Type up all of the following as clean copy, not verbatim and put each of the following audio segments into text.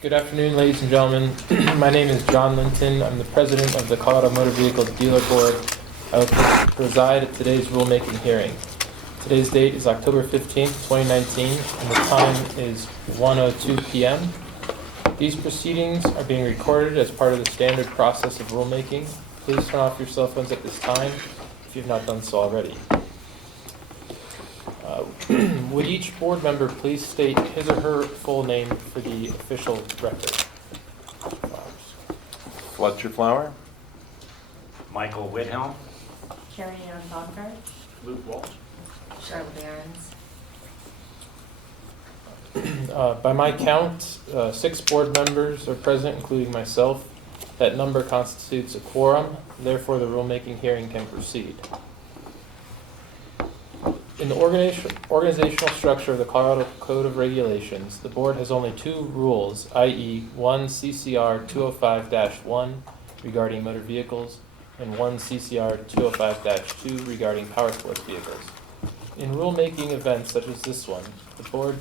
Good afternoon, ladies and gentlemen. My name is John Linton. I'm the president of the Colorado Motor Vehicle Dealer Board. I will preside at today's rulemaking hearing. Today's date is October 15th, 2019, and the time is 1:02 p.m. These proceedings are being recorded as part of the standard process of rulemaking. Please turn off your cell phones at this time if you have not done so already. Would each board member please state his or her full name for the official record? Fletcher Flower. Michael Whithelm. Carrie Ann Baumgart. Luke Walsh. Charlotte Behrens. By my count, 6 board members are present, including myself. That number constitutes a quorum. Therefore, the rulemaking hearing can proceed. In the organizational structure of the Colorado Code of Regulations, the board has only 2 rules, i.e. 1 CCR 205-1 regarding motor vehicles and 1 CCR 205-2 regarding power sports vehicles. In rulemaking events such as this one, the board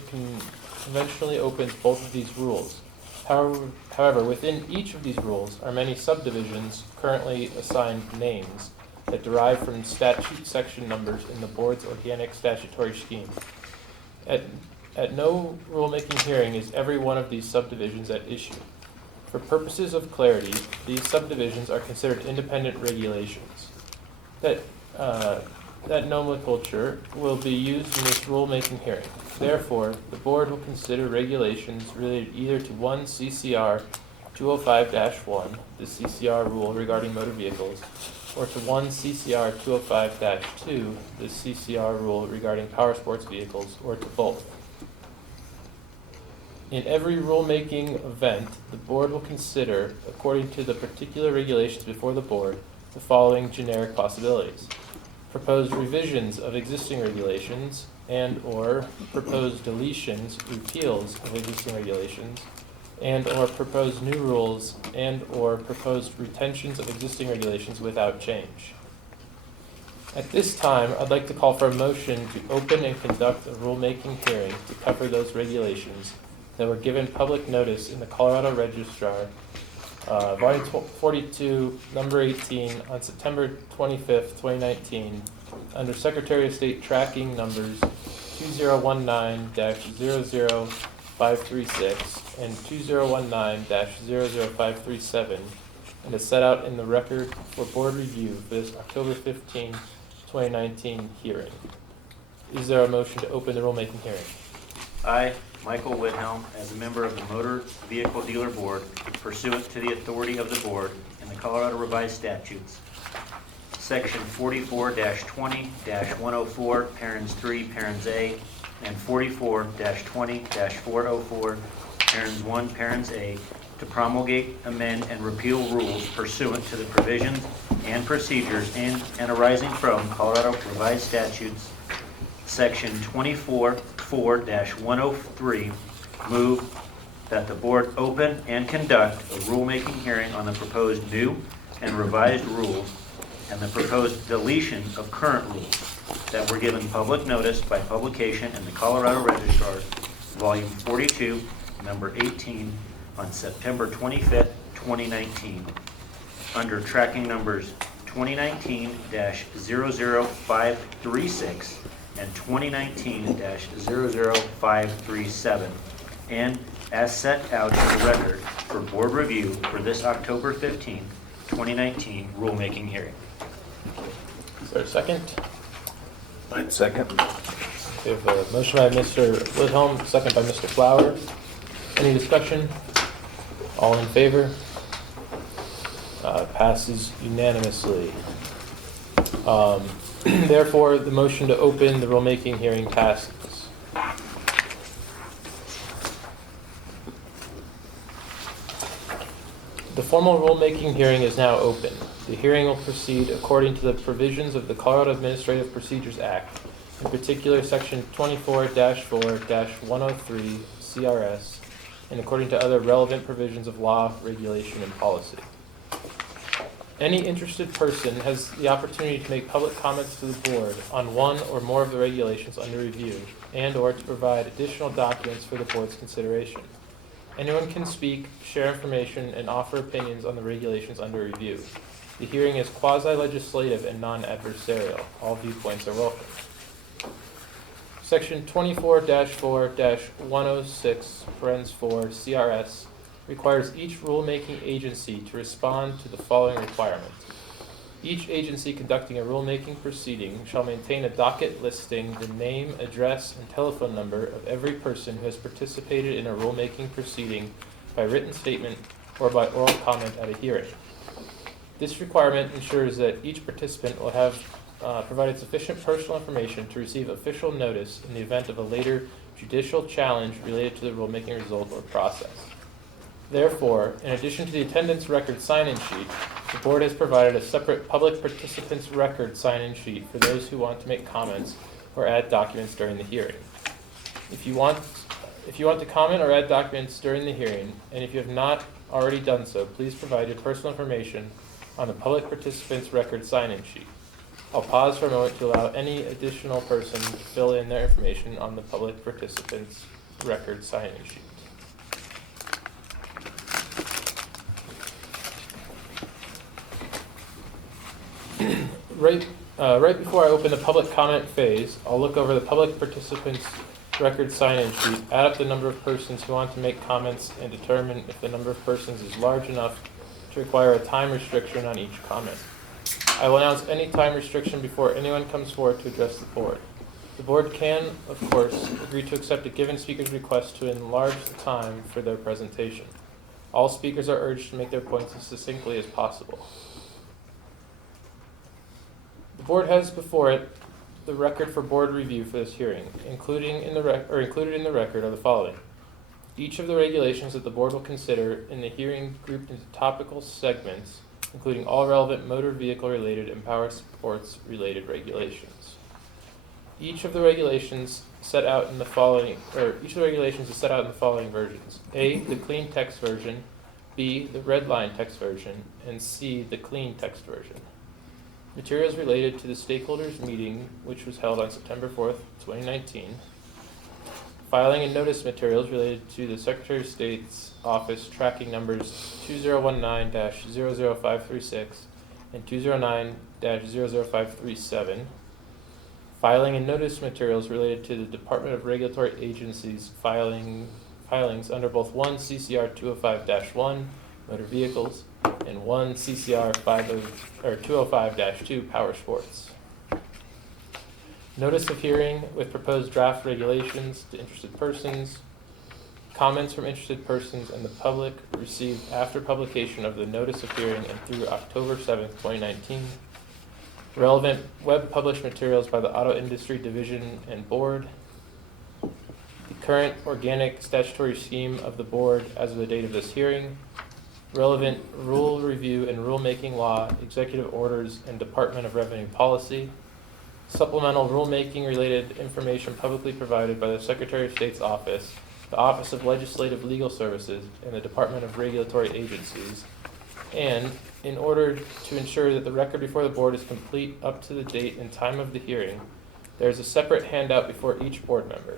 conventionally opens both of these rules. However, within each of these rules are many subdivisions currently assigned names that derive from statute section numbers in the board's organic statutory scheme. At no rulemaking hearing is every one of these subdivisions at issue. For purposes of clarity, these subdivisions are considered independent regulations. That nomenclature will be used in this rulemaking hearing. Therefore, the board will consider regulations related either to 1 CCR 205-1, the CCR rule regarding motor vehicles, or to 1 CCR 205-2, the CCR rule regarding power sports vehicles, or to both. In every rulemaking event, the board will consider, according to the particular regulations before the board, the following generic possibilities: proposed revisions of existing regulations and/or proposed deletions, repeals of existing regulations, and/or proposed new rules and/or proposed retentions of existing regulations without change. At this time, I'd like to call for a motion to open and conduct a rulemaking hearing to cover those regulations that were given public notice in the Colorado Registrar, Volume 42, Number 18, on September 25th, 2019, under Secretary of State tracking numbers 2019-00536 and 2019-00537, and is set out in the record for board review for this October 15, 2019 hearing. Is there a motion to open the rulemaking hearing? I, Michael Whithelm, as a member of the Motor Vehicle Dealer Board, pursuant to the authority of the board and the Colorado Revised Statutes, Section 44-20-104, Parens 3, Parens A, and 44-20-404, Parens 1, Parens A, to promulgate, amend, and repeal rules pursuant to the provisions and procedures in and arising from Colorado Revised Statutes, Section 24-4-103, move that the board open and conduct a rulemaking hearing on the proposed new and revised rules and the proposed deletion of current rules that were given public notice by publication in the Colorado Registrar, Volume 42, Number 18, on September 25th, 2019, under tracking numbers 2019-00536 and 2019-00537, and as set out in the record for board review for this October 15, 2019 rulemaking hearing. Is there a second? I'd second. We have a motion by Mr. Whithelm, second by Mr. Flower. Any discussion? All in favor? Passes unanimously. Therefore, the motion to open the rulemaking hearing passes. The formal rulemaking hearing is now open. The hearing will proceed according to the provisions of the Colorado Administrative Procedures Act, in particular Section 24-4-103 CRS, and according to other relevant provisions of law, regulation, and policy. Any interested person has the opportunity to make public comments to the board on one or more of the regulations under review, and/or to provide additional documents for the board's consideration. Anyone can speak, share information, and offer opinions on the regulations under review. The hearing is quasi-legislative and non-adversarial. All viewpoints are welcome. Section 24-4-106, parens 4 CRS requires each rulemaking agency to respond to the following requirements. Each agency conducting a rulemaking proceeding shall maintain a docket listing the name, address, and telephone number of every person who has participated in a rulemaking proceeding by written statement or by oral comment at a hearing. This requirement ensures that each participant will have provided sufficient personal information to receive official notice in the event of a later judicial challenge related to the rulemaking result or process. Therefore, in addition to the attendance record sign-in sheet, the board has provided a separate public participants record sign-in sheet for those who want to make comments or add documents during the hearing. If you want to comment or add documents during the hearing, and if you have not already done so, please provide your personal information on the public participants record sign-in sheet. I'll pause for a moment to allow any additional person to fill in their information on the public participants record sign-in sheet. Right before I open the public comment phase, I'll look over the public participants record sign-in sheet, add up the number of persons who want to make comments, and determine if the number of persons is large enough to require a time restriction on each comment. I will announce any time restriction before anyone comes forward to address the board. The board can, of course, agree to accept a given speaker's request to enlarge the time for their presentation. All speakers are urged to make their points as succinctly as possible. The board has before it the record for board review for this hearing. Included in the record are the following. Each of the regulations that the board will consider in the hearing grouped into topical segments, including all relevant motor vehicle related and power sports related regulations. Each of the regulations is set out in the following versions. A, the clean text version, B, the red line text version, and C, the clean text version. Materials related to the stakeholders meeting, which was held on September 4th, 2019. Filing and notice materials related to the Secretary of State's office tracking numbers 2019-00536 and 209-00537. Filing and notice materials related to the Department of Regulatory Agencies filings under both 1 CCR 205-1 motor vehicles and 1 CCR 205-2 power sports. Notice of hearing with proposed draft regulations to interested persons. Comments from interested persons and the public received after publication of the notice of hearing and through October 7th, 2019. Relevant web published materials by the Auto Industry Division and Board. The current organic statutory scheme of the board as of the date of this hearing. Relevant rule review and rulemaking law, executive orders, and Department of Revenue policy. Supplemental rulemaking related information publicly provided by the Secretary of State's office, the Office of Legislative Legal Services, and the Department of Regulatory Agencies. And in order to ensure that the record before the board is complete up to the date and time of the hearing, there is a separate handout before each board member.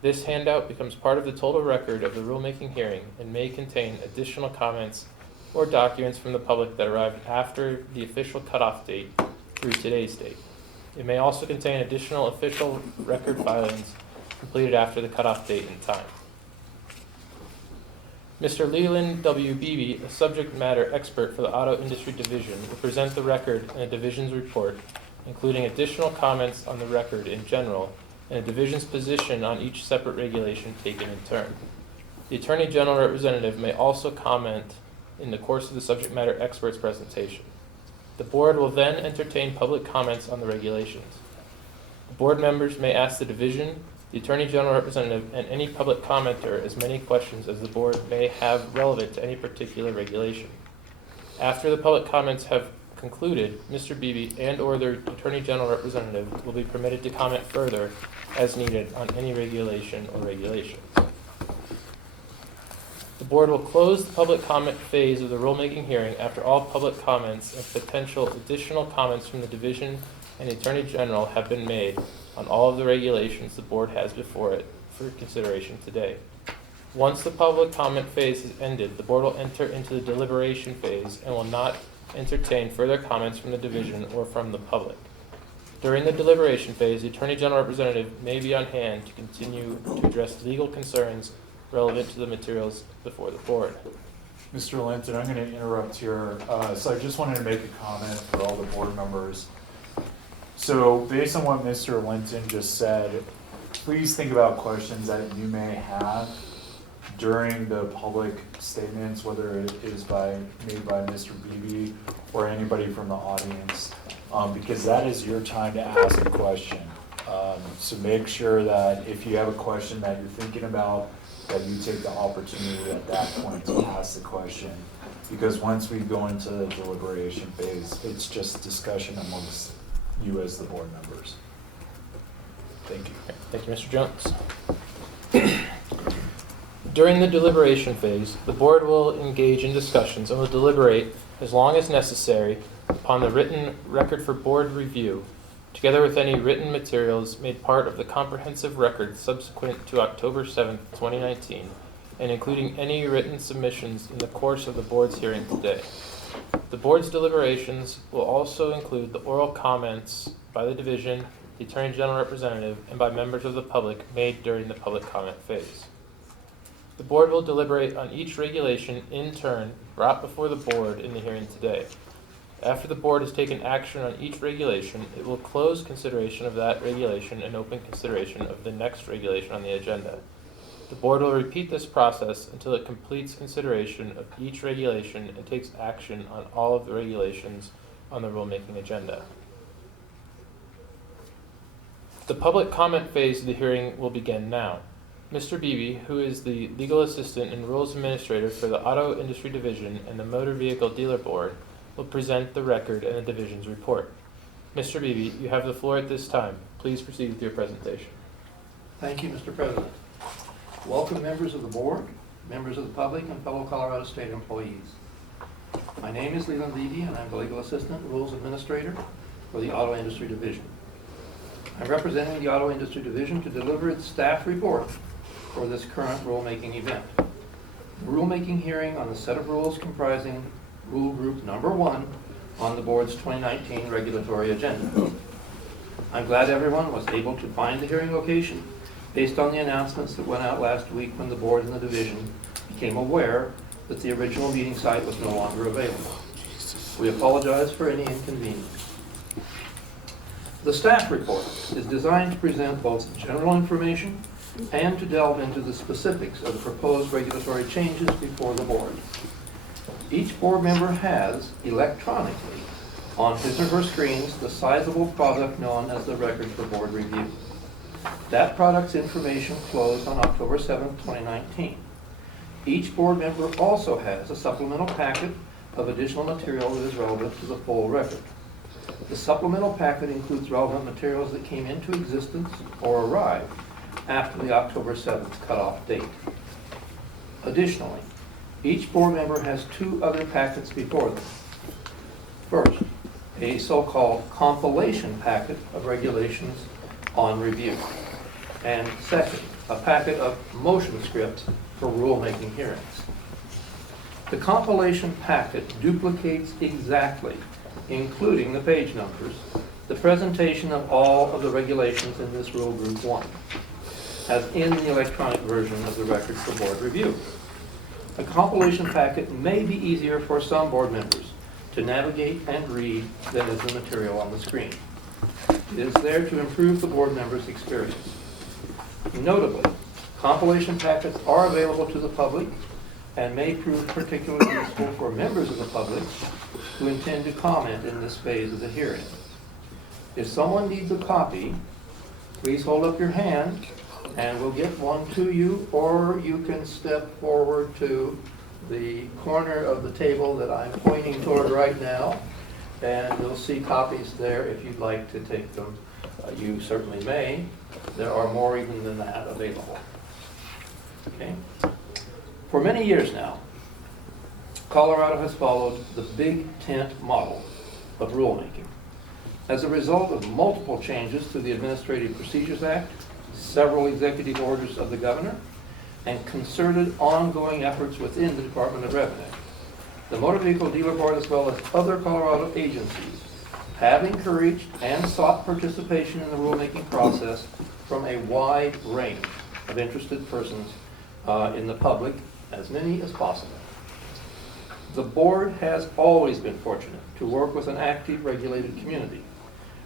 This handout becomes part of the total record of the rulemaking hearing and may contain additional comments or documents from the public that arrived after the official cutoff date through today's date. It may also contain additional official record filings completed after the cutoff date and time. Mr. Leland W. Beebe, a subject matter expert for the Auto Industry Division, will present the record and the division's report, including additional comments on the record in general and the division's position on each separate regulation taken in turn. The Attorney General representative may also comment in the course of the subject matter expert's presentation. The board will then entertain public comments on the regulations. The board members may ask the division, the Attorney General representative, and any public commenter as many questions as the board may have relevant to any particular regulation. After the public comments have concluded, Mr. Beebe and or the Attorney General representative will be permitted to comment further as needed on any regulation or regulations. The board will close the public comment phase of the rulemaking hearing after all public comments and potential additional comments from the division and the Attorney General have been made on all of the regulations the board has before it for consideration today. Once the public comment phase is ended, the board will enter into the deliberation phase and will not entertain further comments from the division or from the public. During the deliberation phase, the Attorney General representative may be on hand to continue to address legal concerns relevant to the materials before the board. Mr. Linton, I'm going to interrupt here. So I just wanted to make a comment for all the board members. So based on what Mr. Linton just said, please think about questions that you may have during the public statements, whether it is made by Mr. Beebe or anybody from the audience, because that is your time to ask a question. So make sure that if you have a question that you're thinking about, that you take the opportunity at that point to ask the question. Because once we go into the deliberation phase, it's just discussion amongst you as the board members. Thank you. Thank you, Mr. Jones. During the deliberation phase, the board will engage in discussions and will deliberate as long as necessary upon the written record for board review, together with any written materials made part of the comprehensive record subsequent to October 7th, 2019, and including any written submissions in the course of the board's hearing today. The board's deliberations will also include the oral comments by the division, the Attorney General representative, and by members of the public made during the public comment phase. The board will deliberate on each regulation in turn brought before the board in the hearing today. After the board has taken action on each regulation, it will close consideration of that regulation and open consideration of the next regulation on the agenda. The board will repeat this process until it completes consideration of each regulation and takes action on all of the regulations on the rulemaking agenda. The public comment phase of the hearing will begin now. Mr. Beebe, who is the legal assistant and rules administrator for the Auto Industry Division and the Motor Vehicle Dealer Board, will present the record and the division's report. Mr. Beebe, you have the floor at this time. Please proceed with your presentation. Thank you, Mr. President. Welcome, members of the board, members of the public, and fellow Colorado State employees. My name is Leland Beebe, and I'm the legal assistant and rules administrator for the Auto Industry Division. I'm representing the Auto Industry Division to deliver its staff report for this current rulemaking event. The rulemaking hearing on the set of rules comprising Rule Group Number 1 on the board's 2019 regulatory agenda. I'm glad everyone was able to find the hearing location based on the announcements that went out last week when the board and the division became aware that the original meeting site was no longer available. We apologize for any inconvenience. The staff report is designed to present both general information and to delve into the specifics of the proposed regulatory changes before the board. Each board member has, electronically, on his or her screens, the sizable product known as the record for board review. That product's information closed on October 7th, 2019. Each board member also has a supplemental packet of additional material that is relevant to the full record. The supplemental packet includes relevant materials that came into existence or arrived after the October 7th cutoff date. Additionally, each board member has two other packets before them. First, a so-called compilation packet of regulations on review. And second, a packet of motion scripts for rulemaking hearings. The compilation packet duplicates exactly, including the page numbers, the presentation of all of the regulations in this Rule Group 1, as in the electronic version of the record for board review. A compilation packet may be easier for some board members to navigate and read than is the material on the screen. It is there to improve the board members' experience. Notably, compilation packets are available to the public and may prove particularly useful for members of the public who intend to comment in this phase of the hearing. If someone needs a copy, please hold up your hand and we'll get one to you, or you can step forward to the corner of the table that I'm pointing toward right now, and you'll see copies there if you'd like to take them. You certainly may. There are more even than that available. Okay. For many years now, Colorado has followed the big tent model of rulemaking. As a result of multiple changes to the Administrative Procedures Act, several executive orders of the governor, and concerted ongoing efforts within the Department of Revenue. The Motor Vehicle Dealer Board, as well as other Colorado agencies, have encouraged and sought participation in the rulemaking process from a wide range of interested persons in the public, as many as possible. The board has always been fortunate to work with an active, regulated community,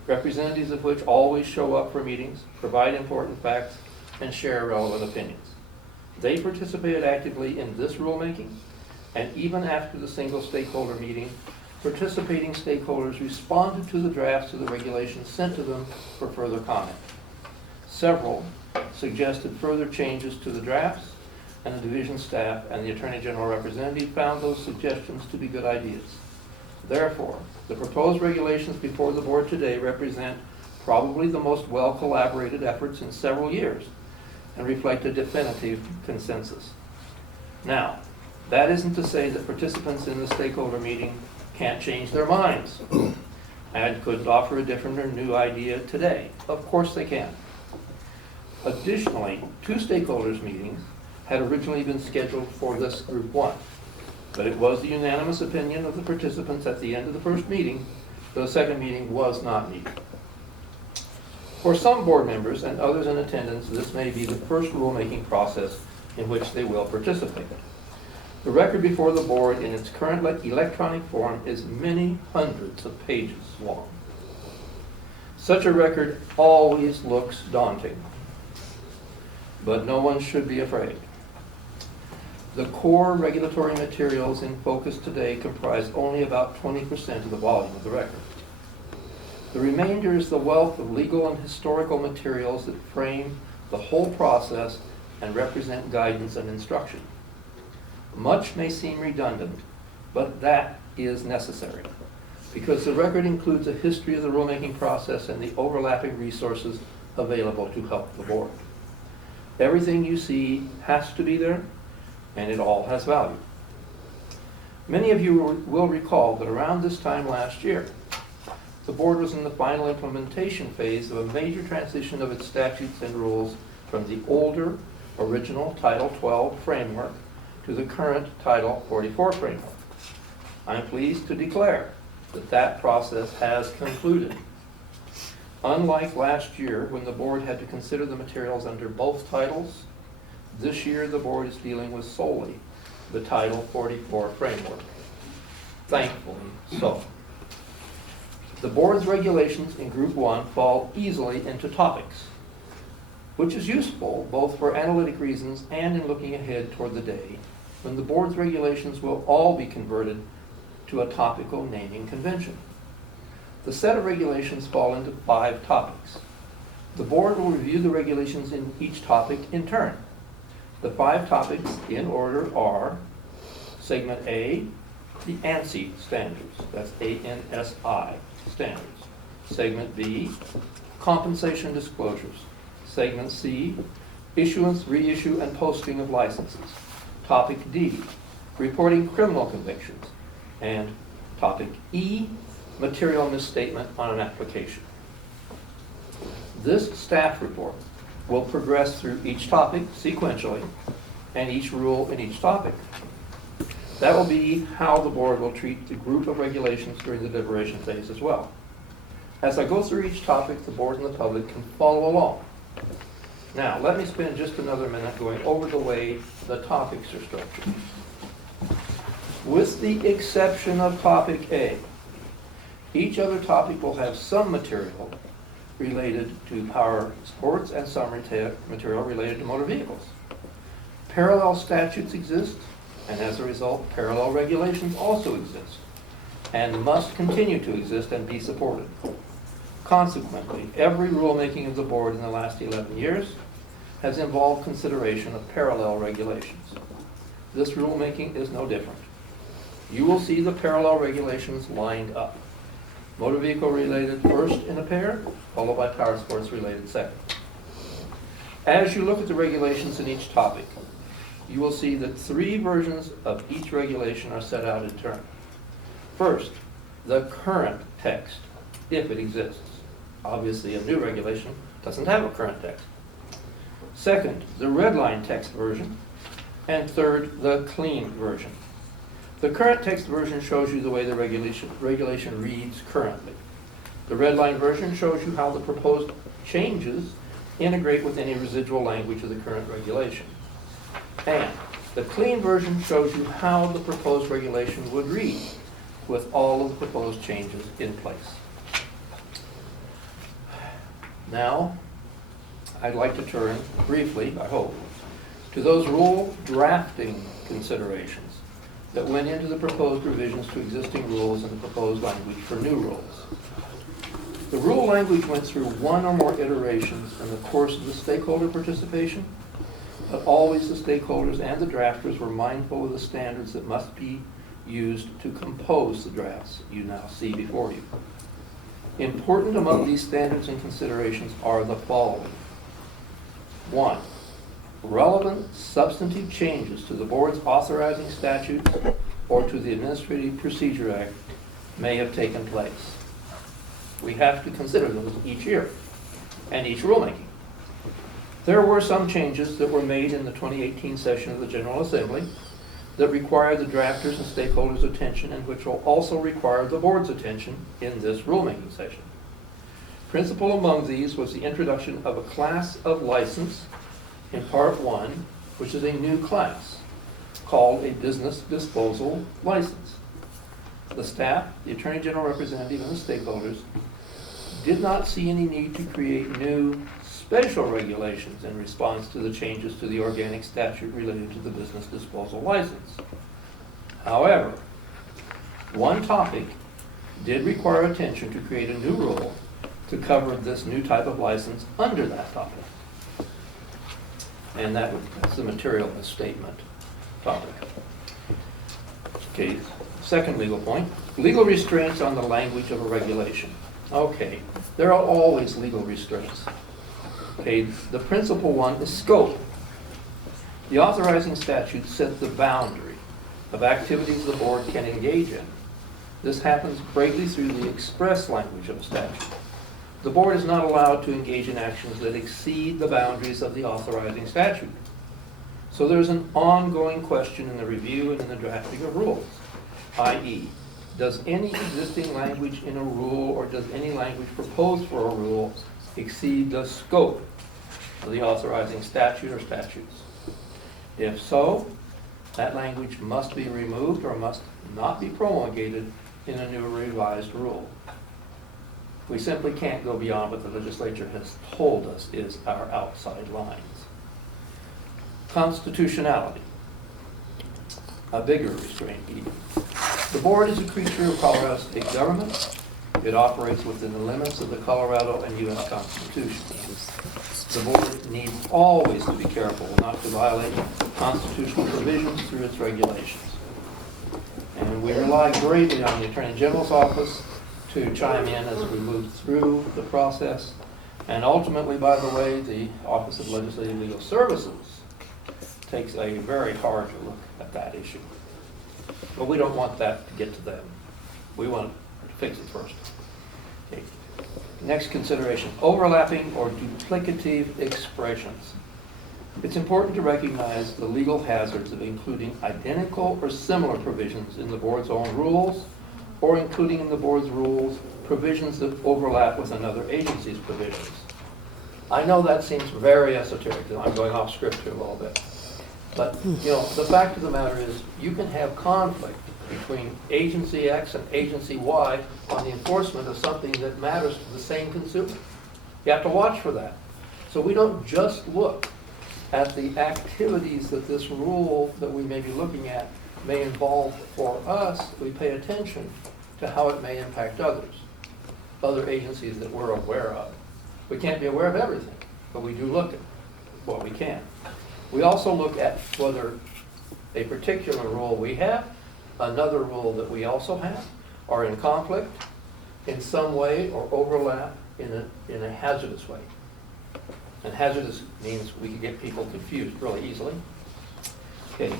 representatives of which always show up for meetings, provide important facts, and share relevant opinions. They participated actively in this rulemaking, and even after the single stakeholder meeting, participating stakeholders responded to the drafts of the regulations sent to them for further comment. Several suggested further changes to the drafts, and the division staff and the Attorney General representative found those suggestions to be good ideas. Therefore, the proposed regulations before the board today represent probably the most well-collaborated efforts in several years and reflect a definitive consensus. Now, that isn't to say that participants in the stakeholder meeting can't change their minds and could offer a different or new idea today. Of course they can. Additionally, 2 stakeholders meetings had originally been scheduled for this group 1, but it was the unanimous opinion of the participants at the end of the first meeting that a second meeting was not needed. For some board members and others in attendance, this may be the first rulemaking process in which they will participate. The record before the board in its current electronic form is many hundreds of pages long. Such a record always looks daunting, but no one should be afraid. The core regulatory materials in focus today comprise only about 20% of the volume of the record. The remainder is the wealth of legal and historical materials that frame the whole process and represent guidance and instruction. Much may seem redundant, but that is necessary, because the record includes a history of the rulemaking process and the overlapping resources available to help the board. Everything you see has to be there, and it all has value. Many of you will recall that around this time last year, the board was in the final implementation phase of a major transition of its statutes and rules from the older original Title 12 framework to the current Title 44 framework. I'm pleased to declare that that process has concluded. Unlike last year, when the board had to consider the materials under both titles, this year the board is dealing with solely the Title 44 framework. Thankfully so. The board's regulations in Group 1 fall easily into topics, which is useful both for analytic reasons and in looking ahead toward the day when the board's regulations will all be converted to a topical naming convention. The set of regulations fall into 5 topics. The board will review the regulations in each topic in turn. The 5 topics in order are Segment A, the ANSI standards, that's ANSI standards. Segment B, compensation disclosures. Segment C, issuance, reissue, and posting of licenses. Topic D, reporting criminal convictions. And Topic E, material misstatement on an application. This staff report will progress through each topic sequentially and each rule in each topic. That will be how the board will treat the group of regulations during the deliberation phase as well. As I go through each topic, the board and the public can follow along. Now, let me spend just another minute going over the way the topics are structured. With the exception of Topic A, each other topic will have some material related to power sports and some material related to motor vehicles. Parallel statutes exist, and as a result, parallel regulations also exist, and must continue to exist and be supported. Consequently, every rulemaking of the board in the last 11 years has involved consideration of parallel regulations. This rulemaking is no different. You will see the parallel regulations lined up. Motor vehicle related first in a pair, followed by power sports related second. As you look at the regulations in each topic, you will see that 3 versions of each regulation are set out in turn. First, the current text, if it exists. Obviously, a new regulation doesn't have a current text. Second, the red line text version, And third, the clean version. The current text version shows you the way the regulation reads currently. The red line version shows you how the proposed changes integrate with any residual language of the current regulation. And the clean version shows you how the proposed regulation would read with all of the proposed changes in place. Now, I'd like to turn briefly, I hope, to those rule drafting considerations that went into the proposed revisions to existing rules and the proposed language for new rules. The rule language went through one or more iterations in the course of the stakeholder participation, but always the stakeholders and the drafters were mindful of the standards that must be used to compose the drafts you now see before you. Important among these standards and considerations are the following. 1. Relevant substantive changes to the board's authorizing statutes or to the Administrative Procedure Act may have taken place. We have to consider those each year and each rulemaking. There were some changes that were made in the 2018 session of the General Assembly that require the drafters and stakeholders' attention and which will also require the board's attention in this rulemaking session. Principal among these was the introduction of a class of license in Part 1, which is a new class called a business disposal license. The staff, the Attorney General representative, and the stakeholders did not see any need to create new special regulations in response to the changes to the organic statute related to the business disposal license. However, one topic did require attention to create a new rule to cover this new type of license under that topic. And that's the material misstatement topic. Okay, second legal point, legal restraints on the language of a regulation. Okay, there are always legal restraints. Okay, the principal one is scope. The authorizing statute sets the boundary of activities the board can engage in. This happens greatly through the express language of a statute. The board is not allowed to engage in actions that exceed the boundaries of the authorizing statute. So there's an ongoing question in the review and in the drafting of rules, i.e., does any existing language in a rule or does any language proposed for a rule exceed the scope of the authorizing statute or statutes? If so, that language must be removed or must not be promulgated in a new revised rule. We simply can't go beyond what the legislature has told us is our outside lines. Constitutionality, a bigger restraint even. The board is a creature of Colorado state government. It operates within the limits of the Colorado and U.S. Constitution. The board needs always to be careful not to violate constitutional provisions through its regulations. And we rely greatly on the Attorney General's office to chime in as we move through the process. And ultimately, by the way, the Office of Legislative Legal Services takes a very hard look at that issue. But we don't want that to get to them. We want to fix it first. Okay. Next consideration, overlapping or duplicative expressions. It's important to recognize the legal hazards of including identical or similar provisions in the board's own rules or including in the board's rules provisions that overlap with another agency's provisions. I know that seems very esoteric, and I'm going off script here a little bit. But, you know, the fact of the matter is you can have conflict between agency X and agency Y on the enforcement of something that matters to the same consumer. You have to watch for that. So we don't just look at the activities that this rule that we may be looking at may involve for us. We pay attention to how it may impact others, other agencies that we're aware of. We can't be aware of everything, but we do look at what we can. We also look at whether a particular rule we have, another rule that we also have, are in conflict in some way or overlap in a hazardous way. And hazardous means we can get people confused really easily. Okay.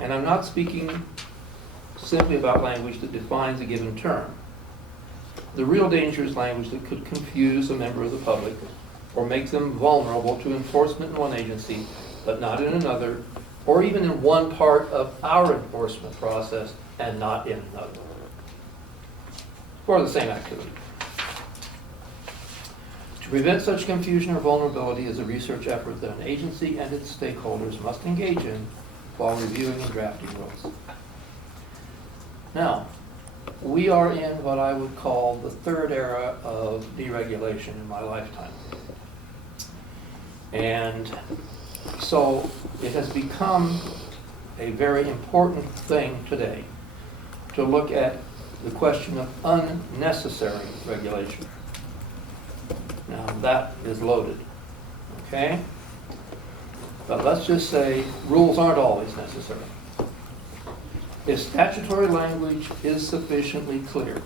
And I'm not speaking simply about language that defines a given term. The real danger is language that could confuse a member of the public or make them vulnerable to enforcement in one agency but not in another, or even in one part of our enforcement process and not in another, for the same activity. To prevent such confusion or vulnerability is a research effort that an agency and its stakeholders must engage in while reviewing and drafting rules. Now, we are in what I would call the third era of deregulation in my lifetime. And so it has become a very important thing today to look at the question of unnecessary regulation. Now, that is loaded, okay? But let's just say rules aren't always necessary. If statutory language is sufficiently clear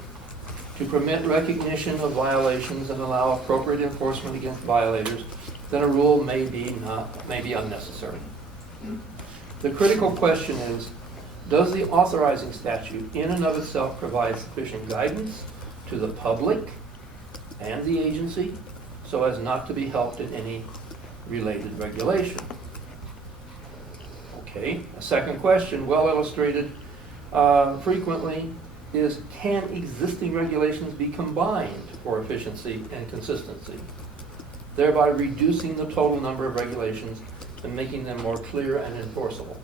to permit recognition of violations and allow appropriate enforcement against violators, then a rule may be unnecessary. The critical question is, does the authorizing statute in and of itself provide sufficient guidance to the public and the agency so as not to be helped in any related regulation? Okay, a second question, well illustrated frequently, is can existing regulations be combined for efficiency and consistency, thereby reducing the total number of regulations and making them more clear and enforceable?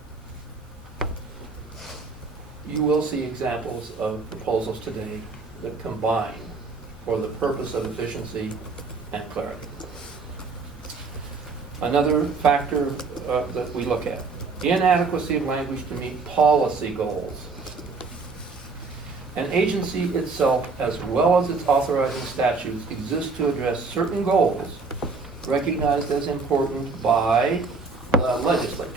You will see examples of proposals today that combine for the purpose of efficiency and clarity. Another factor that we look at, inadequacy of language to meet policy goals. An agency itself, as well as its authorizing statutes, exists to address certain goals recognized as important by the legislature.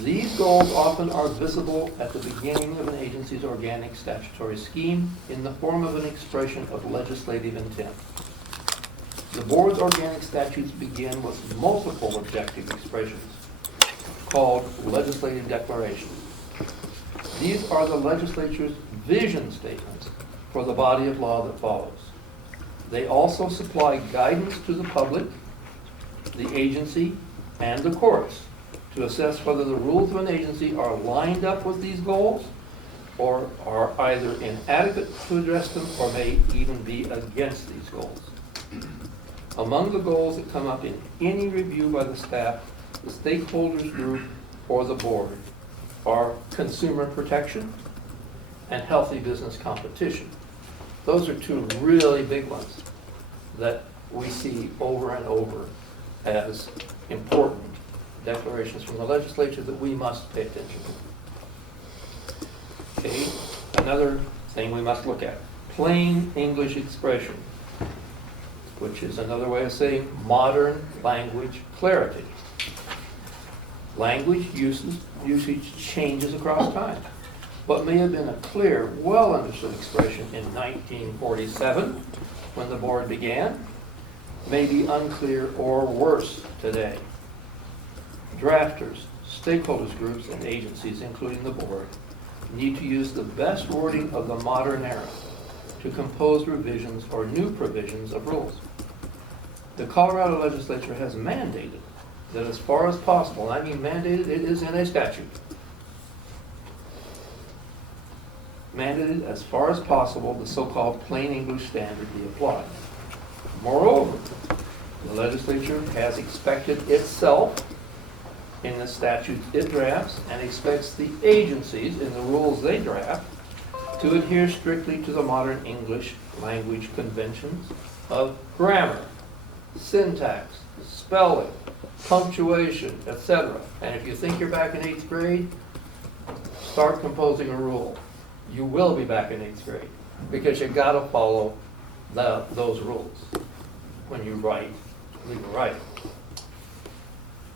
These goals often are visible at the beginning of an agency's organic statutory scheme in the form of an expression of legislative intent. The board's organic statutes begin with multiple objective expressions called legislative declarations. These are the legislature's vision statements for the body of law that follows. They also supply guidance to the public, the agency, and the courts to assess whether the rules of an agency are lined up with these goals or are either inadequate to address them or may even be against these goals. Among the goals that come up in any review by the staff, the stakeholders group, or the board are consumer protection and healthy business competition. Those are two really big ones that we see over and over as important declarations from the legislature that we must pay attention to. Okay, another thing we must look at, plain English expression, which is another way of saying modern language clarity. Language usage changes across time. What may have been a clear, well-understood expression in 1947, when the board began, may be unclear or worse today. Drafters, stakeholders groups, and agencies, including the board, need to use the best wording of the modern era to compose revisions or new provisions of rules. The Colorado legislature has mandated that as far as possible, and I mean mandated, it is in a statute, mandated as far as possible the so-called plain English standard be applied. Moreover, the legislature has expected itself in the statutes it drafts and expects the agencies in the rules they draft to adhere strictly to the modern English language conventions of grammar, syntax, spelling, punctuation, etc. And if you think you're back in 8th grade, start composing a rule. You will be back in 8th grade because you've got to follow those rules when you write legal writing.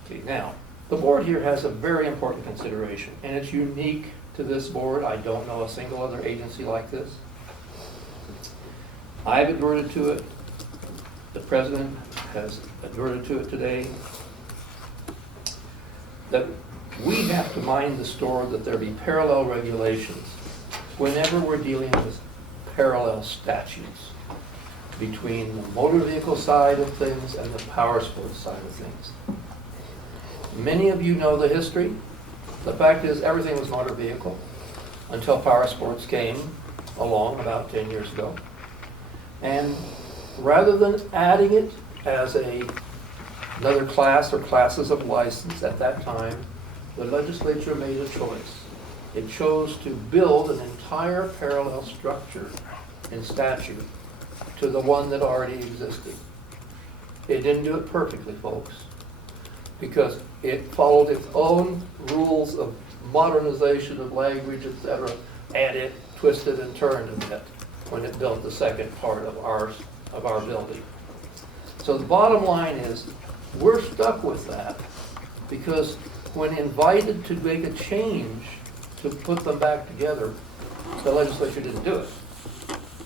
Okay, now, the board here has a very important consideration, and it's unique to this board. I don't know a single other agency like this. I've adverted to it. The president has adverted to it today. That we have to mind the store that there be parallel regulations whenever we're dealing with parallel statutes. between the motor vehicle side of things and the power sports side of things. Many of you know the history. The fact is, everything was motor vehicle until power sports came along about 10 years ago. And rather than adding it as another class or classes of license at that time, the legislature made a choice. It chose to build an entire parallel structure in statute to the one that already existed. It didn't do it perfectly, folks, because it followed its own rules of modernization of language, etc., and it twisted and turned a bit when it built the second part of our building. So the bottom line is, we're stuck with that because when invited to make a change to put them back together, the legislature didn't do it.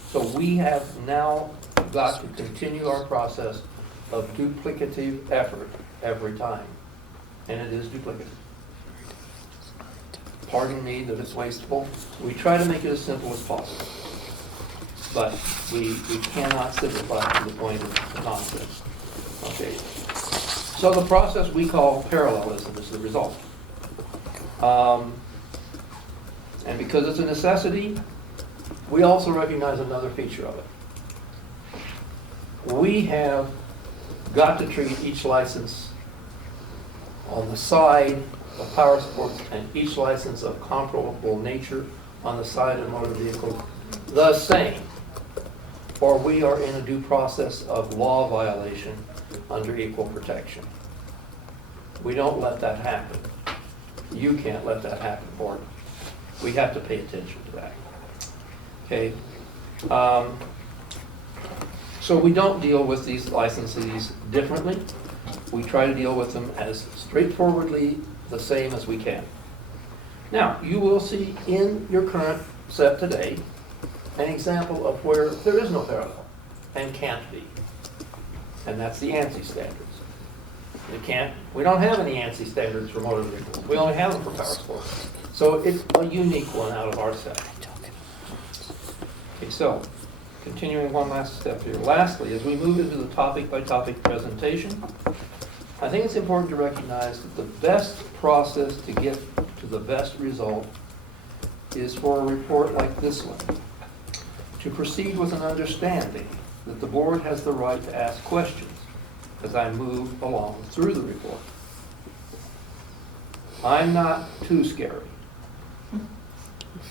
So we have now got to continue our process of duplicative effort every time. And it is duplicative. Pardon me that it's wasteful. We try to make it as simple as possible. But we cannot simplify to the point of nonsense. Okay. So the process we call parallelism is the result. And because it's a necessity, we also recognize another feature of it. We have got to treat each license on the side of power sports and each license of comparable nature on the side of motor vehicles the same, or we are in a due process of law violation under equal protection. We don't let that happen. You can't let that happen, Board. We have to pay attention to that. Okay. So we don't deal with these licensees differently. We try to deal with them as straightforwardly the same as we can. Now, you will see in your current set today an example of where there is no parallel and can't be. And that's the ANSI standards. We don't have any ANSI standards for motor vehicles. We only have them for power sports. So it's a unique one out of our set. Okay, so continuing one last step here. Lastly, as we move into the topic-by-topic presentation, I think it's important to recognize that the best process to get to the best result is for a report like this one, to proceed with an understanding that the board has the right to ask questions as I move along through the report. I'm not too scary,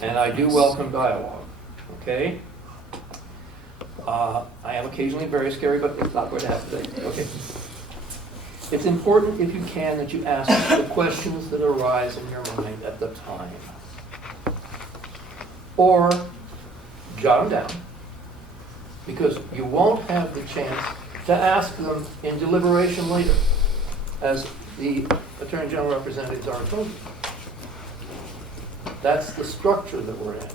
and I do welcome dialogue, okay? I am occasionally very scary, but it's not going to happen today. Okay. It's important, if you can, that you ask the questions that arise in your mind at the time. Or jot them down, because you won't have the chance to ask them in deliberation later, as the Attorney General representatives are told you. That's the structure that we're in.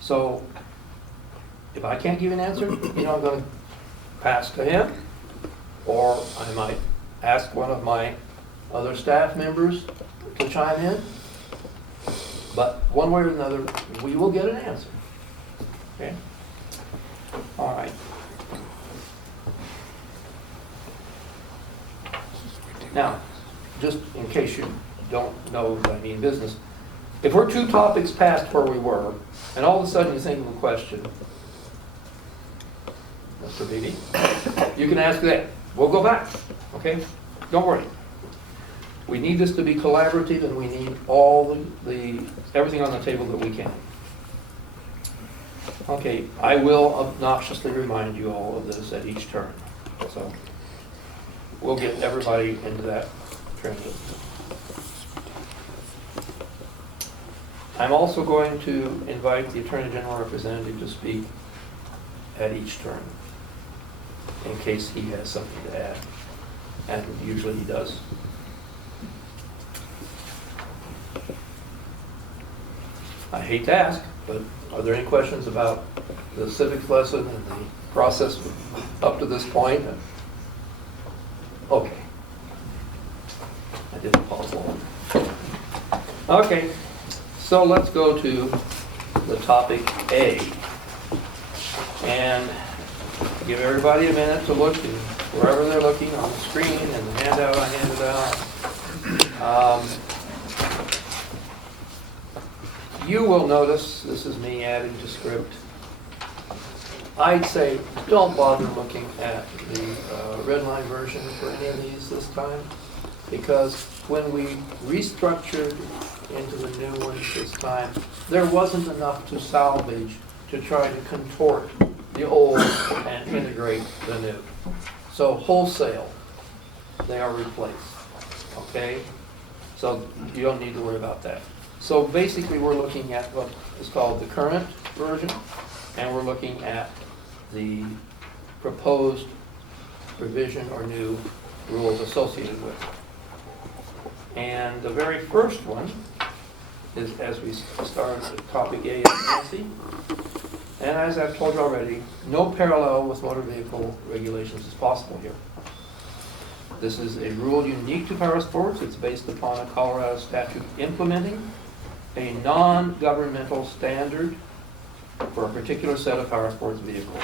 So, if I can't give you an answer, I'm going to pass to him, or I might ask one of my other staff members to chime in. But one way or another, we will get an answer. Okay? All right. Now, just in case you don't know that I mean business, if we're 2 topics past where we were, and all of a sudden you think of a question, Mr. Beebe, you can ask that. We'll go back, okay? Don't worry. We need this to be collaborative, and we need all everything on the table that we can. Okay, I will obnoxiously remind you all of this at each turn. So we'll get everybody into that transition. I'm also going to invite the Attorney General representative to speak at each turn, in case he has something to add, and usually he does. I hate to ask, but are there any questions about the civics lesson and the process up to this point? Okay. I didn't pause long. Okay, so let's go to the topic A. And give everybody a minute to look, and wherever they're looking, on the screen and the handout I handed out. You will notice, this is me adding to script, I'd say don't bother looking at the red line version for any of these this time, because when we restructured into the new ones this time, there wasn't enough to salvage to try to contort the old and integrate the new. So wholesale, they are replaced, okay? So you don't need to worry about that. So basically, we're looking at what is called the current version, and we're looking at the proposed revision or new rules associated with it. And the very first one is, as we start at topic A, Nancy. And as I've told you already, no parallel with motor vehicle regulations is possible here. This is a rule unique to power sports. It's based upon a Colorado statute implementing a non-governmental standard for a particular set of power sports vehicles.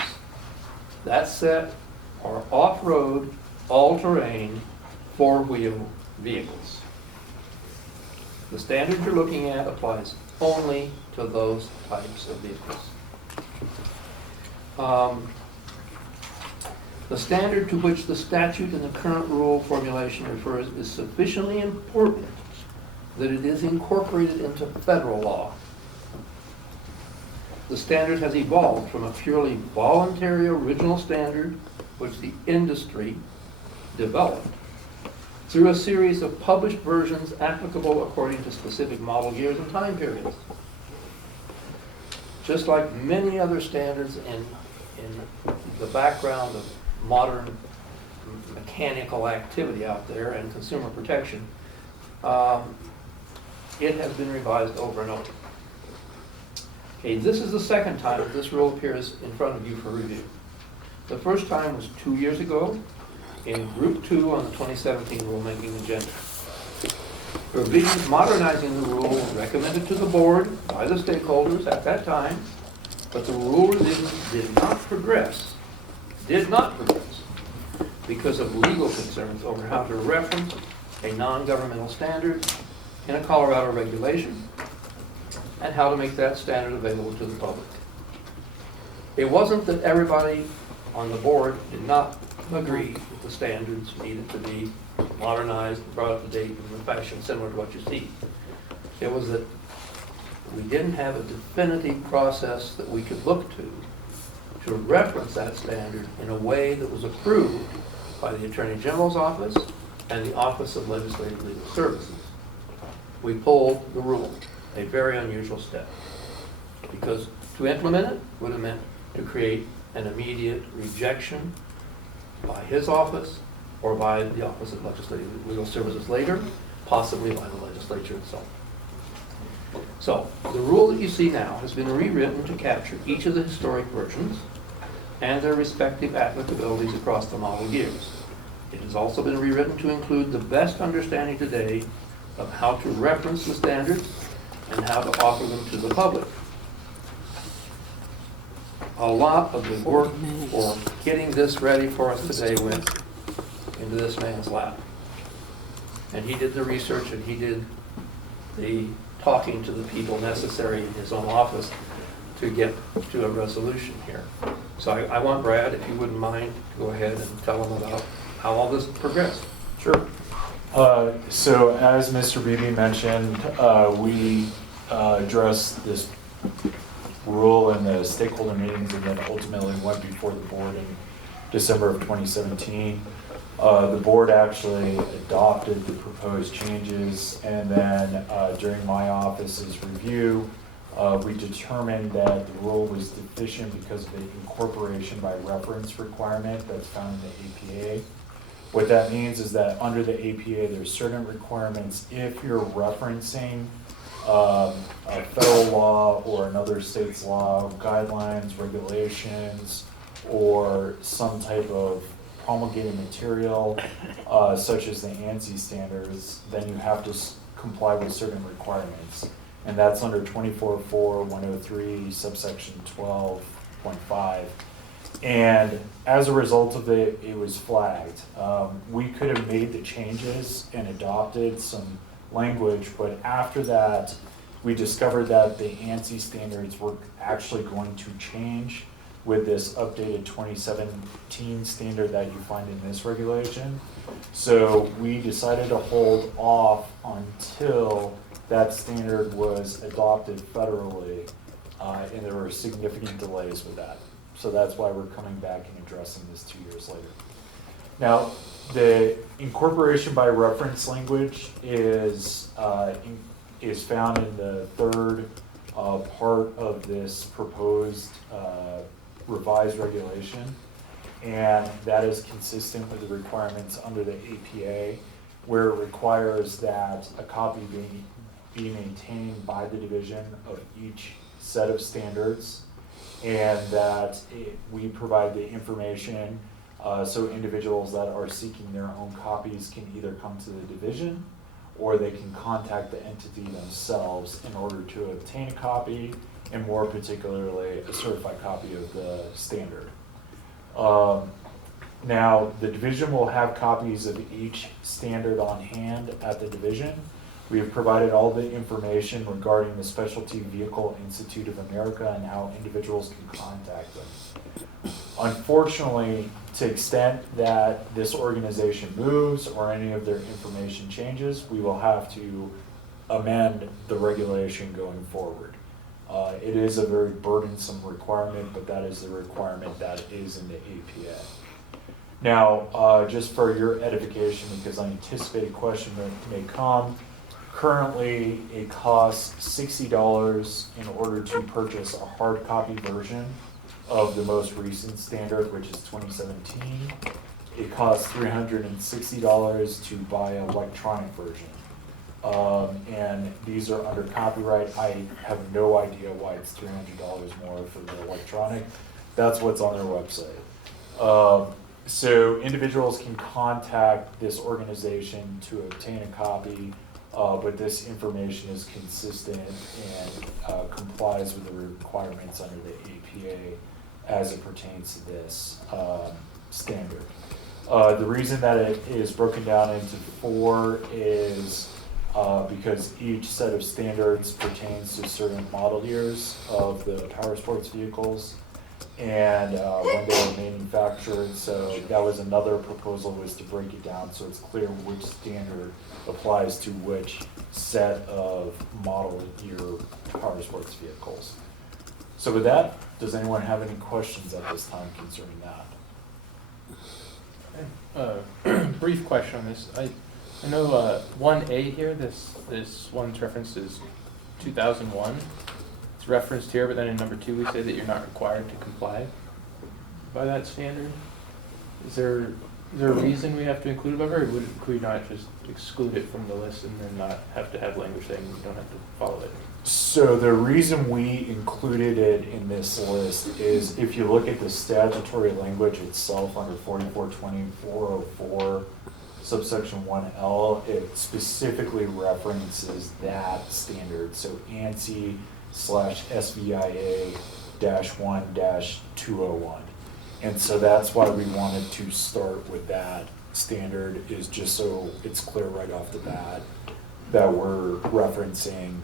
That set are off-road, all-terrain, four-wheel vehicles. The standard you're looking at applies only to those types of vehicles. The standard to which the statute and the current rule formulation refers is sufficiently important that it is incorporated into federal law. The standard has evolved from a purely voluntary original standard which the industry developed through a series of published versions applicable according to specific model years and time periods. Just like many other standards in the background of modern mechanical activity out there and consumer protection, it has been revised over and over. Okay, this is the second time that this rule appears in front of you for review. The first time was 2 years ago in Group 2 on the 2017 rulemaking agenda. Revisions modernizing the rule were recommended to the board by the stakeholders at that time, but the rule revisions did not progress because of legal concerns over how to reference a non-governmental standard in a Colorado regulation and how to make that standard available to the public. It wasn't that everybody on the board did not agree that the standards needed to be modernized, brought up to date in a fashion similar to what you see. It was that we didn't have a definitive process that we could look to reference that standard in a way that was approved by the Attorney General's office and the Office of Legislative Legal Services. We pulled the rule, a very unusual step, because to implement it would have meant to create an immediate rejection by his office or by the Office of Legislative Legal Services later, possibly by the legislature itself. So, the rule that you see now has been rewritten to capture each of the historic versions and their respective applicabilities across the model years. It has also been rewritten to include the best understanding today of how to reference the standards and how to offer them to the public. A lot of the work for getting this ready for us today went into this man's lap. And he did the research and he did the talking to the people necessary in his own office to get to a resolution here. So I want Brad, if you wouldn't mind, to go ahead and tell him about how all this progressed. Sure. So as Mr. Beebe mentioned, we addressed this rule in the stakeholder meetings and then ultimately went before the board in December of 2017. The board actually adopted the proposed changes, and then during my office's review, we determined that the rule was deficient because of the incorporation by reference requirement that's found in the APA. What that means is that under the APA, there's certain requirements if you're referencing a federal law or another state's law, guidelines, regulations, or some type of promulgated material, such as the ANSI standards, then you have to comply with certain requirements. And that's under 24.4.103 subsection 12.5. And as a result of it, it was flagged. We could have made the changes and adopted some language, but after that, we discovered that the ANSI standards were actually going to change with this updated 2017 standard that you find in this regulation. So we decided to hold off until that standard was adopted federally, and there were significant delays with that. So that's why we're coming back and addressing this 2 years later. Now, the incorporation by reference language is found in the third part of this proposed revised regulation, and that is consistent with the requirements under the APA, where it requires that a copy be maintained by the division of each set of standards, and that we provide the information so individuals that are seeking their own copies can either come to the division or they can contact the entity themselves in order to obtain a copy, and more particularly a certified copy of the standard. Now, the division will have copies of each standard on hand at the division. We have provided all the information regarding the Specialty Vehicle Institute of America and how individuals can contact them. Unfortunately, to the extent that this organization moves or any of their information changes, we will have to amend the regulation going forward. It is a very burdensome requirement, but that is the requirement that is in the APA. Now, just for your edification, because I anticipate a question that may come, currently it costs $60 in order to purchase a hard copy version of the most recent standard, which is 2017. It costs $360 to buy an electronic version. And these are under copyright. I have no idea why it's $300 more for the electronic. That's what's on their website. So individuals can contact this organization to obtain a copy, but this information is consistent and complies with the requirements under the APA as it pertains to this standard. The reason that it is broken down into 4 is because each set of standards pertains to certain model years of the power sports vehicles and when they were manufactured. So that was another proposal, was to break it down so it's clear which standard applies to which set of model year power sports vehicles. So with that, does anyone have any questions at this time concerning that? Brief question on this. I know 1A here, this one's referenced as 2001. It's referenced here, but then in number 2 we say that you're not required to comply by that standard. Is there a reason we have to include it, or could we not just exclude it from the list and then not have to have language saying you don't have to follow it? So the reason we included it in this list is if you look at the statutory language itself under 4420-404 subsection 1L, it specifically references that standard. So ANSI/SVIA-1-201. And so that's why we wanted to start with that standard, is just so it's clear right off the bat that we're referencing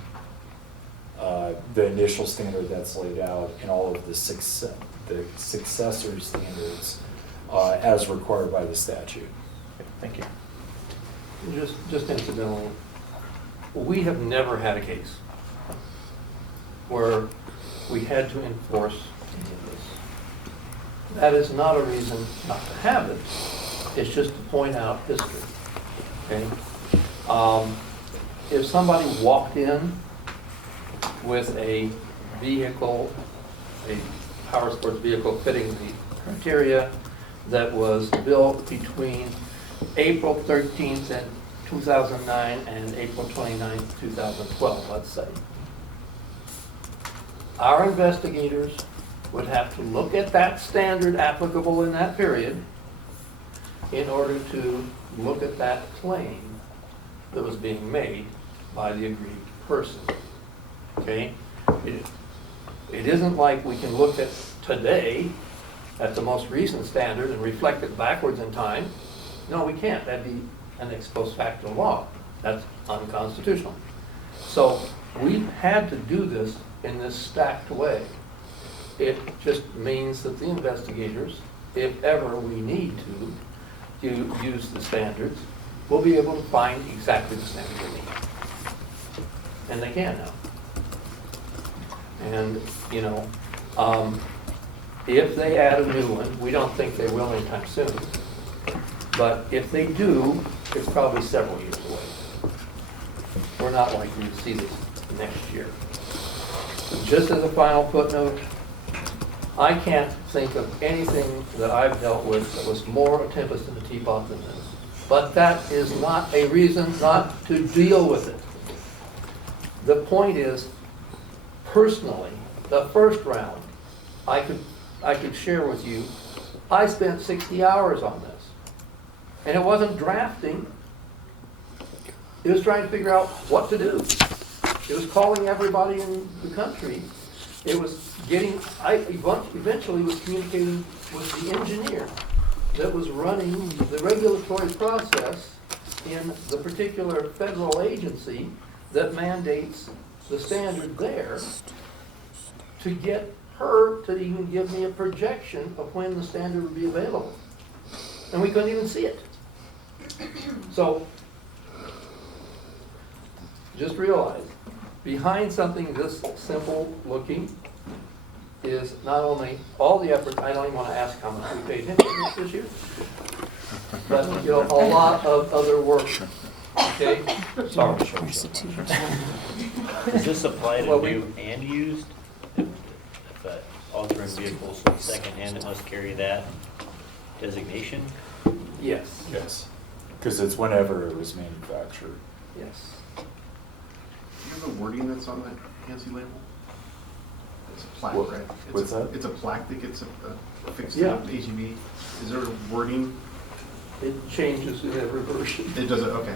the initial standard that's laid out and all of the successor standards as required by the statute. Okay, thank you. Just incidentally, we have never had a case where we had to enforce any of this. That is not a reason not to have it. It's just to point out history. Okay. If somebody walked in with a vehicle, a power sports vehicle fitting the criteria that was built between April 13th and 2009 and April 29th, 2012, let's say. Our investigators would have to look at that standard applicable in that period in order to look at that claim that was being made by the aggrieved person. Okay? It isn't like we can look at today at the most recent standard and reflect it backwards in time, no, we can't. That'd be an ex post facto law. That's unconstitutional. So we've had to do this in this stacked way. It just means that the investigators, if ever we need to use the standards, will be able to find exactly the standard we need. And they can now. And, you know, if they add a new one, we don't think they will anytime soon. But if they do, it's probably several years away. We're not likely to see this next year. Just as a final footnote, I can't think of anything that I've dealt with that was more a tempest in a teapot than this. But that is not a reason not to deal with it. The point is, personally, the first round, I could share with you, I spent 60 hours on this. And it wasn't drafting. It was trying to figure out what to do. It was calling everybody in the country. It was getting, I eventually was communicating with the engineer that was running the regulatory process in the particular federal agency that mandates the standard there, to get her to even give me a projection of when the standard would be available. And we couldn't even see it. So, just realize, behind something this simple looking is not only all the effort, I don't even want to ask how much we paid him this year, but you know, a lot of other work. Okay? Sorry. Does this apply to Well, new and used? If altering vehicles secondhand, it must carry that designation? Yes, Yes, because it's whenever it was manufactured. yes. Do you have the wording that's on the ANSI label? It's a plaque, What- right? what's that? It's a plaque that gets affixed to Yeah. the AGV. Is there wording? It changes in every version. It does it, okay.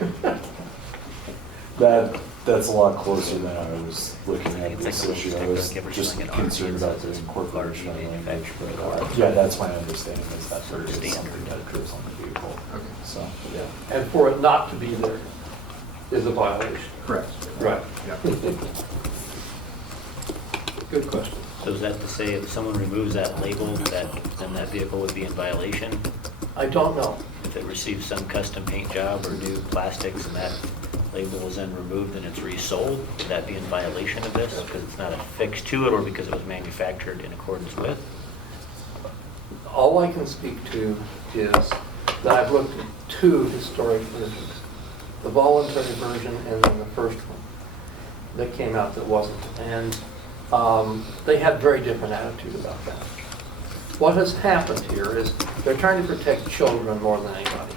That's a lot closer than I was looking at It's this like a issue. I little was sticker, just like an concerned RV about that the says incorporation of RV language. manufactured But, by yeah, that's my understanding is that there is Standard. something that occurs on the vehicle. Okay. So, Yeah. And for it not to be there is a violation. Correct. Right. Yeah. Good question. So is that to say if someone removes that label, then that vehicle would be in violation? I don't know. If it receives some custom paint job or new plastics and that label is then removed and it's resold, would that be in violation of this? Because it's not affixed to it or because it was manufactured in accordance with? All I can speak to is that I've looked at two historic versions, the voluntary version and then the first one that came out that wasn't. And they had very different attitude about that. What has happened here is they're trying to protect children more than anybody.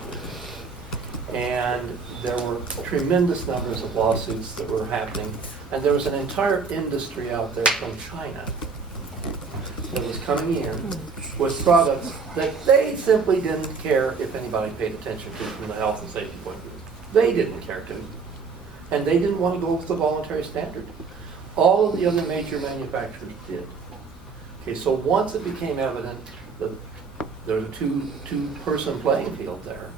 And there were tremendous numbers of lawsuits that were happening. And there was an entire industry out there from China that was coming in with products that they simply didn't care if anybody paid attention to from the health and safety point of view. They didn't care to. And they didn't want to go with the voluntary standard. All of the other major manufacturers did. Okay, so once it became evident that there was a two-person playing field there,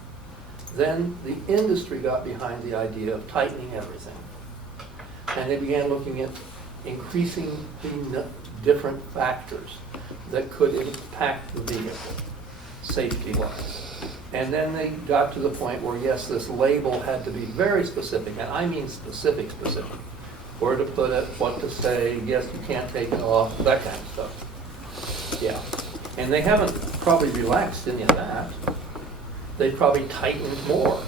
then the industry got behind the idea of tightening everything. And they began looking at increasing the different factors that could impact the vehicle, safety-wise. And then they got to the point where, yes, this label had to be very specific, and I mean specific. Where to put it, what to say, yes, you can't take it off, that kind of stuff. Yeah. And they haven't probably relaxed any of that. They probably tightened more.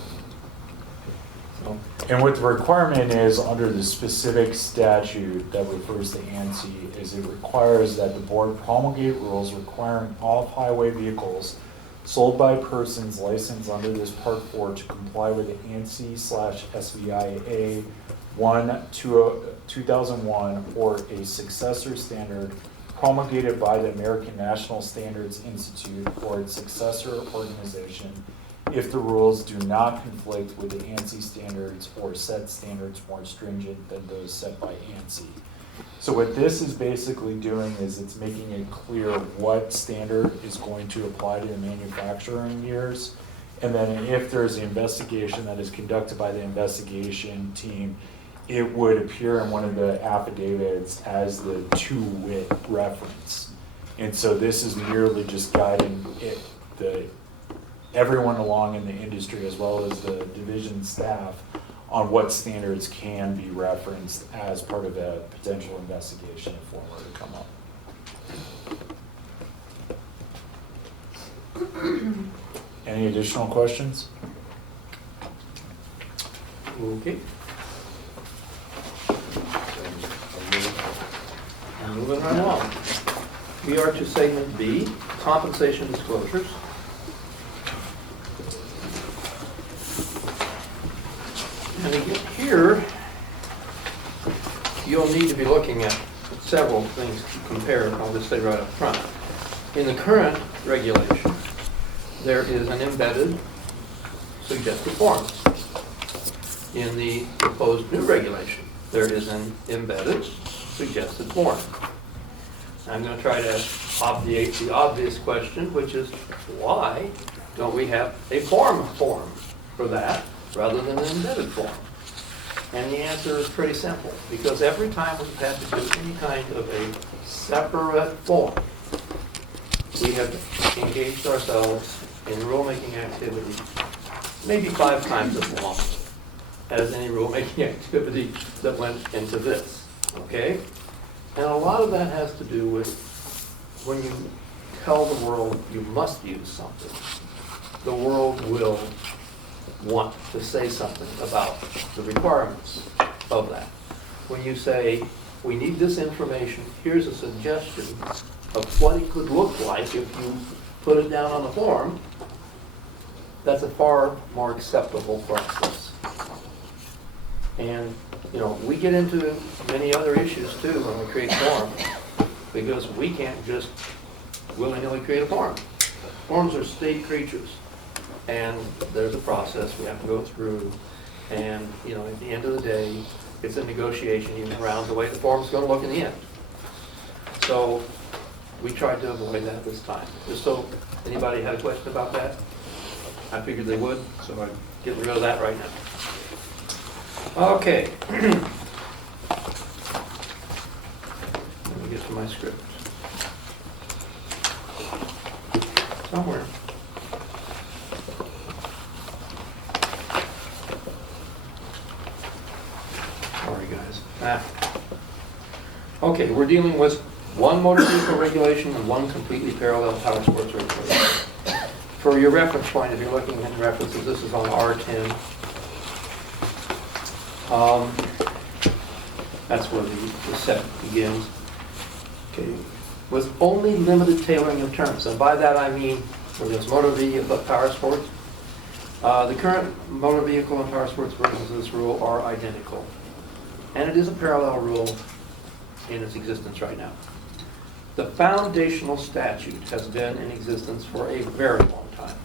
So, and what the requirement is under the specific statute that refers to ANSI is it requires that the board promulgate rules requiring off-highway vehicles sold by persons licensed under this Part 4 to comply with the ANSI/SVIA 2001 or a successor standard promulgated by the American National Standards Institute or its successor organization if the rules do not conflict with the ANSI standards or set standards more stringent than those set by ANSI. So what this is basically doing is it's making it clear what standard is going to apply to the manufacturing years. And then if there's an investigation that is conducted by the investigation team, it would appear in one of the affidavits as the to-wit reference. And so this is merely just guiding everyone along in the industry as well as the division staff on what standards can be referenced as part of a potential investigation if one were to come up. Any additional questions? Okay. Moving right along. We are to segment B, compensation disclosures. And again, here, you'll need to be looking at several things to compare. I'll just say right up front. In the current regulation, there is an embedded suggested form. In the proposed new regulation, there is an embedded suggested form. I'm going to try to obviate the obvious question, which is why don't we have a form for that rather than an embedded form? And the answer is pretty simple, because every time we've had to do any kind of a separate form, we have engaged ourselves in rulemaking activity maybe 5 times as long as any rulemaking activity that went into this, okay? And a lot of that has to do with when you tell the world you must use something, the world will want to say something about the requirements of that. When you say, we need this information, here's a suggestion of what it could look like if you put it down on the form, that's a far more acceptable process. And, you know, we get into many other issues too when we create forms, because we can't just willy-nilly create a form. Forms are state creatures, and there's a process we have to go through, and, you know, at the end of the day, it's a negotiation even around the way the form's going to look in the end. So we tried to avoid that this time. Just so anybody had a question about that, I figured they would, so I'm getting rid of that right now. Okay. Let me get to my script. Somewhere. Sorry, guys. Okay, we're dealing with one motor vehicle regulation and one completely parallel power sports regulation. For your reference point, if you're looking at references, this is on R10. That's where the set begins. Okay, with only limited tailoring of terms, and by that I mean for this motor vehicle power sports. The current motor vehicle and power sports versions of this rule are identical, and it is a parallel rule in its existence right now. The foundational statute has been in existence for a very long time.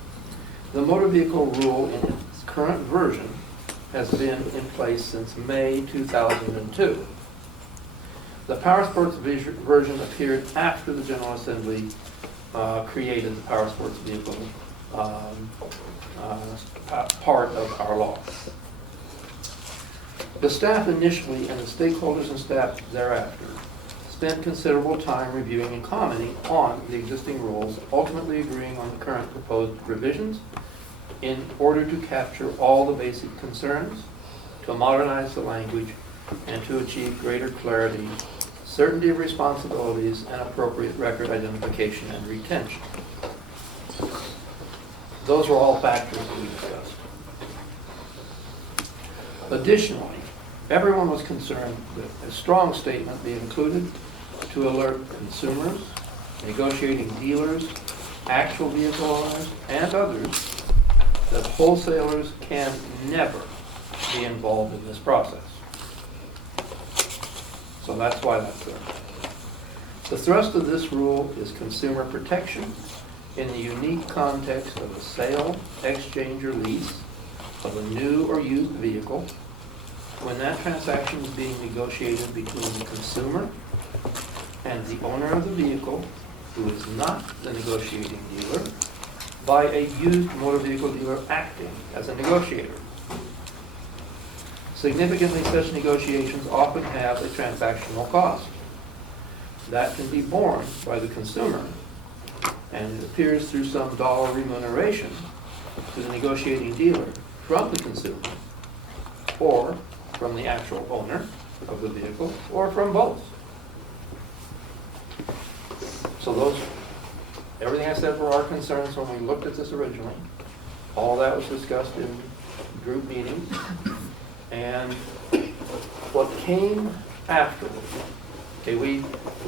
The motor vehicle rule in its current version has been in place since May 2002. The power sports version appeared after the General Assembly created the power sports vehicle part of our law. The staff initially and the stakeholders and staff thereafter spent considerable time reviewing and commenting on the existing rules, ultimately agreeing on the current proposed revisions in order to capture all the basic concerns, to modernize the language, and to achieve greater clarity, certainty of responsibilities, and appropriate record identification and retention. Those were all factors that we discussed. Additionally, everyone was concerned with a strong statement be included to alert consumers, negotiating dealers, actual vehicle owners, and others that wholesalers can never be involved in this process. So that's why that's there. The thrust of this rule is consumer protection in the unique context of a sale, exchange, or lease of a new or used vehicle, when that transaction is being negotiated between the consumer and the owner of the vehicle, who is not the negotiating dealer, by a used motor vehicle dealer acting as a negotiator. Significantly, such negotiations often have a transactional cost. That can be borne by the consumer, and it appears through some dollar remuneration to the negotiating dealer from the consumer, or from the actual owner of the vehicle, or from both. So everything I said were our concerns when we looked at this originally. All that was discussed in group meetings. And what came afterwards, okay, we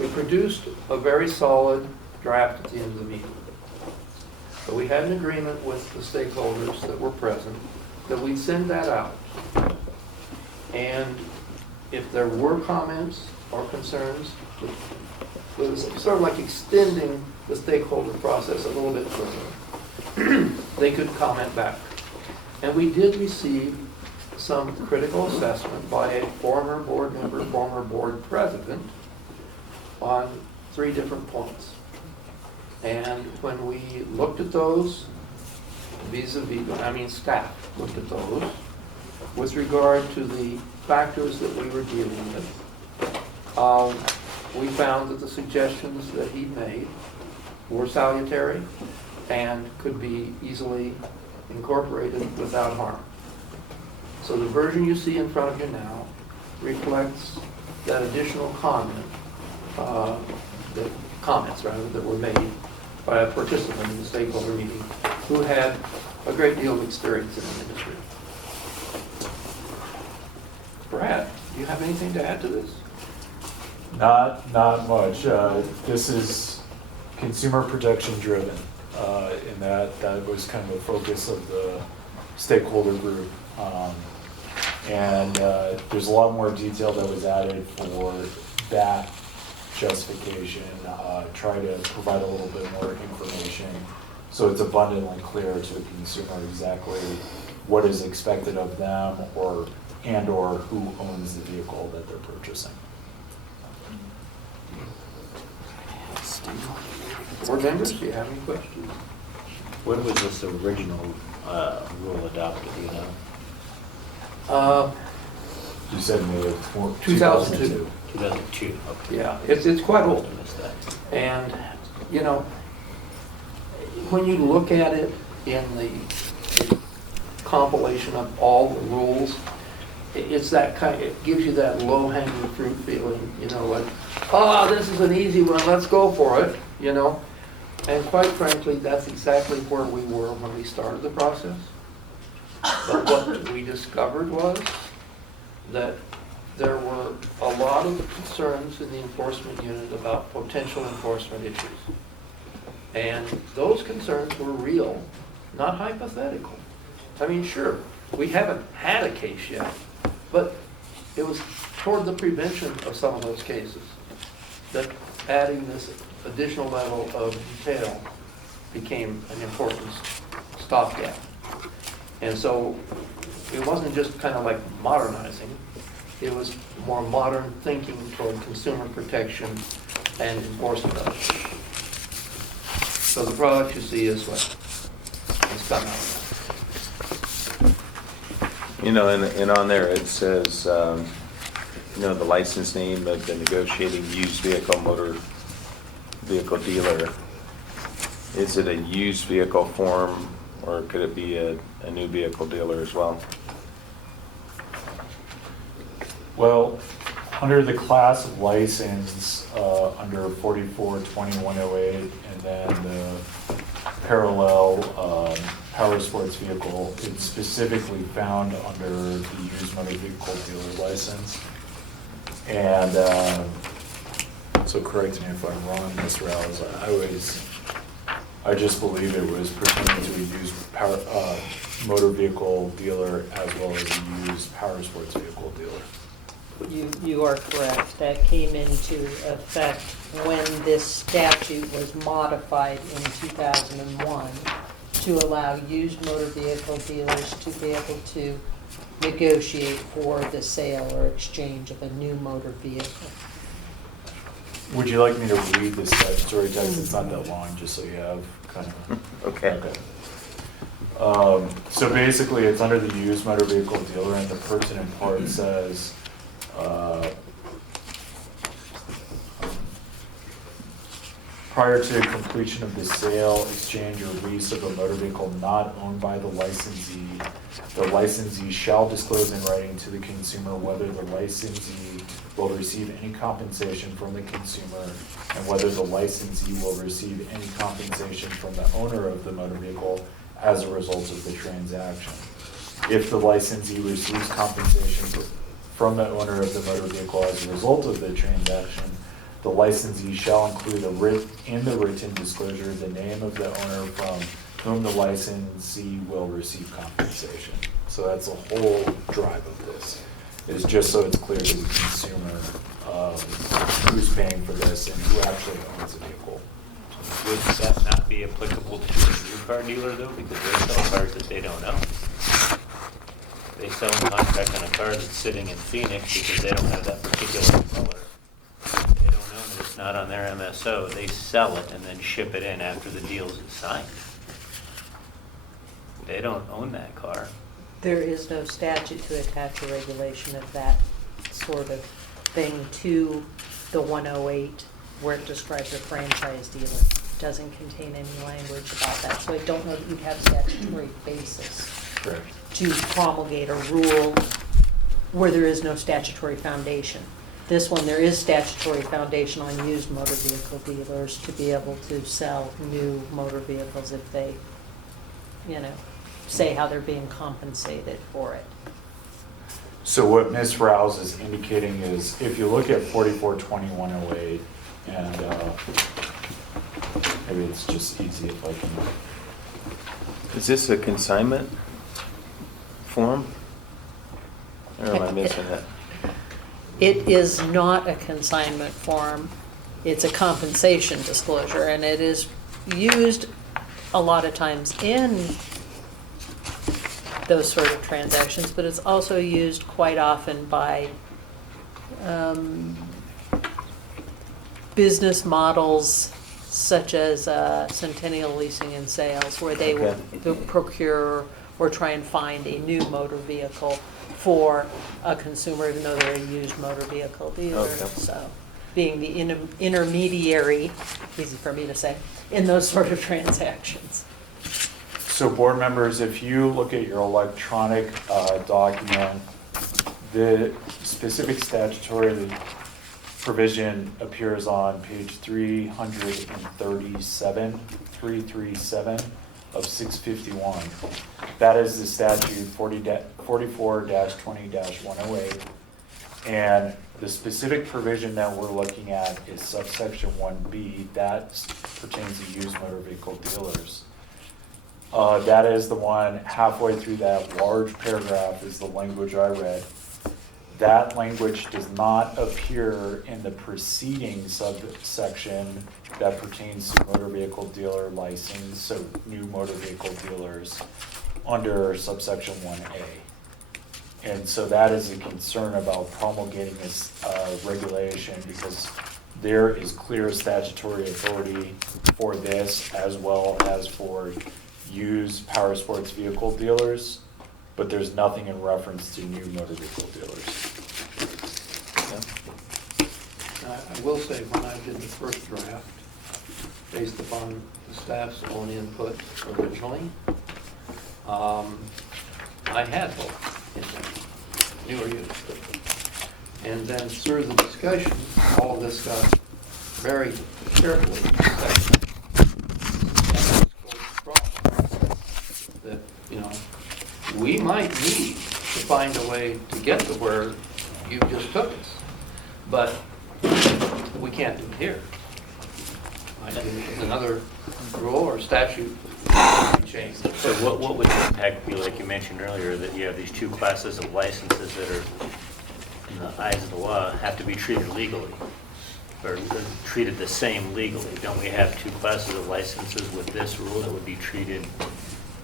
produced a very solid draft at the end of the meeting. But we had an agreement with the stakeholders that were present that we'd send that out. And if there were comments or concerns, it was sort of like extending the stakeholder process a little bit further. They could comment back. And we did receive some critical assessment by a former board member, former board president, on 3 different points. And when we looked at those, staff looked at those, with regard to the factors that we were dealing with, we found that the suggestions that he made were salutary and could be easily incorporated without harm. So the version you see in front of you now reflects that additional comments that were made by a participant in the stakeholder meeting who had a great deal of experience in the industry. Brad, do you have anything to add to this? Not much. This is consumer protection driven, and that was kind of the focus of the stakeholder group. And there's a lot more detail that was added for that justification. Try to provide a little bit more information so it's abundantly clear to the consumer exactly what is expected of them or who owns the vehicle that they're purchasing. Board members, do you have any questions? When was this original rule adopted, do you know? You said May of 2002. 2002, okay. Yeah, it's quite old. I missed that. And, when you look at it in the compilation of all the rules, it gives you that low-hanging fruit feeling, like, this is an easy one, let's go for it, And quite frankly, that's exactly where we were when we started the process. But what we discovered was that there were a lot of concerns in the enforcement unit about potential enforcement issues. And those concerns were real, not hypothetical. I mean, sure, we haven't had a case yet, but it was toward the prevention of some of those cases that adding this additional level of detail became an important stopgap. And so it wasn't just kind of like modernizing, it was more modern thinking toward consumer protection and enforcement of it. So the product you see is what has come out. And on there it says, the license name of the negotiating used vehicle motor vehicle dealer. Is it a used vehicle form, or could it be a new vehicle dealer as well? Well, under the class of license, under 442108, and then the parallel power sports vehicle, it's specifically found under the used motor vehicle dealer license. And so correct me if I'm wrong, Mr. Alves, I just believe it was pertaining to a used motor vehicle dealer as well as a used power sports vehicle dealer. You are correct. That came into effect when this statute was modified in 2001 to allow used motor vehicle dealers to be able to negotiate for the sale or exchange of a new motor vehicle. Would you like me to read the statutory text? It's not that long, just so you have kind of. Okay. So basically, it's under the used motor vehicle dealer, and the pertinent part says, prior to completion of the sale, exchange, or lease of a motor vehicle not owned by the licensee shall disclose in writing to the consumer whether the licensee will receive any compensation from the consumer and whether the licensee will receive any compensation from the owner of the motor vehicle as a result of the transaction. If the licensee receives compensation from the owner of the motor vehicle as a result of the transaction, the licensee shall include in the written disclosure the name of the owner from whom the licensee will receive compensation. So that's the whole drive of this, is just so it's clear to the consumer who's paying for this and who actually owns the vehicle. Would that not be applicable to a new car dealer though, because they sell cars that they don't own? They sell a contract on a car that's sitting in Phoenix because they don't have that particular color. They don't own it, it's not on their MSO. They sell it and then ship it in after the deal is signed. They don't own that car. There is no statute to attach a regulation of that sort of thing to the 108 where it describes a franchise dealer. It doesn't contain any language about that, so I don't know that you'd have statutory basis Correct. to promulgate a rule where there is no statutory foundation. This one, there is statutory foundation on used motor vehicle dealers to be able to sell new motor vehicles if they, say how they're being compensated for it. So what Ms. Rouse is indicating is, if you look at 442108, and maybe it's just easy if I can. Is this a consignment form? Or am I missing that? It is not a consignment form. It's a compensation disclosure, and it is used a lot of times in those sort of transactions, but it's also used quite often by business models such as Centennial Leasing and Sales, where they will procure or try and find a new motor vehicle for a consumer, even though they're a used motor vehicle dealer. Okay. So being the intermediary, easy for me to say, in those sort of transactions. So board members, if you look at your electronic document, the specific statutory provision appears on page 337 of 651. That is the statute 44-20-108. And the specific provision that we're looking at is subsection 1B. That pertains to used motor vehicle dealers. That is the one halfway through that large paragraph is the language I read. That language does not appear in the preceding subsection that pertains to motor vehicle dealer license, so new motor vehicle dealers under subsection 1A. And so that is a concern about promulgating this regulation, because there is clear statutory authority for this as well as for used power sports vehicle dealers, but there's nothing in reference to new motor vehicle dealers. I will say, when I did the first draft, based upon the staff's own input originally, I had both in there, new or used. And then through the discussion, all of this got very carefully discussed. That, we might need to find a way to get to where you just took us, but we can't do it here. Another rule or statute change. So what would the impact be, like you mentioned earlier, that you have these two classes of licenses that are, in the eyes of the law, have to be treated legally, or treated the same legally? Don't we have two classes of licenses with this rule that would be treated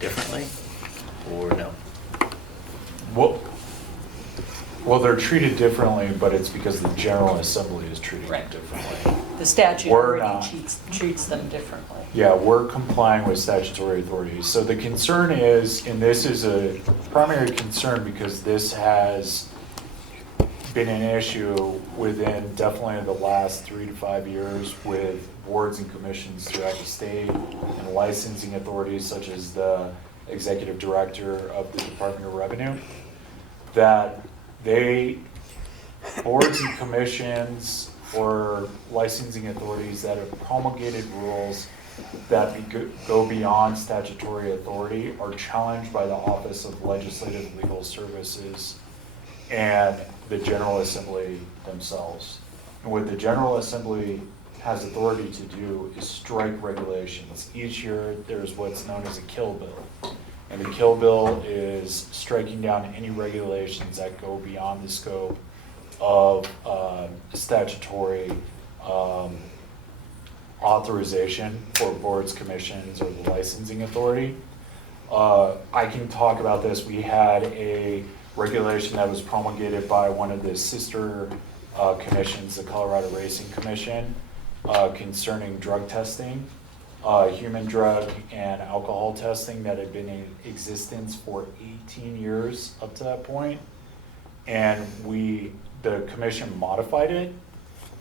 differently, or no? Well, they're treated differently, but it's because the General Assembly is treating Right. it differently. The statute We're already not. treats them differently. Yeah, we're complying with statutory authorities. So the concern is, and this is a primary concern because this has been an issue within definitely the last 3 to 5 years with boards and commissions throughout the state and licensing authorities such as the executive director of the Department of Revenue, that boards and commissions or licensing authorities that have promulgated rules that go beyond statutory authority are challenged by the Office of Legislative Legal Services and the General Assembly themselves. And what the General Assembly has authority to do is strike regulations. Each year, there's what's known as a kill bill. And the kill bill is striking down any regulations that go beyond the scope of statutory authorization for boards, commissions, or the licensing authority. I can talk about this. We had a regulation that was promulgated by one of the sister commissions, the Colorado Racing Commission, concerning drug testing, human drug and alcohol testing that had been in existence for 18 years up to that point. And the commission modified it,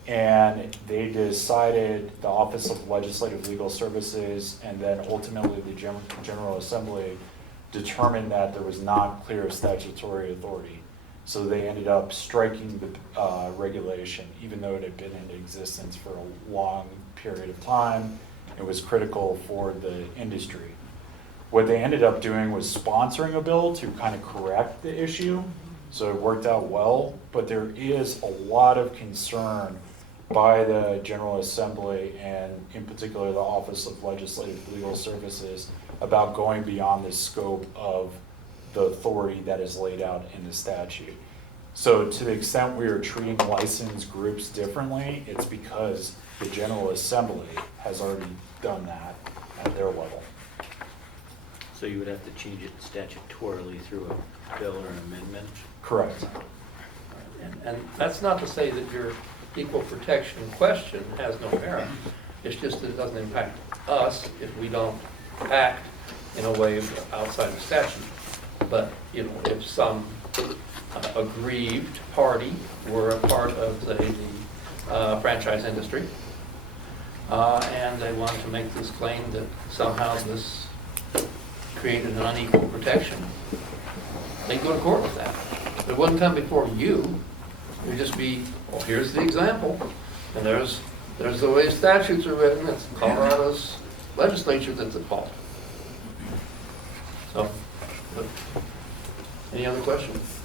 and they decided, the Office of Legislative Legal Services and then ultimately the General Assembly determined that there was not clear statutory authority. So they ended up striking the regulation, even though it had been in existence for a long period of time. It was critical for the industry. What they ended up doing was sponsoring a bill to kind of correct the issue. So it worked out well, but there is a lot of concern by the General Assembly and in particular the Office of Legislative Legal Services about going beyond the scope of the authority that is laid out in the statute. So to the extent we are treating licensed groups differently, it's because the General Assembly has already done that at their level. So you would have to change it statutorily through a bill or an amendment? Correct. And that's not to say that your equal protection question has no merit. It's just that it doesn't impact us if we don't act in a way outside the statute. But, you know, if some aggrieved party were a part of, say, the franchise industry, and they wanted to make this claim that somehow this created an unequal protection, they'd go to court with that. It wouldn't come before you. It would just be, well, here's the example, and there's the way statutes are written. It's Colorado's legislature that's at fault. So, but any other questions?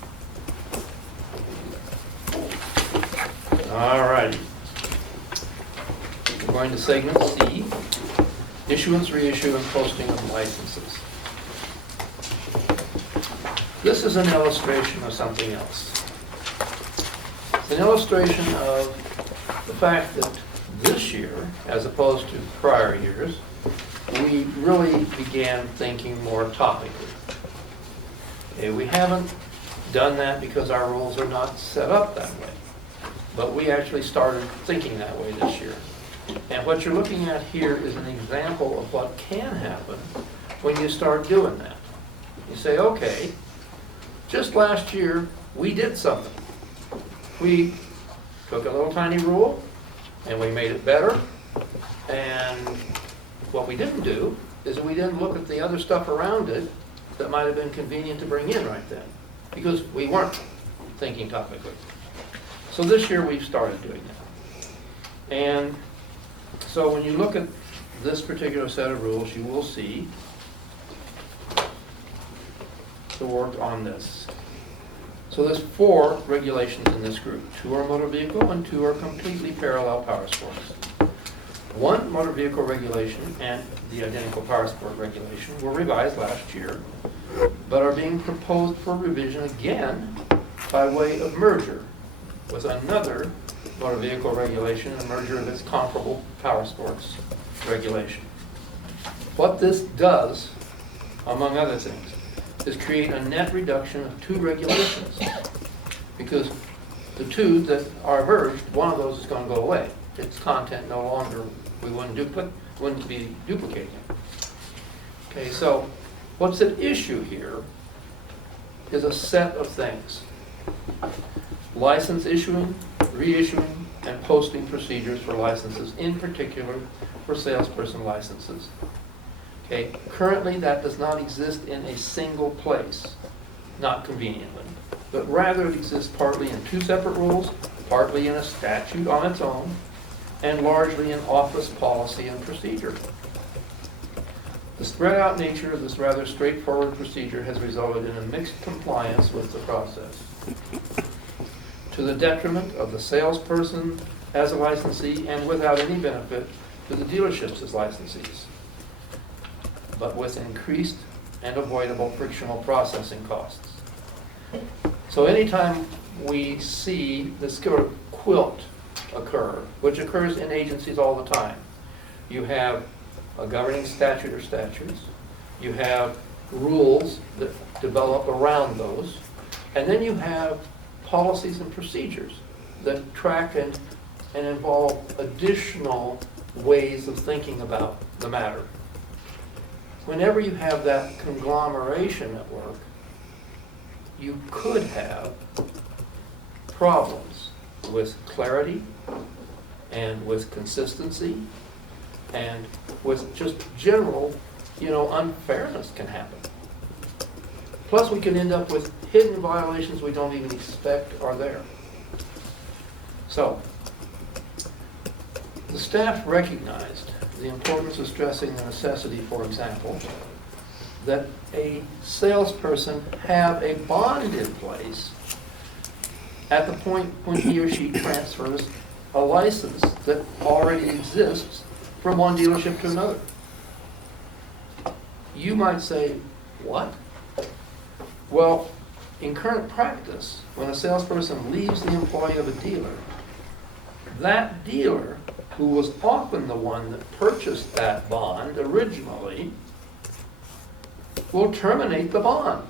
All righty. We're going to segment C, issuance, reissue, and posting of licenses. This is an illustration of something else. It's an illustration of the fact that this year, as opposed to prior years, we really began thinking more topically. We haven't done that because our rules are not set up that way, but we actually started thinking that way this year. And what you're looking at here is an example of what can happen when you start doing that. You say, okay, just last year we did something. We took a little tiny rule and we made it better, and what we didn't do is we didn't look at the other stuff around it that might have been convenient to bring in right then, because we weren't thinking topically. So this year we've started doing that. And so when you look at this particular set of rules, you will see the work on this. So there's 4 regulations in this group. 2 are motor vehicle and 2 are completely parallel power sports. 1 motor vehicle regulation and the identical power sport regulation were revised last year, but are being proposed for revision again by way of merger with another motor vehicle regulation and merger of its comparable power sports regulation. What this does, among other things, is create a net reduction of 2 regulations. Because the 2 that are merged, one of those is going to go away. Its content no longer, we wouldn't be duplicating it. Okay, so what's at issue here is a set of things. License issuing, reissuing, and posting procedures for licenses, in particular for salesperson licenses. Okay, currently that does not exist in a single place, not conveniently, but rather it exists partly in 2 separate rules, partly in a statute on its own, and largely in office policy and procedure. The spread out nature of this rather straightforward procedure has resulted in a mixed compliance with the process, to the detriment of the salesperson as a licensee and without any benefit to the dealerships as licensees, but with increased and avoidable frictional processing costs. So anytime we see this sort of quilt occur, which occurs in agencies all the time, you have a governing statute or statutes, you have rules that develop around those, and then you have policies and procedures that track and involve additional ways of thinking about the matter. Whenever you have that conglomeration at work, you could have problems with clarity and with consistency and with just general, unfairness can happen. Plus, we can end up with hidden violations we don't even expect are there. So, the staff recognized the importance of stressing the necessity, for example, that a salesperson have a bond in place at the point when he or she transfers a license that already exists from one dealership to another. You might say, what? Well, in current practice, when a salesperson leaves the employ of a dealer, that dealer, who was often the one that purchased that bond originally, will terminate the bond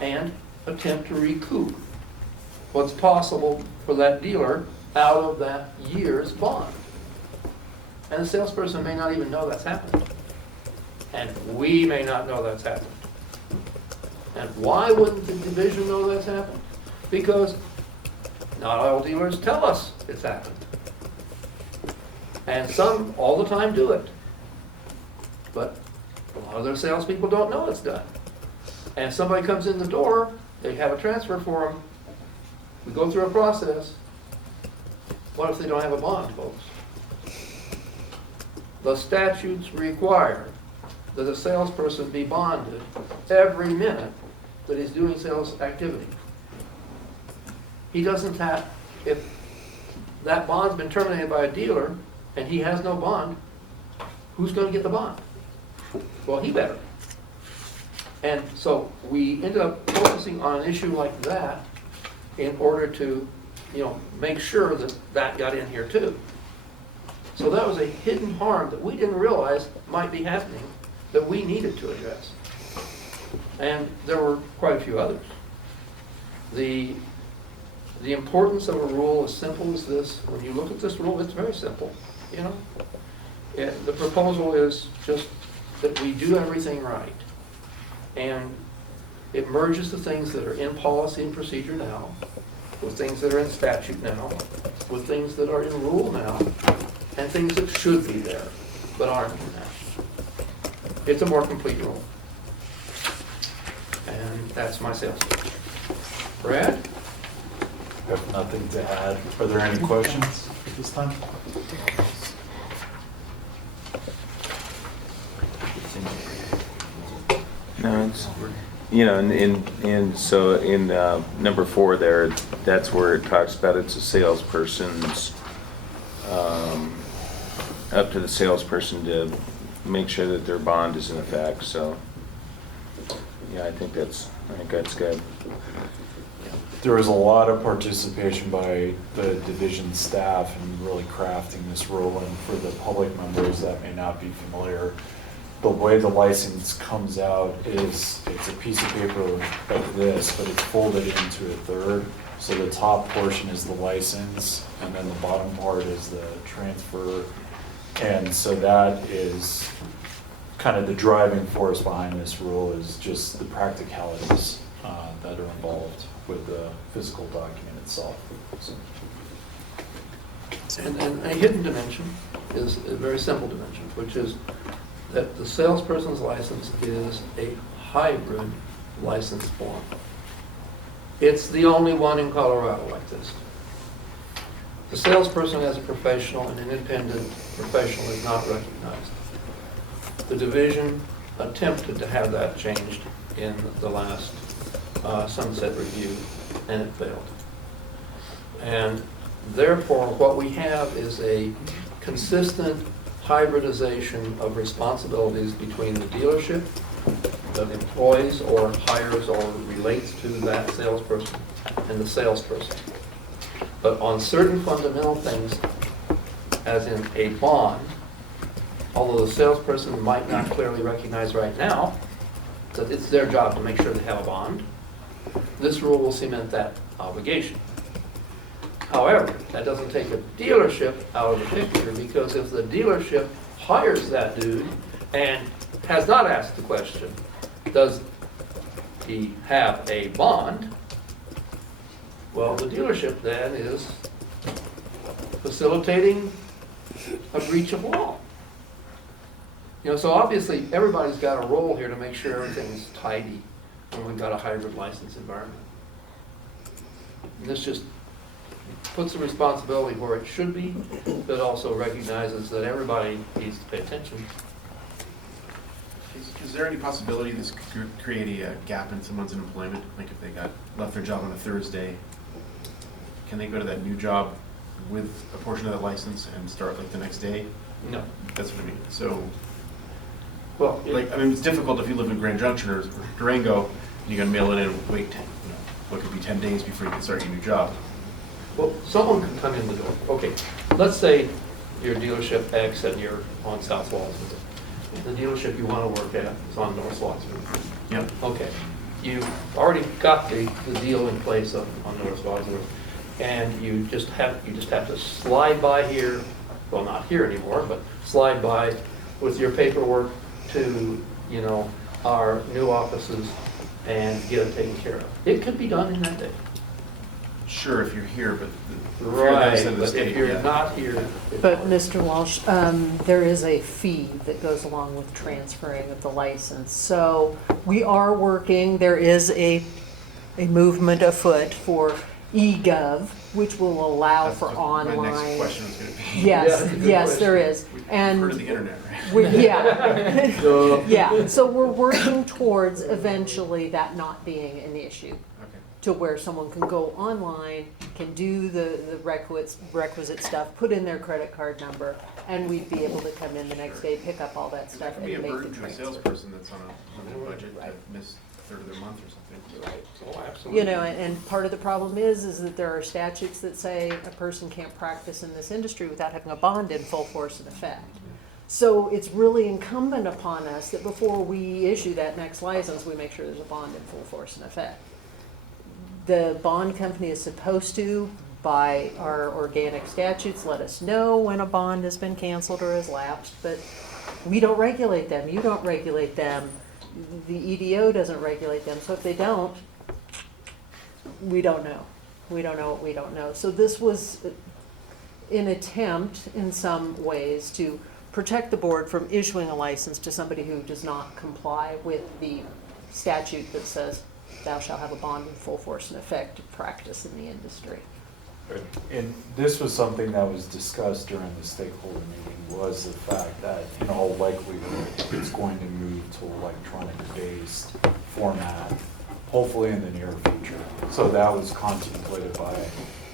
and attempt to recoup what's possible for that dealer out of that year's bond. And the salesperson may not even know that's happened. And we may not know that's happened. And why wouldn't the division know that's happened? Because not all dealers tell us it's happened. And some all the time do it. But a lot of their salespeople don't know it's done. And if somebody comes in the door, they have a transfer form, we go through a process. What if they don't have a bond, folks? The statutes require that a salesperson be bonded every minute that he's doing sales activity. He doesn't have, if that bond's been terminated by a dealer and he has no bond, who's going to get the bond? Well, he better. And so we ended up focusing on an issue like that in order to, make sure that that got in here too. So that was a hidden harm that we didn't realize might be happening that we needed to address. And there were quite a few others. The importance of a rule as simple as this, when you look at this rule, it's very simple, The proposal is just that we do everything right. And it merges the things that are in policy and procedure now, with things that are in statute now, with things that are in rule now, and things that should be there, but aren't now. It's a more complete rule. And that's my sales pitch. Brad? I have nothing to add. Are there any questions at this time? No, it's, and so in number 4 there, that's where it talks about it's a salesperson's, up to the salesperson to make sure that their bond is in effect, so, yeah, I think that's good. There was a lot of participation by the division staff in really crafting this rule, and for the public members that may not be familiar, the way the license comes out is it's a piece of paper like this, but it's folded into a third. So the top portion is the license, and then the bottom part is the transfer. And so that is kind of the driving force behind this rule, is just the practicalities that are involved with the physical document itself. So, And a hidden dimension is a very simple dimension, which is that the salesperson's license is a hybrid license form. It's the only one in Colorado like this. The salesperson as a professional and an independent professional is not recognized. The division attempted to have that changed in the last sunset review, and it failed. And therefore, what we have is a consistent hybridization of responsibilities between the dealership that employs or hires or relates to that salesperson and the salesperson. But on certain fundamental things, as in a bond, although the salesperson might not clearly recognize right now that it's their job to make sure they have a bond, this rule will cement that obligation. However, that doesn't take a dealership out of the picture, because if the dealership hires that dude and has not asked the question, does he have a bond? Well, the dealership then is facilitating a breach of law. You know, so obviously everybody's got a role here to make sure everything's tidy when we've got a hybrid license environment. And this just puts the responsibility where it should be, but also recognizes that everybody needs to pay attention. Is there any possibility this could create a gap in someone's employment? Like if they left their job on a Thursday, can they go to that new job with a portion of that license and start like the next day? No. That's what I mean. So, Well, like, I mean, it's difficult if you live in Grand Junction or Durango, and you gotta mail it in and wait, what could be 10 days before you can start your new job. well, someone can come in the door. Okay, let's say you're dealership X and you're on South Waldsworth. The dealership you want to work at is on North Waldsworth. Yep. Okay, you've already got the deal in place on North Waldsworth, and you just have to slide by here, well, not here anymore, but slide by with your paperwork to, you know, our new offices and get it taken care of. It could be done in that day. Sure, if you're here, but Right, but if you're not here. But Mr. Walsh, there is a fee that goes along with transferring of the license. So we are working, there is a movement afoot for eGov, which will allow for online. My next question was gonna be. Yeah, Yes, that's a good yes, there question. is. We've And heard of the internet, right? yeah. Yeah, so we're working towards eventually that not being an issue, Okay. to where someone can go online, can do the requisite stuff, put in their credit card number, and we'd be able to come in the next day, pick up all that stuff, That could and be a make the burden to a transfer. salesperson that's on a budget to miss a third of their month or something. Oh, absolutely. You know, and part of the problem is that there are statutes that say a person can't practice in this industry without having a bond in full force and effect. So it's really incumbent upon us that before we issue that next license, we make sure there's a bond in full force and effect. The bond company is supposed to, by our organic statutes, let us know when a bond has been canceled or has lapsed, but we don't regulate them, you don't regulate them, the EDO doesn't regulate them, so if they don't, we don't know. We don't know what we don't know. So this was an attempt, in some ways, to protect the board from issuing a license to somebody who does not comply with the statute that says thou shalt have a bond in full force and effect to practice in the industry. And this was something that was discussed during the stakeholder meeting, was the fact that in all likelihood, it's going to move to electronic-based format, hopefully in the near future. So that was contemplated by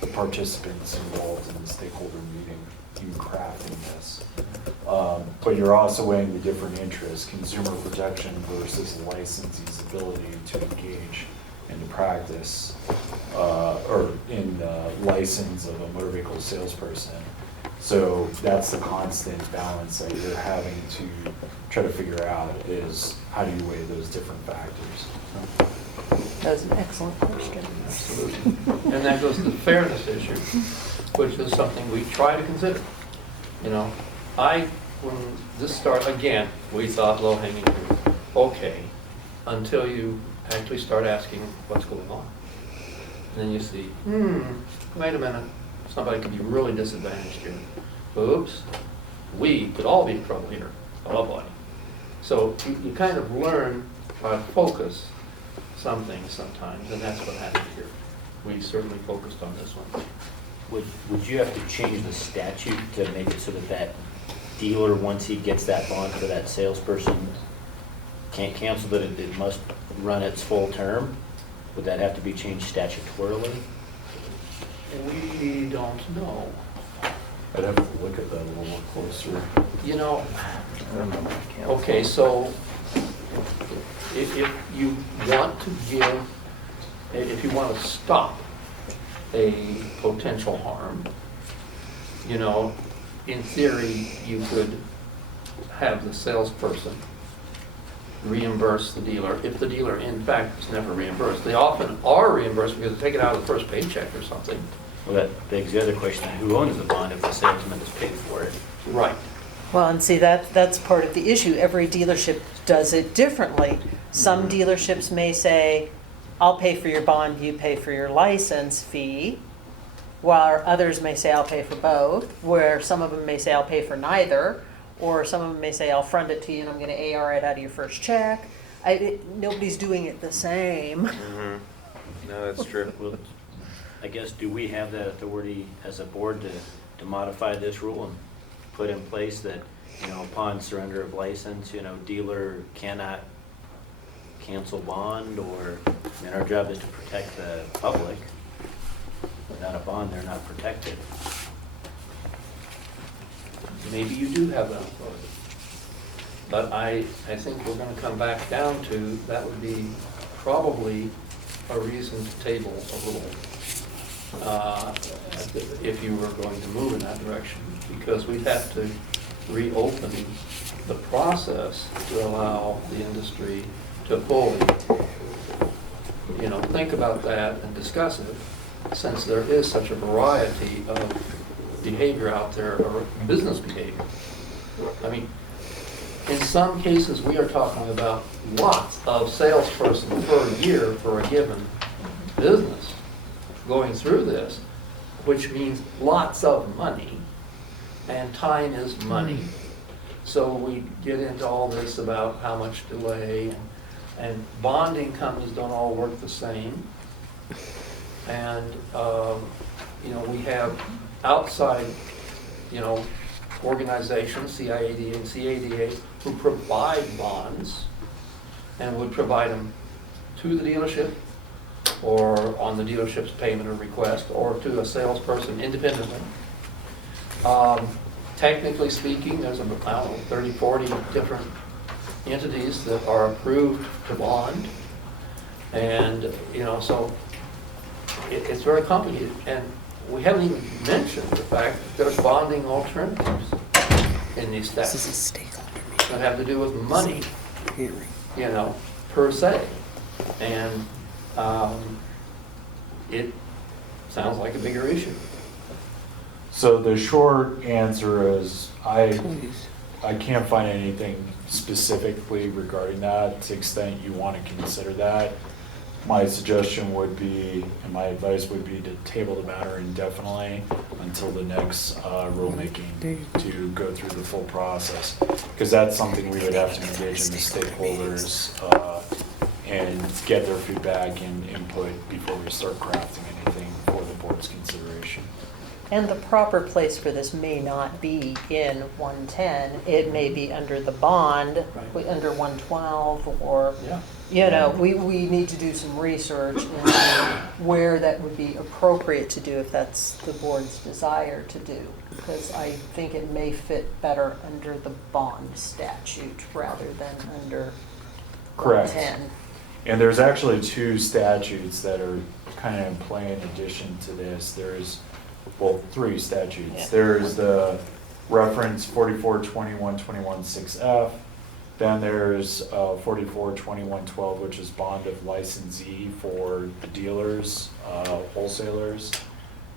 the participants involved in the stakeholder meeting in crafting this. But you're also weighing the different interests, consumer protection versus licensee's ability to engage and to practice, or in license of a motor vehicle salesperson. So that's the constant balance that you're having to try to figure out is how do you weigh those different factors? That was an excellent question. Absolutely. And that goes to the fairness issue, which is something we try to consider. You know, when this started, again, we thought low-hanging fruit, okay, until you actually start asking what's going on. And then you see, wait a minute, somebody could be really disadvantaged here. Oops, we could all be in trouble here. Oh boy. So you kind of learn how to focus some things sometimes, and that's what happened here. We certainly focused on this one. Would you have to change the statute to make it so that that dealer, once he gets that bond for that salesperson, can't cancel that it must run its full term? Would that have to be changed statutorily? We don't know. I'd have to look at that a little more closer. You know, okay, so if you want to give, if you want to stop a potential harm, you know, in theory, you could have the salesperson reimburse the dealer if the dealer in fact is never reimbursed. They often are reimbursed because they take it out of the first paycheck or something. Well, that begs the other question, who owns the bond if the salesman is paid for it? Right. Well, and see, that's part of the issue. Every dealership does it differently. Some dealerships may say, I'll pay for your bond, you pay for your license fee, while others may say, I'll pay for both, where some of them may say, I'll pay for neither, or some of them may say, I'll front it to you and I'm going to AR it out of your first check. Nobody's doing it the same. No, that's true. Well, I guess, do we have the authority as a board to modify this rule and put in place that, you know, upon surrender of license, you know, dealer cannot cancel bond, or, I mean, our job is to protect the public. Without a bond, they're not protected. Maybe you do have that authority. But I think we're going to come back down to, that would be probably a reason to table a rule. If you were going to move in that direction, because we'd have to reopen the process to allow the industry to fully, you know, think about that and discuss it, since there is such a variety of behavior out there, or business behavior. I mean, in some cases, we are talking about lots of salesperson per year for a given business going through this, which means lots of money, and time is money. So we get into all this about how much delay, and bonding companies don't all work the same. And, you know, we have outside, you know, organizations, CIADA and CADA, who provide bonds and would provide them to the dealership or on the dealership's payment or request, or to a salesperson independently. Technically speaking, there's about 30, 40 different entities that are approved to bond. And, you know, so it's very complicated. And we haven't even mentioned the fact that there's bonding alternatives in these statutes that have to do with money, you know, per se. And it sounds like a bigger issue. So the short answer is I can't find anything specifically regarding that to the extent you want to consider that. My suggestion would be, and my advice would be to table the matter indefinitely until the next rulemaking to go through the full process. Because that's something we would have to engage in the stakeholders and get their feedback and input before we start crafting anything for the board's consideration. And the proper place for this may not be in 110. It may be under the bond, Right. under 112, or, Yeah. you know, we need to do some research into where that would be appropriate to do if that's the board's desire to do. Because I think it may fit better under the bond statute rather than under Correct. 110. And there's actually two statutes that are kind of in play in addition to this. There's well, 3 statutes. Yeah. There's the reference 442121-6F, then there's 442112, which is bond of licensee for the dealers, wholesalers.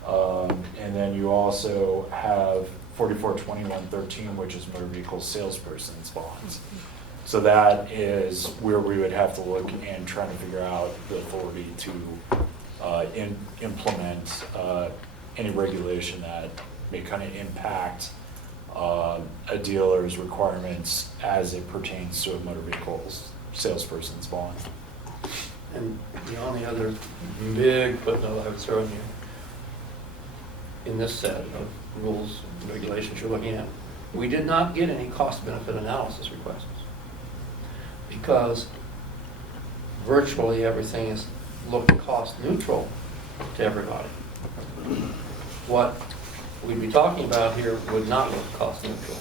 And then you also have 442113, which is motor vehicle salesperson's bonds. So that is where we would have to look and try to figure out the authority to implement any regulation that may kind of impact a dealer's requirements as it pertains to a motor vehicle salesperson's bond. And the only other big footnote I would throw in here, in this set of rules and regulations you're looking at, we did not get any cost-benefit analysis requests, because virtually everything is looked cost neutral to everybody. What we'd be talking about here would not look cost neutral.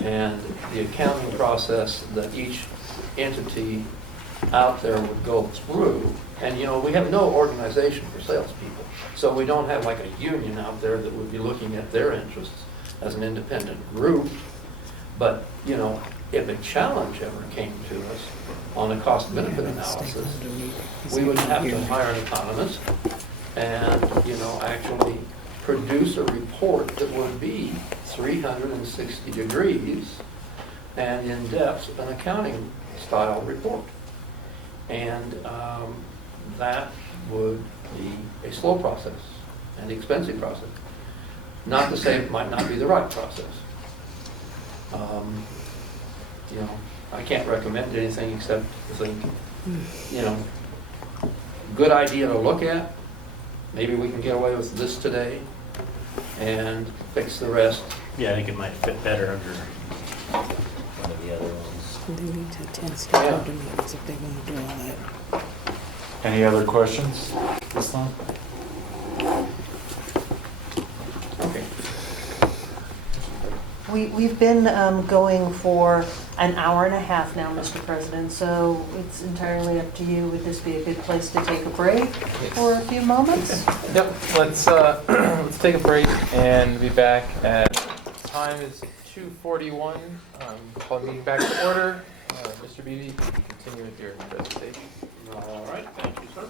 And the accounting process that each entity out there would go through, and you know, we have no organization for salespeople, so we don't have like a union out there that would be looking at their interests as an independent group. But you know, if a challenge ever came to us on a cost-benefit analysis, we would have to hire an economist and, you know, actually produce a report that would be 360 degrees and in-depth, an accounting style report. And that would be a slow process and expensive process. Not to say it might not be the right process. You know, I can't recommend anything except to think, you know, good idea to look at. Maybe we can get away with this today and fix the rest. Yeah, I think it might fit better under one of the other ones. They need to attend stakeholder meetings if they want to do all that. Any other questions this time? Okay. We've been going for an hour and a half now, Mr. President, so it's entirely up to you. Would this be a good place to take a break for a few moments? Yep, let's take a break and be back at, time is 2:41. Call the meeting back to order. Mr. Beebe, you can continue with your presentation. All right, thank you, sir.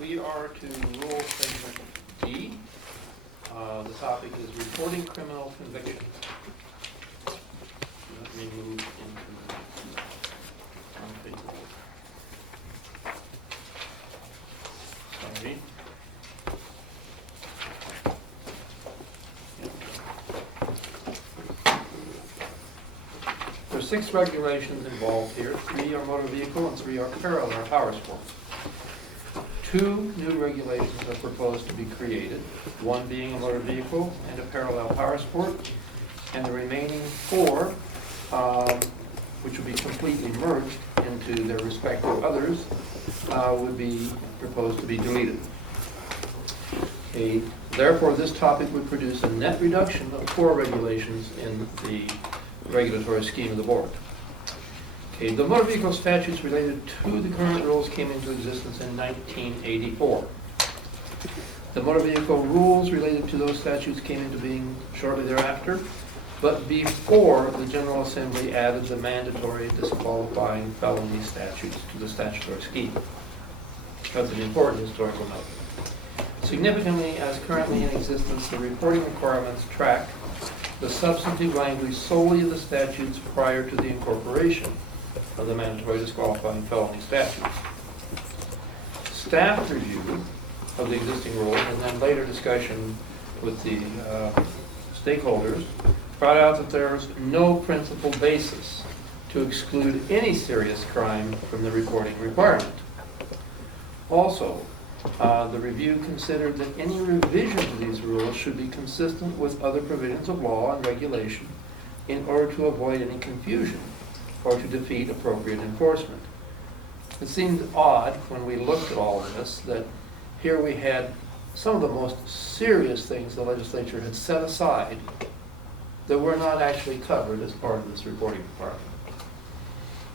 We are to rule segment D. The topic is reporting criminal convictions. Let me move into sorry. There are 6 regulations involved here. 3 are motor vehicle and 3 are parallel power sports. 2 new regulations are proposed to be created, one being a motor vehicle and a parallel power sport, and the remaining 4, which will be completely merged into their respective others, would be proposed to be deleted. Okay, therefore, this topic would produce a net reduction of 4 regulations in the regulatory scheme of the board. Okay, the motor vehicle statutes related to the current rules came into existence in 1984. The motor vehicle rules related to those statutes came into being shortly thereafter, but before the General Assembly added the mandatory disqualifying felony statutes to the statutory scheme. That's an important historical note. Significantly, as currently in existence, the reporting requirements track the substantive language solely of the statutes prior to the incorporation of the mandatory disqualifying felony statutes. Staff review of the existing rules and then later discussion with the stakeholders brought out that there's no principal basis to exclude any serious crime from the reporting requirement. Also, the review considered that any revision to these rules should be consistent with other provisions of law and regulation in order to avoid any confusion or to defeat appropriate enforcement. It seemed odd when we looked at all of this that here we had some of the most serious things the legislature had set aside that were not actually covered as part of this reporting requirement.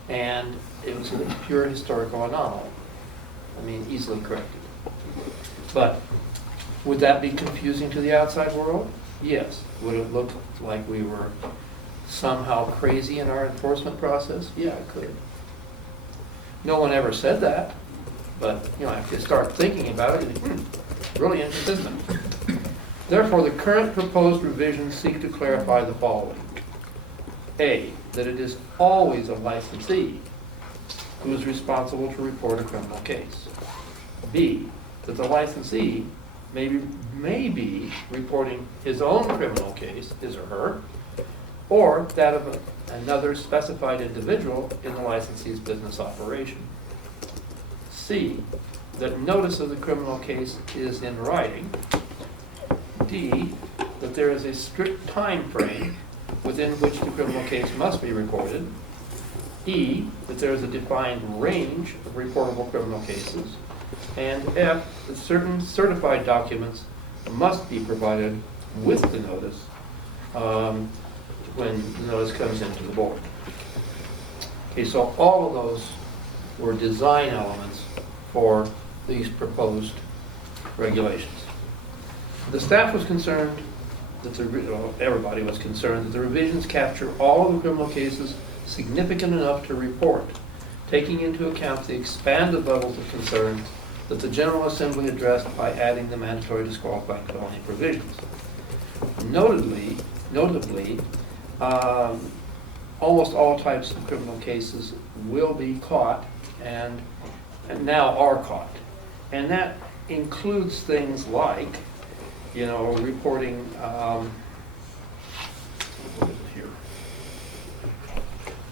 And it was a pure historical anomaly. I mean, easily corrected. But Would that be confusing to the outside world? Yes. Would it look like we were somehow crazy in our enforcement process? Yeah, it could. No one ever said that, but if you start thinking about it, you think, really inconsistent. Therefore, the current proposed revisions seek to clarify the following. A, that it is always a licensee who is responsible to report a criminal case. B, that the licensee may be reporting his own criminal case, his or her, or that of another specified individual in the licensee's business operation. C, that notice of the criminal case is in writing. D, that there is a strict time frame within which the criminal case must be reported. E, that there is a defined range of reportable criminal cases. And F, that certain certified documents must be provided with the notice when the notice comes into the board. Okay, so all of those were design elements for these proposed regulations. The staff was concerned that everybody was concerned that the revisions capture all of the criminal cases significant enough to report, taking into account the expanded levels of concern that the General Assembly addressed by adding the mandatory disqualifying felony provisions. Notably, almost all types of criminal cases will be caught and now are caught. And that includes things like, reporting, what is it here?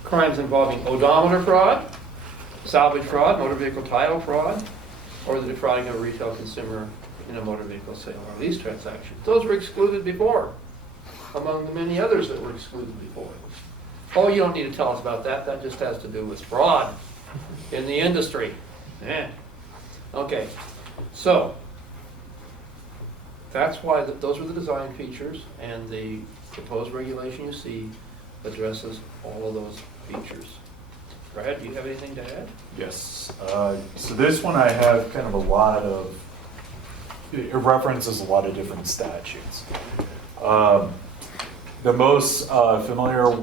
Crimes involving odometer fraud, salvage fraud, motor vehicle title fraud, or the defrauding of a retail consumer in a motor vehicle sale or lease transaction. Those were excluded before, among the many others that were excluded before. Oh, you don't need to tell us about that. That just has to do with fraud in the industry. Yeah. Okay, so that's why those were the design features, and the proposed regulation you see addresses all of those features. Brad, do you have anything to add? Yes. So this one I have kind of a lot of, it references a lot of different statutes. The most familiar,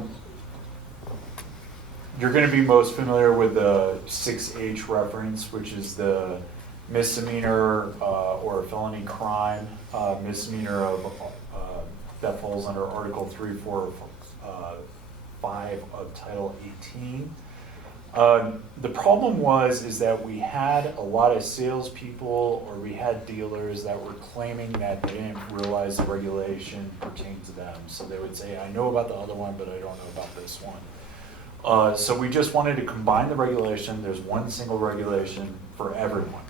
you're going to be most familiar with the 6H reference, which is the misdemeanor or felony crime misdemeanor of that falls under Article 3, 4, 5 of Title 18. The problem is that we had a lot of salespeople or we had dealers that were claiming that they didn't realize the regulation pertained to them. So they would say, I know about the other one, but I don't know about this one. So we just wanted to combine the regulation. There's one single regulation for everyone.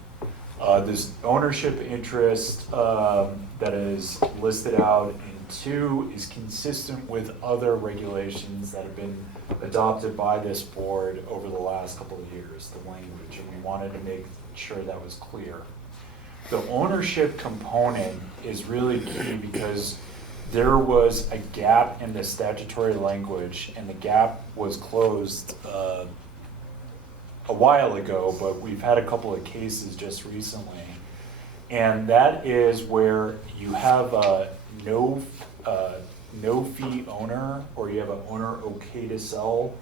This ownership interest that is listed out in 2 is consistent with other regulations that have been adopted by this board over the last couple of years, the language, and we wanted to make sure that was clear. The ownership component is really key because there was a gap in the statutory language, and the gap was closed a while ago, but we've had a couple of cases just recently. And that is where you have a no fee owner, or you have an owner okay to sell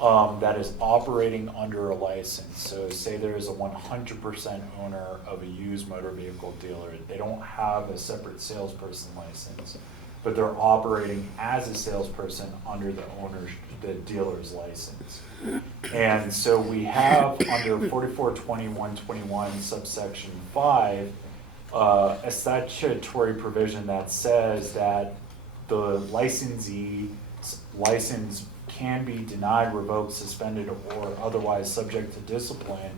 that is operating under a license. So say there is a 100% owner of a used motor vehicle dealer. They don't have a separate salesperson license, but they're operating as a salesperson under the dealer's license. And so we have under 442121 subsection 5 a statutory provision that says that the licensee's license can be denied, revoked, suspended, or otherwise subject to discipline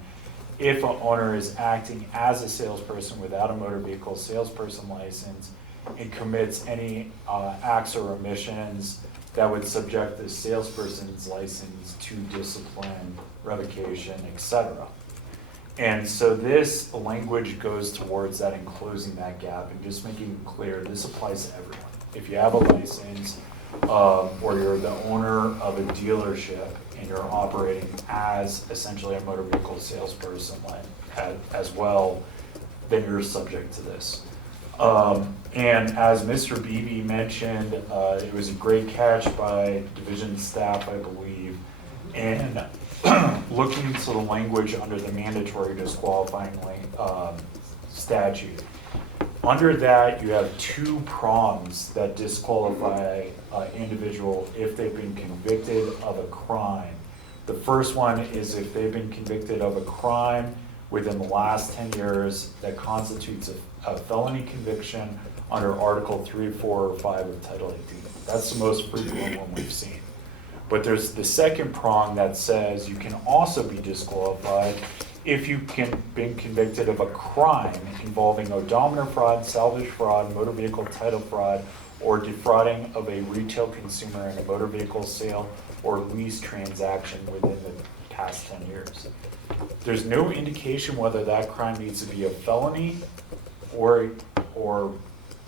if an owner is acting as a salesperson without a motor vehicle salesperson license and commits any acts or omissions that would subject the salesperson's license to discipline, revocation, etc. And so this language goes towards that and closing that gap and just making it clear this applies to everyone. If you have a license or you're the owner of a dealership and you're operating as essentially a motor vehicle salesperson as well, then you're subject to this. And as Mr. Beebe mentioned, it was a great catch by division staff, I believe. And looking to the language under the mandatory disqualifying statute. Under that, you have two prongs that disqualify an individual if they've been convicted of a crime. The first one is if they've been convicted of a crime within the last 10 years that constitutes a felony conviction under Article 3, 4, or 5 of Title 18. That's the most frequent one we've seen. But there's the second prong that says you can also be disqualified if you've been convicted of a crime involving odometer fraud, salvage fraud, motor vehicle title fraud, or defrauding of a retail consumer in a motor vehicle sale or lease transaction within the past 10 years. There's no indication whether that crime needs to be a felony or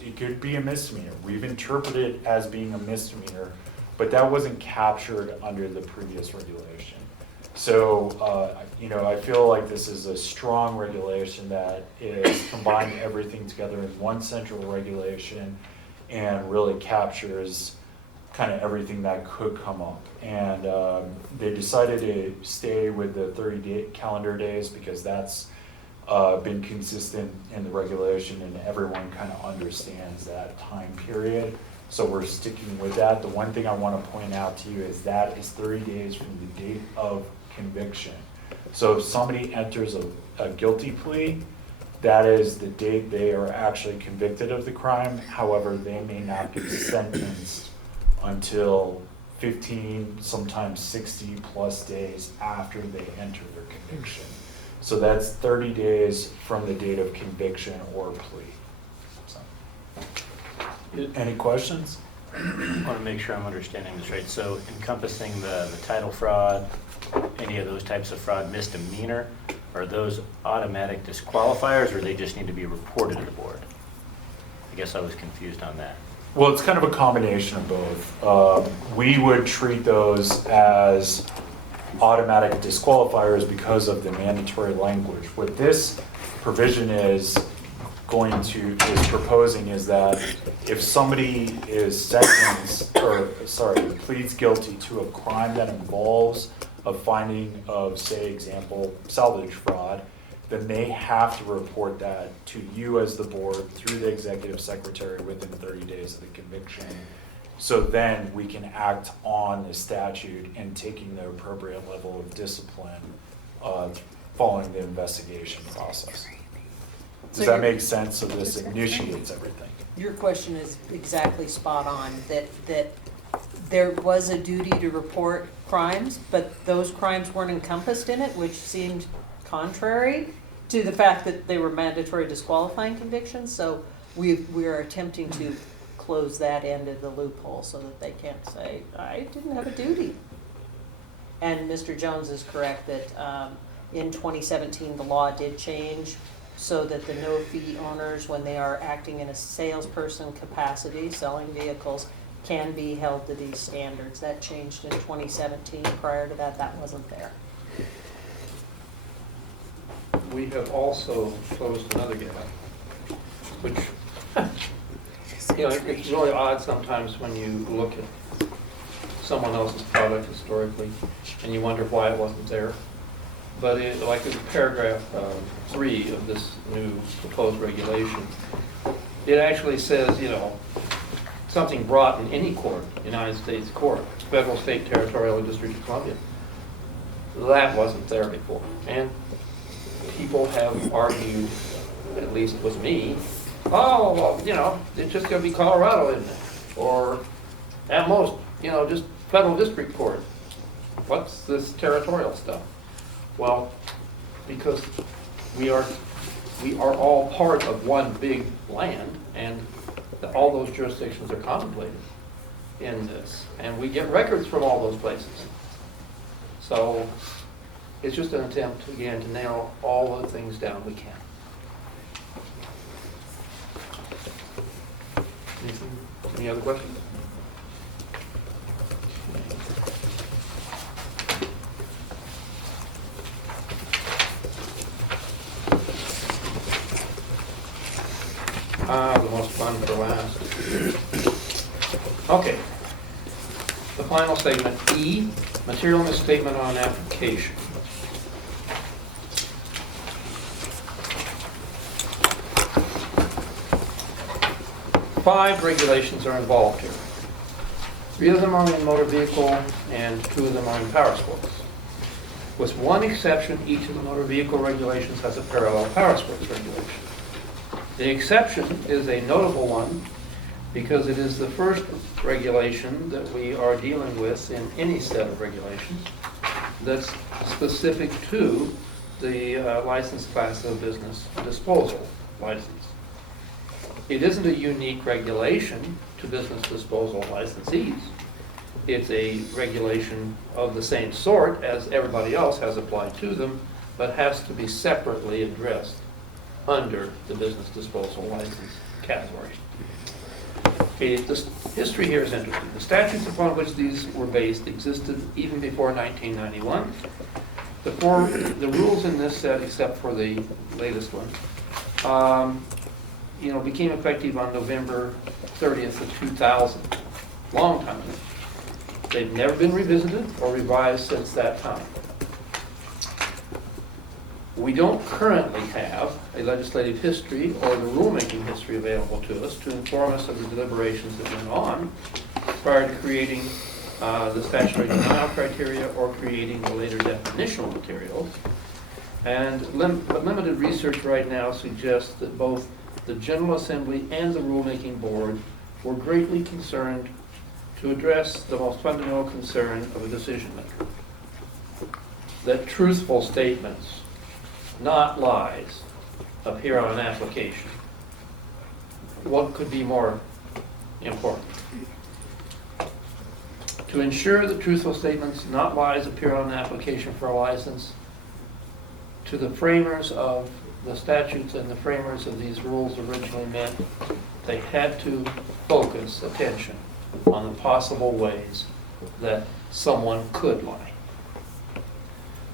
it could be a misdemeanor. We've interpreted it as being a misdemeanor, but that wasn't captured under the previous regulation. So, I feel like this is a strong regulation that is combining everything together in one central regulation and really captures kind of everything that could come up. And they decided to stay with the 30 calendar days because that's been consistent in the regulation and everyone kind of understands that time period. So we're sticking with that. The one thing I want to point out to you is that is 30 days from the date of conviction. So if somebody enters a guilty plea, that is the date they are actually convicted of the crime. However, they may not be sentenced until 15, sometimes 60 plus days after they enter their conviction. So that's 30 days from the date of conviction or plea. So. Any questions? I want to make sure I'm understanding this right. So encompassing the title fraud, any of those types of fraud misdemeanor, are those automatic disqualifiers or they just need to be reported to the board? I guess I was confused on that. Well, it's kind of a combination of both. We would treat those as automatic disqualifiers because of the mandatory language. What this provision is proposing is that if somebody is sentenced, pleads guilty to a crime that involves a finding of, say, example, salvage fraud, then they have to report that to you as the board through the executive secretary within 30 days of the conviction. So then we can act on the statute and taking the appropriate level of discipline following the investigation process. Does that make sense? So this initiates everything. Your question is exactly spot on, that there was a duty to report crimes, but those crimes weren't encompassed in it, which seemed contrary to the fact that they were mandatory disqualifying convictions. So we are attempting to close that end of the loophole so that they can't say, I didn't have a duty. And Mr. Jones is correct that in 2017, the law did change so that the no-fee owners, when they are acting in a salesperson capacity, selling vehicles, can be held to these standards. That changed in 2017. Prior to that, that wasn't there. We have also closed another gap, which, it's really odd sometimes when you look at someone else's product historically and you wonder why it wasn't there. But like in paragraph 3 of this new proposed regulation, it actually says, something brought in any court, United States court, federal, state, territorial, or District of Columbia. That wasn't there before. And people have argued, at least with me, it's just going to be Colorado, isn't it? Or at most, just federal district court. What's this territorial stuff? Well, because we are all part of one big land, and all those jurisdictions are contemplated in this, and we get records from all those places. So it's just an attempt, again, to nail all the things down we can. Any other questions? The most fun for last. Okay. The final segment, E, material misstatement on application. Five regulations are involved here. 3 of them are in motor vehicle and 2 of them are in power sports. With one exception, each of the motor vehicle regulations has a parallel power sports regulation. The exception is a notable one because it is the first regulation that we are dealing with in any set of regulations that's specific to the license class of business disposal license. It isn't a unique regulation to business disposal licensees. It's a regulation of the same sort as everybody else has applied to them, but has to be separately addressed under the business disposal license category. Okay, the history here is interesting. The statutes upon which these were based existed even before 1991. The rules in this set, except for the latest one, became effective on November 30th of 2000. Long time ago. They've never been revisited or revised since that time. We don't currently have a legislative history or the rulemaking history available to us to inform us of the deliberations that went on prior to creating the statutory denial criteria or creating the later definitional materials. And but limited research right now suggests that both the General Assembly and the Rulemaking Board were greatly concerned to address the most fundamental concern of a decision maker. That truthful statements, not lies, appear on an application. What could be more important? To ensure that truthful statements, not lies, appear on an application for a license, to the framers of the statutes and the framers of these rules originally meant they had to focus attention on the possible ways that someone could lie.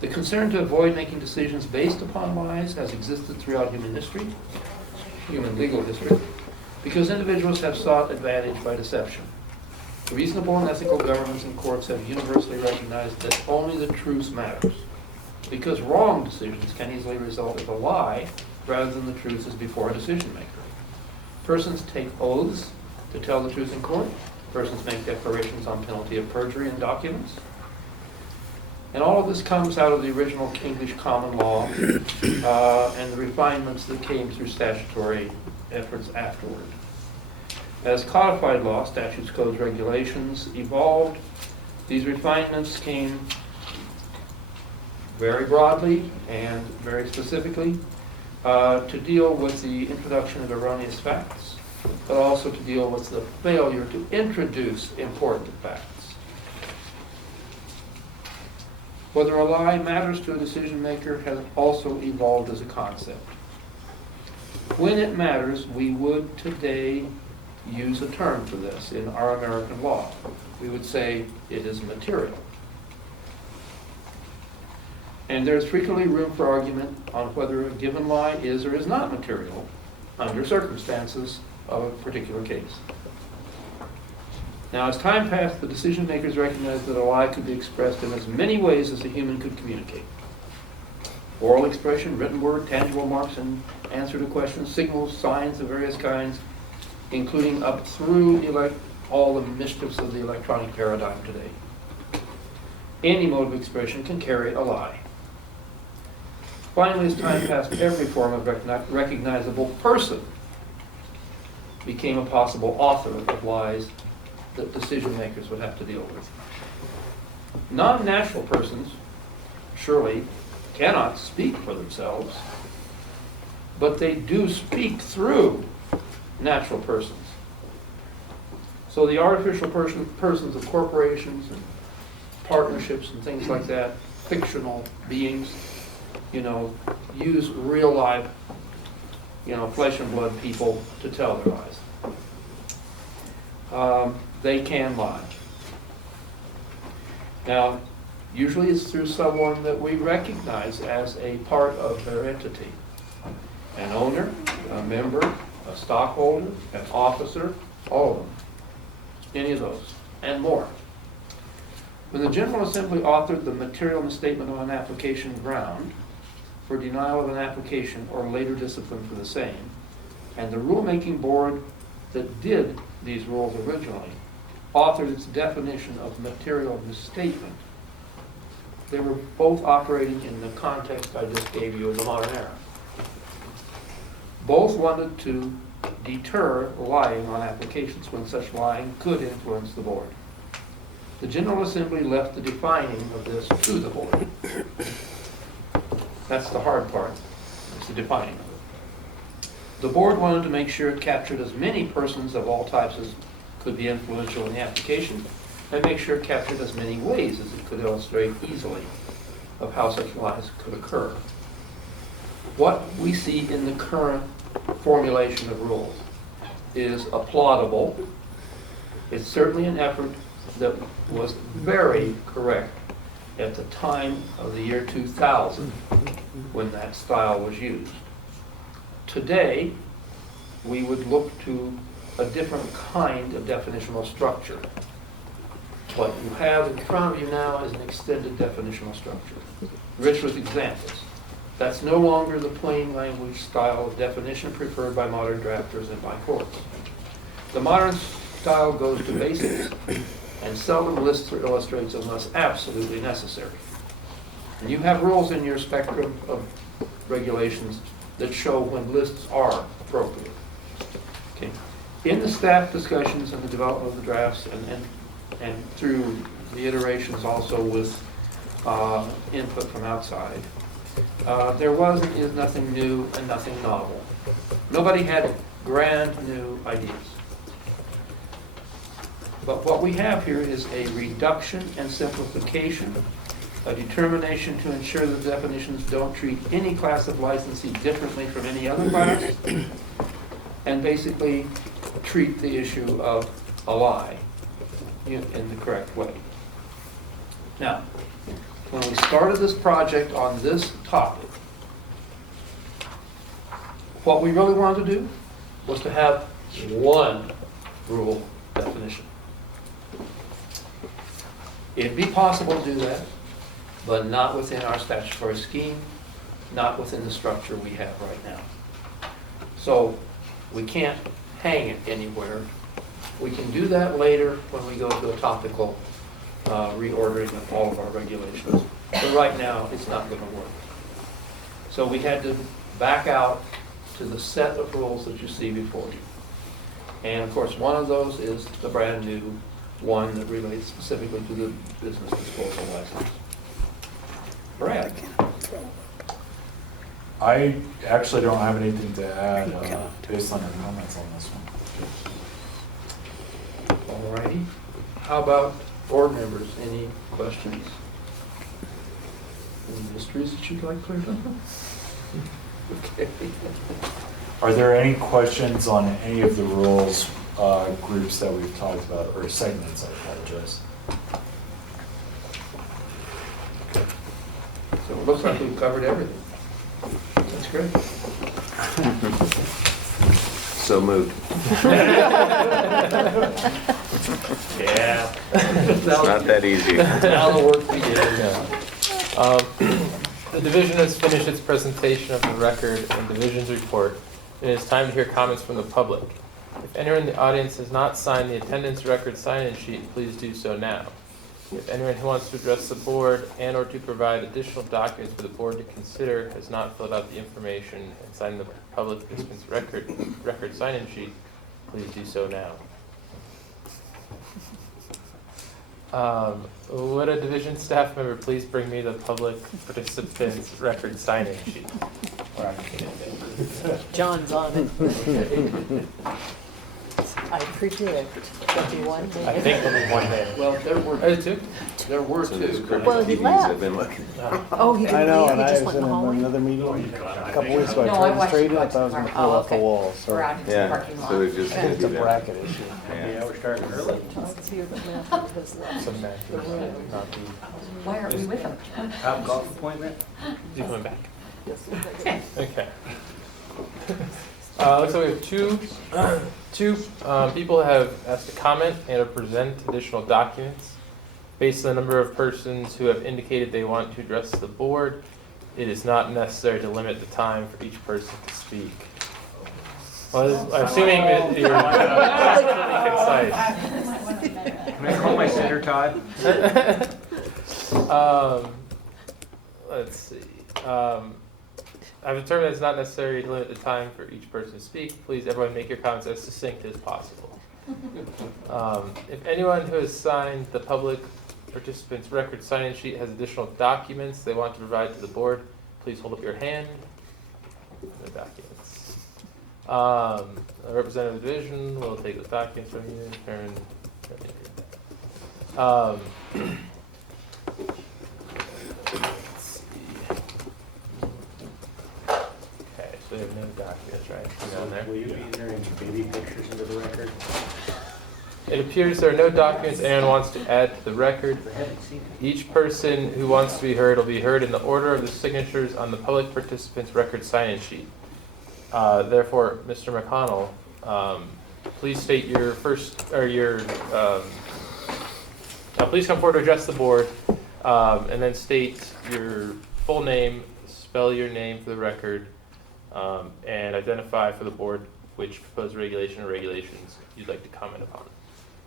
The concern to avoid making decisions based upon lies has existed throughout human history, human legal history, because individuals have sought advantage by deception. Reasonable and ethical governments and courts have universally recognized that only the truth matters, because wrong decisions can easily result in a lie rather than the truth is before a decision maker. Persons take oaths to tell the truth in court. Persons make declarations on penalty of perjury in documents. And all of this comes out of the original English common law and the refinements that came through statutory efforts afterward. As codified law, statutes, codes, regulations evolved, these refinements came very broadly and very specifically to deal with the introduction of erroneous facts, but also to deal with the failure to introduce important facts. Whether a lie matters to a decision maker has also evolved as a concept. When it matters, we would today use a term for this in our American law. We would say it is material. And there's frequently room for argument on whether a given lie is or is not material under circumstances of a particular case. Now, as time passed, the decision makers recognized that a lie could be expressed in as many ways as a human could communicate. Oral expression, written word, tangible marks in answer to questions, signals, signs of various kinds, including up through all the mischiefs of the electronic paradigm today. Any mode of expression can carry a lie. Finally, as time passed, every form of recognizable person became a possible author of lies that decision makers would have to deal with. Non-natural persons surely cannot speak for themselves, but they do speak through natural persons. So the artificial persons of corporations and partnerships and things like that, fictional beings, use real life, flesh and blood people to tell their lies. They can lie. Now, usually it's through someone that we recognize as a part of their entity. An owner, a member, a stockholder, an officer, all of them. Any of those, and more. When the General Assembly authored the material misstatement on an application ground for denial of an application or later discipline for the same, and the rulemaking board that did these rules originally authored its definition of material misstatement, they were both operating in the context I just gave you in the modern era. Both wanted to deter lying on applications when such lying could influence the board. The General Assembly left the defining of this to the board. That's the hard part, it's the defining of it. The board wanted to make sure it captured as many persons of all types as could be influential in the application, and make sure it captured as many ways as it could illustrate easily of how such lies could occur. What we see in the current formulation of rules is applaudable. It's certainly an effort that was very correct at the time of the year 2000 when that style was used. Today, we would look to a different kind of definitional structure. What you have in front of you now is an extended definitional structure, rich with examples. That's no longer the plain language style of definition preferred by modern drafters and by courts. The modern style goes to basics and seldom lists or illustrates unless absolutely necessary. And you have rules in your spectrum of regulations that show when lists are appropriate. Okay. In the staff discussions and the development of the drafts and through the iterations also with input from outside, there was and is nothing new and nothing novel. Nobody had grand new ideas. But what we have here is a reduction and simplification, a determination to ensure that definitions don't treat any class of licensee differently from any other class, and basically treat the issue of a lie in the correct way. Now, when we started this project on this topic, what we really wanted to do was to have one rule definition. It'd be possible to do that, but not within our statutory scheme, not within the structure we have right now. So we can't hang it anywhere. We can do that later when we go to a topical reordering of all of our regulations. But right now, it's not going to work. So we had to back out to the set of rules that you see before you. And of course, one of those is the brand new one that relates specifically to the business disposal license. Brad? I actually don't have anything to add based on your comments on this one. All righty. How about board members? Any questions? Any mysteries that you'd like cleared up? Okay. Are there any questions on any of the rules groups that we've talked about, or segments, I apologize? Okay. So it looks like we've covered everything. That's great. So moved. Yeah. It's not that easy. Now the work begins. The division has finished its presentation of the record and division's report, and it is time to hear comments from the public. If anyone in the audience has not signed the attendance record sign-in sheet, please do so now. If anyone who wants to address the board and or to provide additional documents for the board to consider has not filled out the information and signed the public participant's record sign-in sheet, please do so now. Would a division staff member please bring me the public participant's record sign-in sheet? John's on it. I predict there'll be one day. I think only one day. Well, there were Two? So there's two. criminal Well, he TVs left. I've been looking. Oh, he I didn't know, leave, and he I just was went in in the hallway? another meeting a couple weeks ago. No, I I tried to watched straighten you it, I was gonna pull off the wall, We're so out in the Yeah, parking lot. so it just it's a bracket issue. Yeah. we're starting early. John's here, but Matthew has left. Some matches, not the, Why aren't we with them? Have golf appointment? is he coming back? Yes, we'll take it. Okay. Looks like we have two people have asked to comment and to present additional documents. Based on the number of persons who have indicated they want to address the board, it is not necessary to limit the time for each person to speak. Well, I'm assuming that you're concise. Can I call my sitter Todd? Let's see. I've determined it's not necessary to limit the time for each person to speak. Please, everyone, make your comments as succinct as possible. If anyone who has signed the public participants' record sign-in sheet has additional documents they want to provide to the board, please hold up your hand. No documents. A representative of the division will take the documents from you. Let's see. Okay, so we have no documents, right? Down there. Will you be entering baby pictures into the record? It appears there are no documents anyone wants to add to the record. I haven't seen it. Each person who wants to be heard will be heard in the order of the signatures on the public participants' record sign-in sheet. Therefore, Mr. McConnell, please state your first, or your, please come forward to address the board, and then state your full name, spell your name for the record, and identify for the board which proposed regulation or regulations you'd like to comment upon.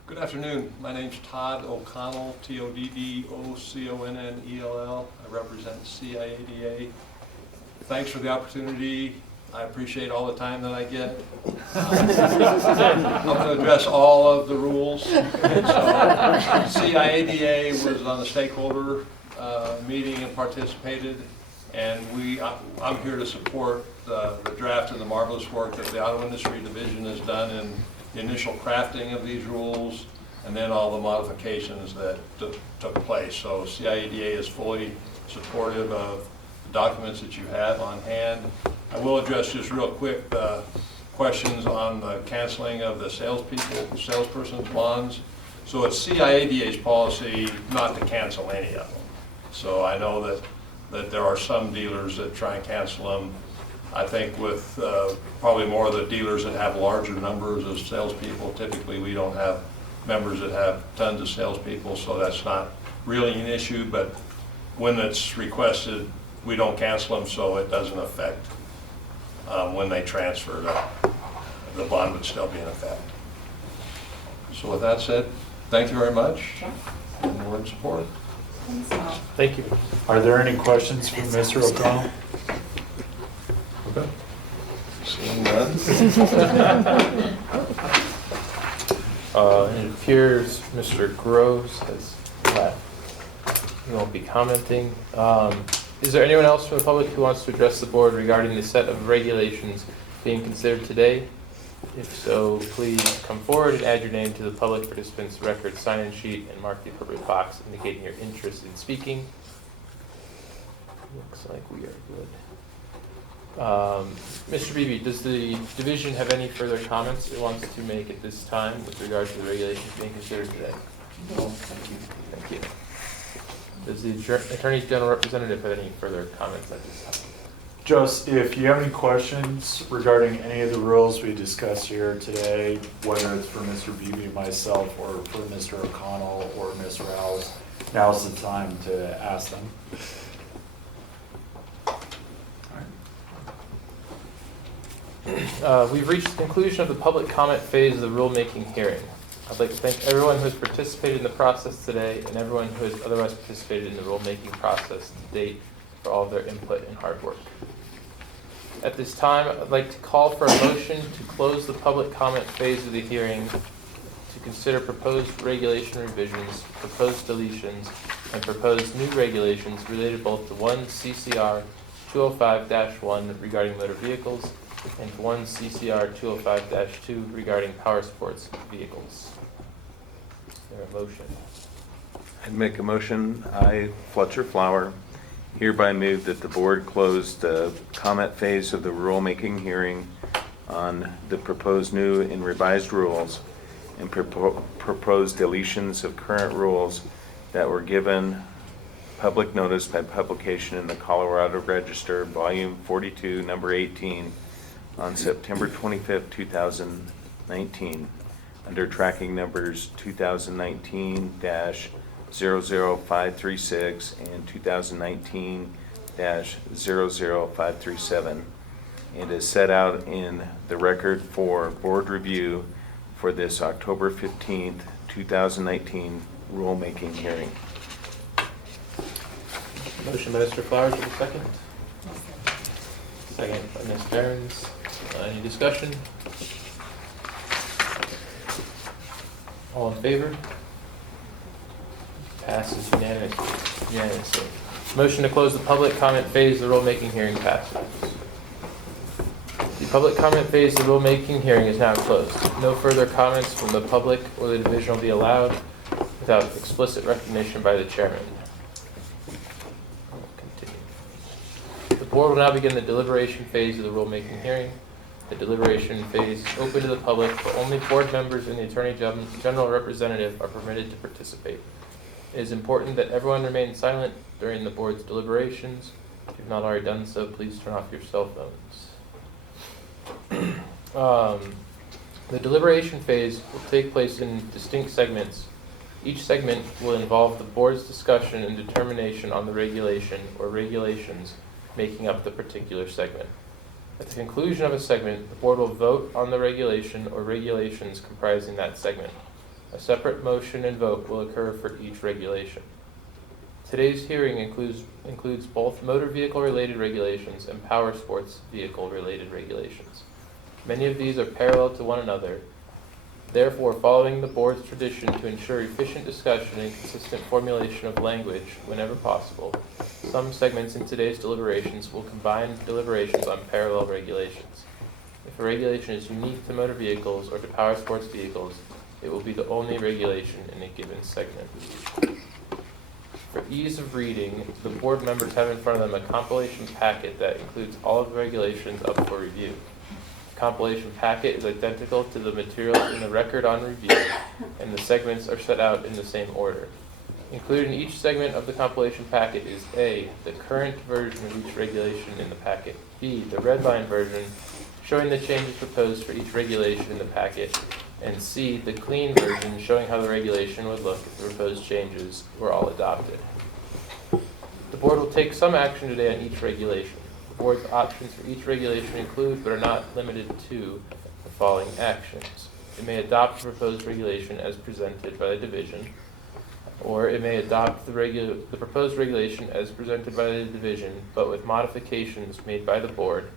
Good afternoon. My name's Todd O'Connell, Toddoconnell. I represent CIADA. Thanks for the opportunity. I appreciate all the time that I get. I'm going to address all of the rules. So, CIADA was on the stakeholder meeting and participated, and I'm here to support the draft and the marvelous work that the Auto Industry Division has done in the initial crafting of these rules, and then all the modifications that took place. So CIADA is fully supportive of the documents that you have on hand. I will address just real quick the questions on the canceling of the salesperson's bonds. So it's CIADA's policy not to cancel any of them. So I know that there are some dealers that try and cancel them. I think with probably more of the dealers that have larger numbers of salespeople, typically we don't have members that have tons of salespeople, so that's not really an issue, but when it's requested, we don't cancel them, so it doesn't affect when they transfer, the bond would still be in effect. So with that said, thank you very much, and we're in support. Thank you. Are there any questions for Mr. O'Connell? Okay. Seeing none. It appears Mr. Groves has left. He won't be commenting. Is there anyone else from the public who wants to address the board regarding the set of regulations being considered today? If so, please come forward and add your name to the public participants' record sign-in sheet and mark the appropriate box indicating your interest in speaking. Looks like we are good. Mr. Beebe, does the division have any further comments it wants to make at this time with regard to the regulations being considered today? No, thank you. Thank you. Does the Attorney General Representative have any further comments at this time? Just if you have any questions regarding any of the rules we discussed here today, whether it's for Mr. Beebe, myself, or for Mr. O'Connell or Ms. Rouse, now's the time to ask them. We've reached the conclusion of the public comment phase of the rulemaking hearing. I'd like to thank everyone who has participated in the process today and everyone who has otherwise participated in the rulemaking process to date for all of their input and hard work. At this time, I'd like to call for a motion to close the public comment phase of the hearing to consider proposed regulation revisions, proposed deletions, and proposed new regulations related both to 1 CCR 205-1 regarding motor vehicles and 1 CCR 205-2 regarding power sports vehicles. Is there a motion? I'd make a motion. I, Fletcher Flower, hereby move that the board close the comment phase of the rulemaking hearing on the proposed new and revised rules and proposed deletions of current rules that were given public notice by publication in the Colorado Register, Volume 42, Number 18, on September 25th, 2019, under tracking numbers 2019-00536 and 2019-00537, and is set out in the record for board review for this October 15th, 2019 rulemaking hearing. Motion by Mr. Flowers, with a second. Second by Ms. Behrens. Any discussion? All in favor? Passes unanimously. Motion to close the public comment phase of the rulemaking hearing passes. The public comment phase of the rulemaking hearing is now closed. No further comments from the public or the division will be allowed without explicit recognition by the chairman. Continue. The board will now begin the deliberation phase of the rulemaking hearing. The deliberation phase is open to the public, but only board members and the Attorney General representative are permitted to participate. It is important that everyone remain silent during the board's deliberations. If you've not already done so, please turn off your cell phones. The deliberation phase will take place in distinct segments. Each segment will involve the board's discussion and determination on the regulation or regulations making up the particular segment. At the conclusion of a segment, the board will vote on the regulation or regulations comprising that segment. A separate motion and vote will occur for each regulation. Today's hearing includes both motor vehicle-related regulations and power sports vehicle-related regulations. Many of these are parallel to one another. Therefore, following the board's tradition to ensure efficient discussion and consistent formulation of language whenever possible, some segments in today's deliberations will combine deliberations on parallel regulations. If a regulation is unique to motor vehicles or to power sports vehicles, it will be the only regulation in a given segment. For ease of reading, the board members have in front of them a compilation packet that includes all of the regulations up for review. The compilation packet is identical to the materials in the record on review, and the segments are set out in the same order. Included in each segment of the compilation packet is A, the current version of each regulation in the packet, B, the red line version showing the changes proposed for each regulation in the packet, and C, the clean version showing how the regulation would look if the proposed changes were all adopted. The board will take some action today on each regulation. The board's options for each regulation include, but are not limited to, the following actions. It may adopt the proposed regulation as presented by the division, or it may adopt the proposed regulation as presented by the division, but with modifications made by the board,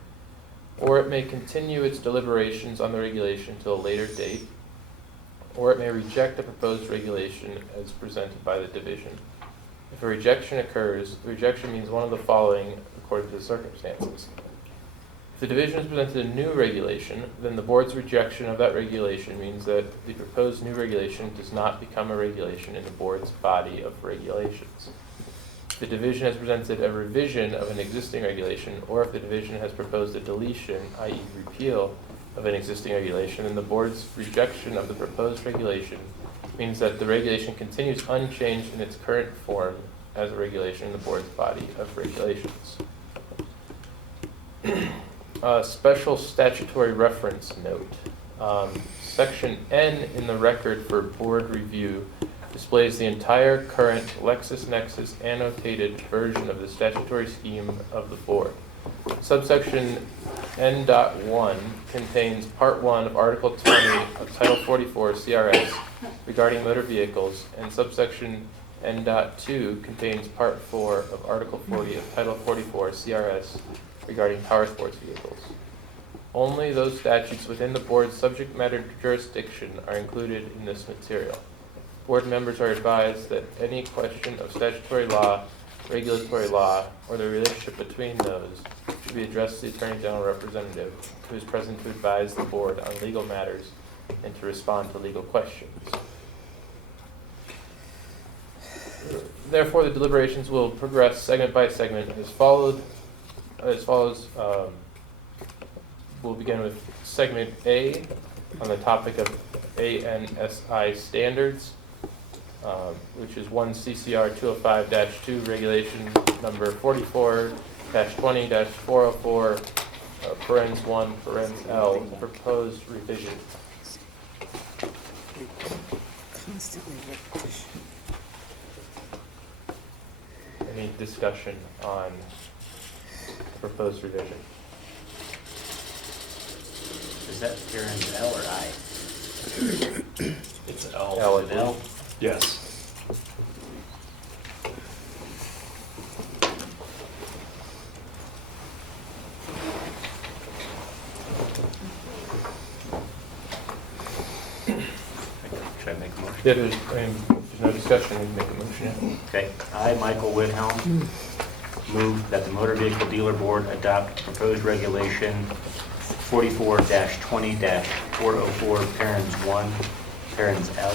or it may continue its deliberations on the regulation until a later date, or it may reject the proposed regulation as presented by the division. If a rejection occurs, the rejection means one of the following according to the circumstances. If the division has presented a new regulation, then the board's rejection of that regulation means that the proposed new regulation does not become a regulation in the board's body of regulations. The division has presented a revision of an existing regulation, or if the division has proposed a deletion, i.e. repeal, of an existing regulation, then the board's rejection of the proposed regulation means that the regulation continues unchanged in its current form as a regulation in the board's body of regulations. Special statutory reference note. Section N in the record for board review displays the entire current LexisNexis annotated version of the statutory scheme of the board. Subsection N.1 contains Part 1 of Article 20 of Title 44 CRS regarding motor vehicles, and subsection N.2 contains Part 4 of Article 40 of Title 44 CRS regarding power sports vehicles. Only those statutes within the board's subject matter jurisdiction are included in this material. Board members are advised that any question of statutory law, regulatory law, or the relationship between those should be addressed to the Attorney General representative, who is present to advise the board on legal matters and to respond to legal questions. Therefore, the deliberations will progress segment by segment as follows. We'll begin with segment A on the topic of ANSI standards, which is 1 CCR 205-2 regulation number 44-20-404 parens 1, parens L, proposed revision. Constantly repetition. Any discussion on the proposed revision? Is that parent L or I? It's L. L, I An L? believe. Yes. Should I make a motion? Yeah, there's no discussion, we can make a motion yet. Okay, I, Michael Whithelm, move that the Motor Vehicle Dealer Board adopt proposed regulation 44-20-404, parens 1, parens L,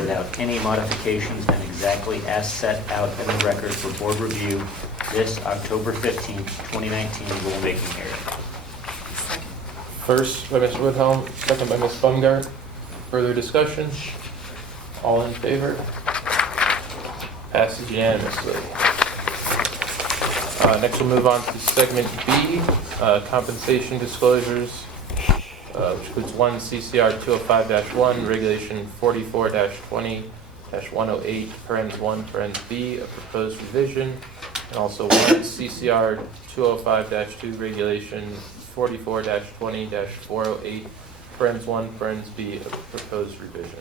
without any modifications and exactly as set out in the record for board review this October 15th, 2019 rulemaking hearing. First by Mr. Woodhelm, second by Ms. Bumgart. Further discussion? All in favor? Passes unanimously. Next we'll move on to segment B, compensation disclosures, which includes 1 CCR 205-1, regulation 44-20-108, parens 1, parens B, a proposed revision, and also 1 CCR 205-2, regulation 44-20-408, parens 1, parens B, a proposed revision.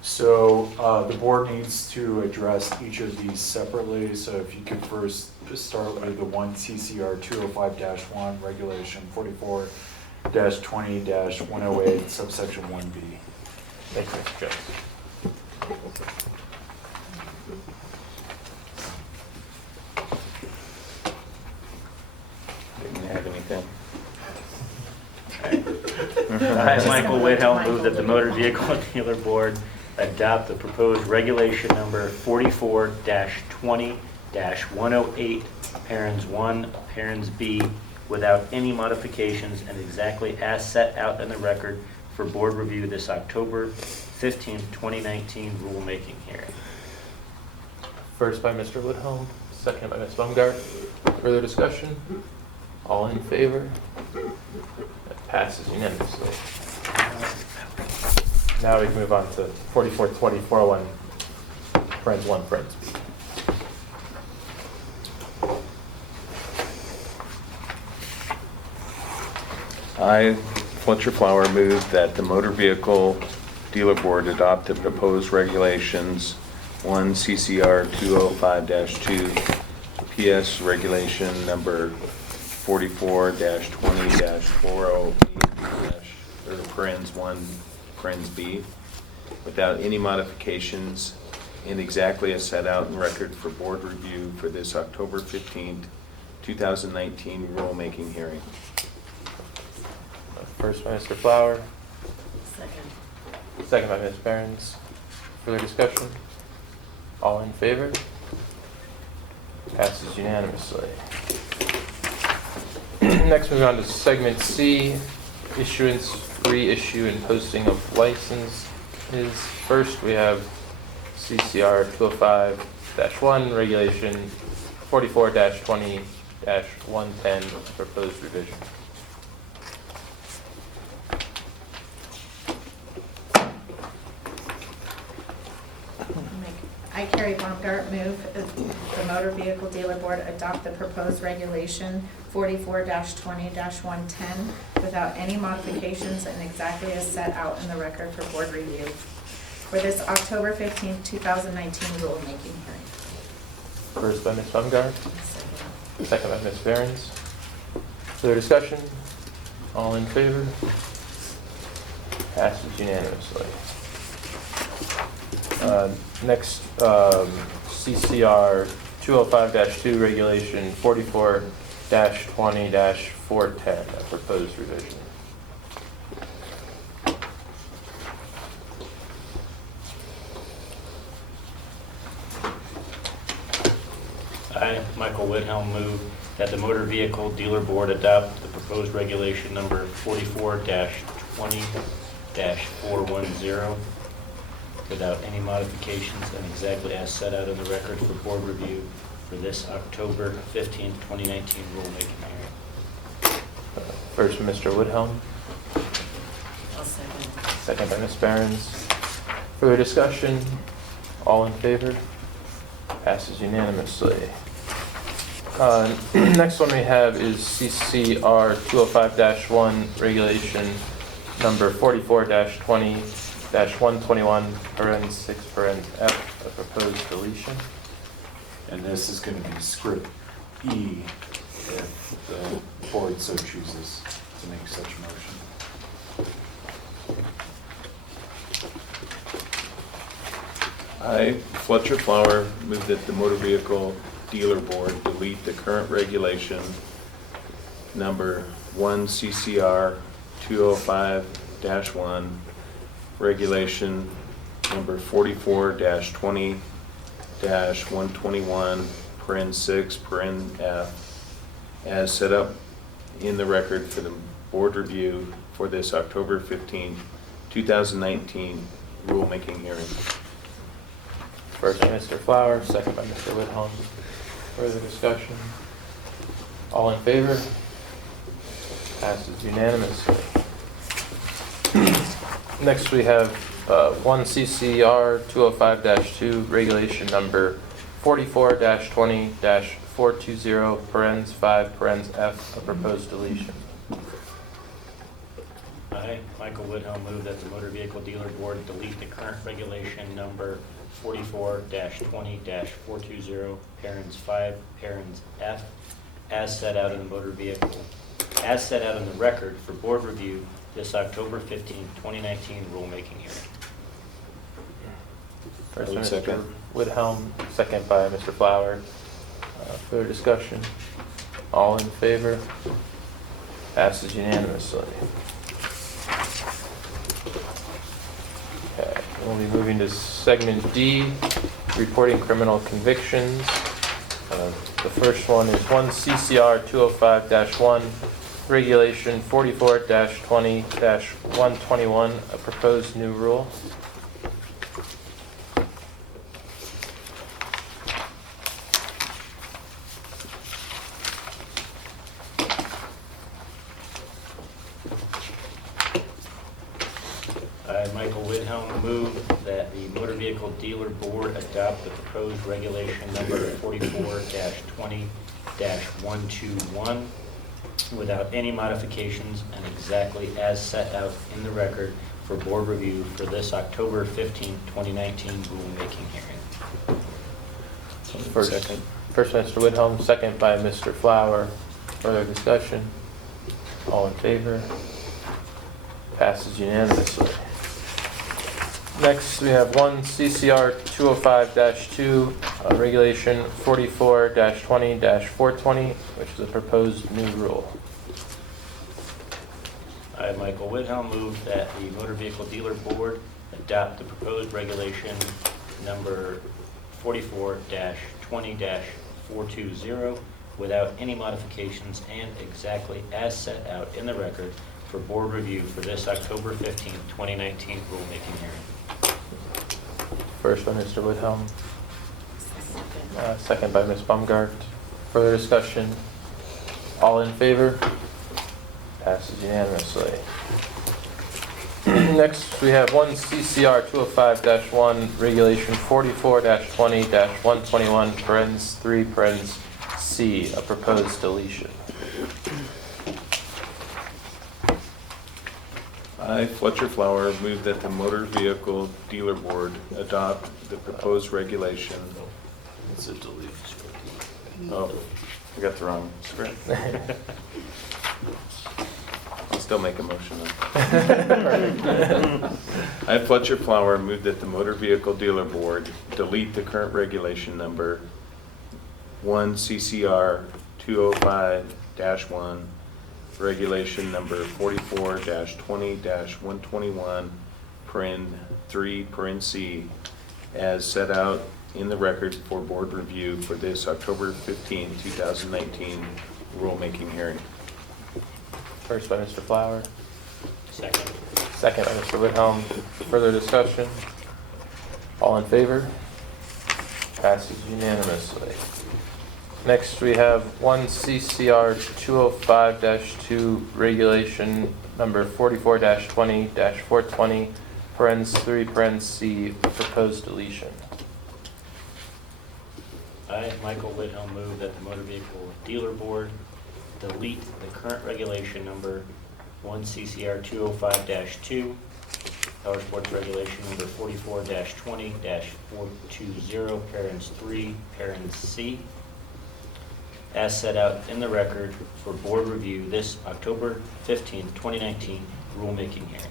So the board needs to address each of these separately. So if you could first start with the 1 CCR 205-1 regulation 44-20-108 subsection 1B. Thank you, Mr. Jones. Didn't have anything. I, Michael Whithelm, move that the Motor Vehicle Dealer Board adopt the proposed regulation number 44-20-108, parens 1, parens B, without any modifications and exactly as set out in the record for board review this October 15th, 2019 rulemaking hearing. First by Mr. Woodhelm, second by Ms. Bumgart. Further discussion? All in favor? That passes unanimously. Now we can move on to 44-20-401, parens 1, parens B. I, Fletcher Flower, move that the Motor Vehicle Dealer Board adopt the proposed regulations 1 CCR 205-2, PS Regulation number 44-20-408, or parens 1, parens B, without any modifications and exactly as set out in record for board review for this October 15th, 2019 rulemaking hearing. First by Mr. Flower, Second. second by Ms. Behrens. Further discussion? All in favor? Passes unanimously. Next, moving on to segment C, issuance, reissue, and posting of licenses. First, we have CCR 205-1, regulation 44-20-110, proposed revision. I, Carrie Baumgart, move the Motor Vehicle Dealer Board adopt the proposed regulation 44-20-110 without any modifications and exactly as set out in the record for board review for this October 15th, 2019 rulemaking hearing. First by Ms. Bumgart, second by Ms. Behrens. Further discussion? All in favor? Passes unanimously. Next, CCR 205-2, regulation 44-20-410, a proposed revision. I, Michael Whithelm, move that the Motor Vehicle Dealer Board adopt the proposed regulation number 44-20-410 without any modifications and exactly as set out in the record for board review for this October 15th, 2019 rulemaking hearing. First from Mr. Woodhelm, I'll second. second by Ms. Behrens. Further discussion? All in favor? Passes unanimously. Next one we have is CCR 205-1, regulation number 44-20-121, parens 6, parens F, a proposed deletion. And this is going to be script E if the board so chooses to make such a motion. I, Fletcher Flower, move that the Motor Vehicle Dealer Board delete the current regulation number 1 CCR 205-1, regulation number 44-20-121, paren 6, paren F, as set up in the record for the board review for this October 15, 2019 rulemaking hearing. First by Mr. Flower, second by Mr. Woodhelm. Further discussion? All in favor? Passes unanimously. Next, we have 1 CCR 205-2, regulation number 44-20-420, parens 5, parens F, a proposed deletion. I, Michael Woodhelm, move that the Motor Vehicle Dealer Board delete the current regulation number 44-20-420, parens 5, parens F, as set out in the record for board review this October 15, 2019 rulemaking hearing. First I by would Mr. second. Woodhelm, second by Mr. Flower. Further discussion? All in favor? Passes unanimously. Okay, we'll be moving to segment D, reporting criminal convictions. The first one is 1 CCR 205-1, regulation 44-20-121, a proposed new rule. I, Michael Woodhelm, move that the Motor Vehicle Dealer Board adopt the proposed regulation number 44-20-121 without any modifications and exactly as set out in the record for board review for this October 15, 2019 rulemaking hearing. First by Mr. Woodhelm, second by Mr. Flower. Further discussion? All in favor? Passes unanimously. Next, we have 1 CCR 205-2, regulation 44-20-420, which is a proposed new rule. I, Michael Woodhelm, move that the Motor Vehicle Dealer Board adopt the proposed regulation number 44-20-420 without any modifications and exactly as set out in the record for board review for this October 15, 2019 rulemaking hearing. First by Mr. Woodhelm, second by Ms. Baumgart. Further discussion? All in favor? Passes unanimously. Next, we have 1 CCR 205-1, regulation 44-20-121, parens 3, parens C, a proposed deletion. I, Fletcher Flower, move that the Motor Vehicle Dealer Board adopt the proposed regulation. It's a delete. Oh, I got the wrong script. I'll still make a motion. I, Fletcher Flower, move that the Motor Vehicle Dealer Board delete the current regulation number 1 CCR 205-1, regulation number 44-20-121, paren 3, paren C, as set out in the record for board review for this October 15, 2019 rulemaking hearing. First by Mr. Flower, Second. second by Mr. Woodhelm. Further discussion? All in favor? Passes unanimously. Next, we have 1 CCR 205-2 regulation number 44-20-420, parens 3, parens C, proposed deletion. I, Michael Whithelm, move that the Motor Vehicle Dealer Board delete the current regulation number 1 CCR 205-2, Power Sports Regulation number 44-20-420, parens 3, parens C, as set out in the record for board review this October 15th, 2019 rulemaking hearing.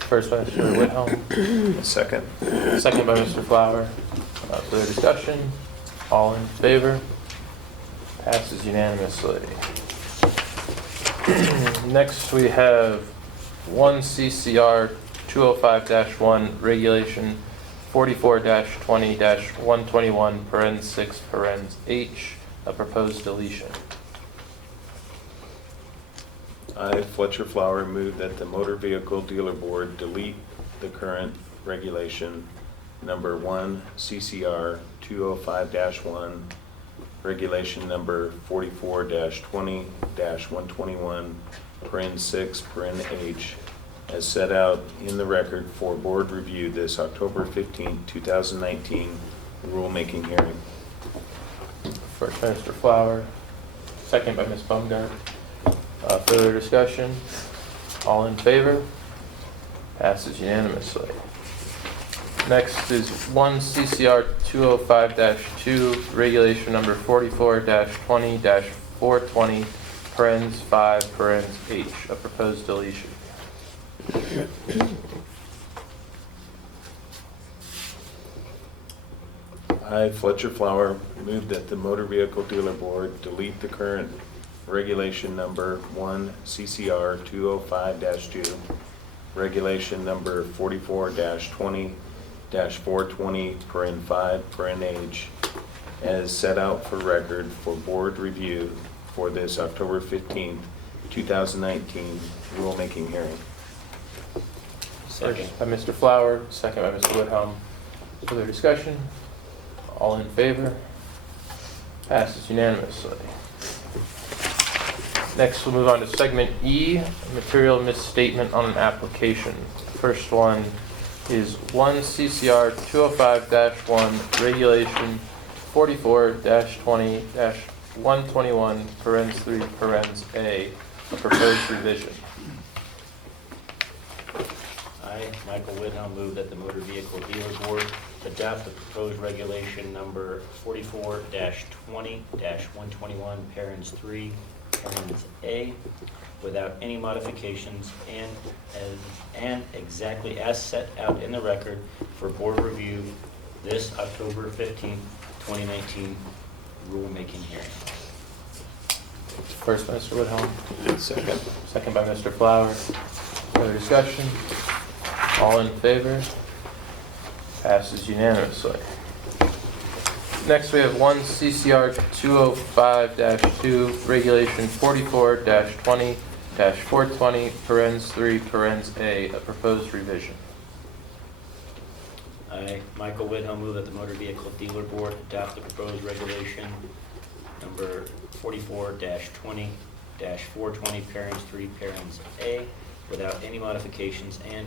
First by Mr. Whithelm, Second. second by Mr. Flower. Further discussion? All in favor? Passes unanimously. Next, we have 1 CCR 205-1 regulation 44-20-121, parens 6, parens H, a proposed deletion. I, Fletcher Flower, move that the Motor Vehicle Dealer Board delete the current regulation number 1 CCR 205-1, regulation number 44-20-121, parens 6, parens H, as set out in the record for board review this October 15, 2019 rulemaking hearing. First by Mr. Flower, second by Ms. Baumgart. Further discussion? All in favor? Passes unanimously. Next is 1 CCR 205-2, regulation number 44-20-420, parens 5, parens H, a proposed deletion. I, Fletcher Flower, move that the Motor Vehicle Dealer Board delete the current regulation number 1 CCR 205-2, regulation number 44-20-420, parens 5, parens H, as set out for record for board review for this October 15th, 2019 rulemaking hearing. Second. First by Mr. Flower, second by Mr. Whithelm. Further discussion? All in favor? Passes unanimously. Next, we'll move on to segment E, material misstatement on an application. First one is 1 CCR 205-1, regulation 44-20-121, parens 3, parens A, a proposed revision. I, Michael Whithelm, move that the Motor Vehicle Dealer Board adopt the proposed regulation number 44-20-121, parens 3, parens A, without any modifications and exactly as set out in the record for board review this October 15th, 2019 rulemaking hearing. First by Mr. Whithelm, Second. second by Mr. Flower. Further discussion? All in favor? Passes unanimously. Next, we have 1 CCR 205-2, regulation 44-20-420, parens 3, parens A, a proposed revision. I, Michael Whithelm, move that the Motor Vehicle Dealer Board adopt the proposed regulation number 44-20-420, parens 3, parens A, without any modifications and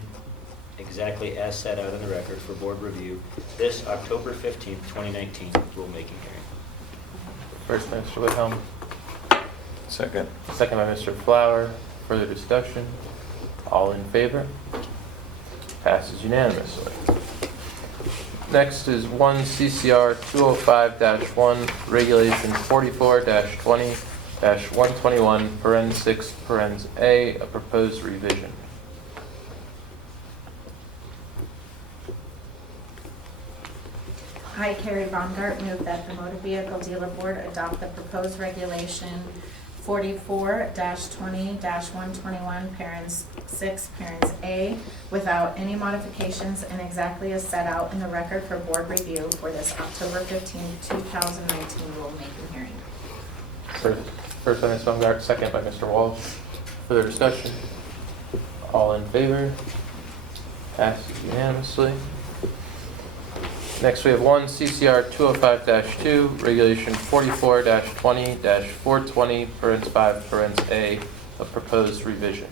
exactly as set out in the record for board review this October 15th, 2019 rulemaking hearing. First by Mr. Whithelm, Second. second by Mr. Flower. Further discussion? All in favor? Passes unanimously. Next is 1 CCR 205-1, regulation 44-20-121, parens 6, parens A, a proposed revision. I, Carrie Baumgart, move that the Motor Vehicle Dealer Board adopt the proposed regulation 44-20-121, parens 6, parens A, without any modifications and exactly as set out in the record for board review for this October 15, 2019 rulemaking hearing. First by Ms. Baumgart, second by Mr. Walsh. Further discussion? All in favor? Passes unanimously. Next, we have 1 CCR 205-2, Regulation 44-20-420, parens 5, parens A, a proposed revision.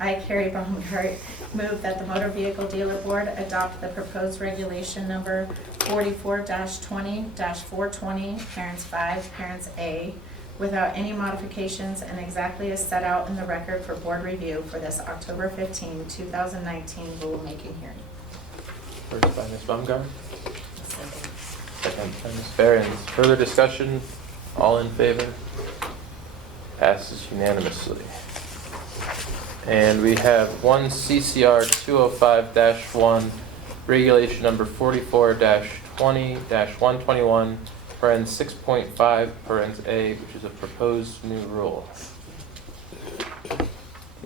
I, Carrie Baumgart, move that the Motor Vehicle Dealer Board adopt the proposed regulation number 44-20-420, parens 5, parens A, without any modifications and exactly as set out in the record for board review for this October 15, 2019 rulemaking hearing. First by Ms. Baumgart, second by Ms. Behrens. Further discussion? All in favor? Passes unanimously. And we have 1 CCR 205-1, regulation number 44-20-121, parens 6.5, parens A, which is a proposed new rule.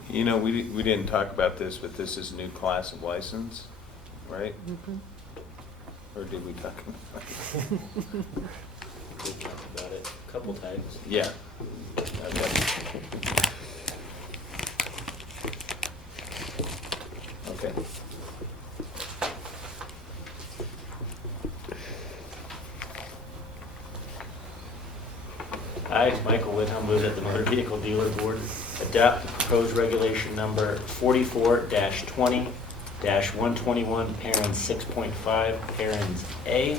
You know, we didn't talk about this, but this is a new class of license, right? Or did we talk about it? We talked about it a couple times. Yeah. Okay. Okay. I, Michael Whitcomb, move that the Motor Vehicle Dealer Board adopt the proposed regulation number 44-20-121, parens 6.5, parens A,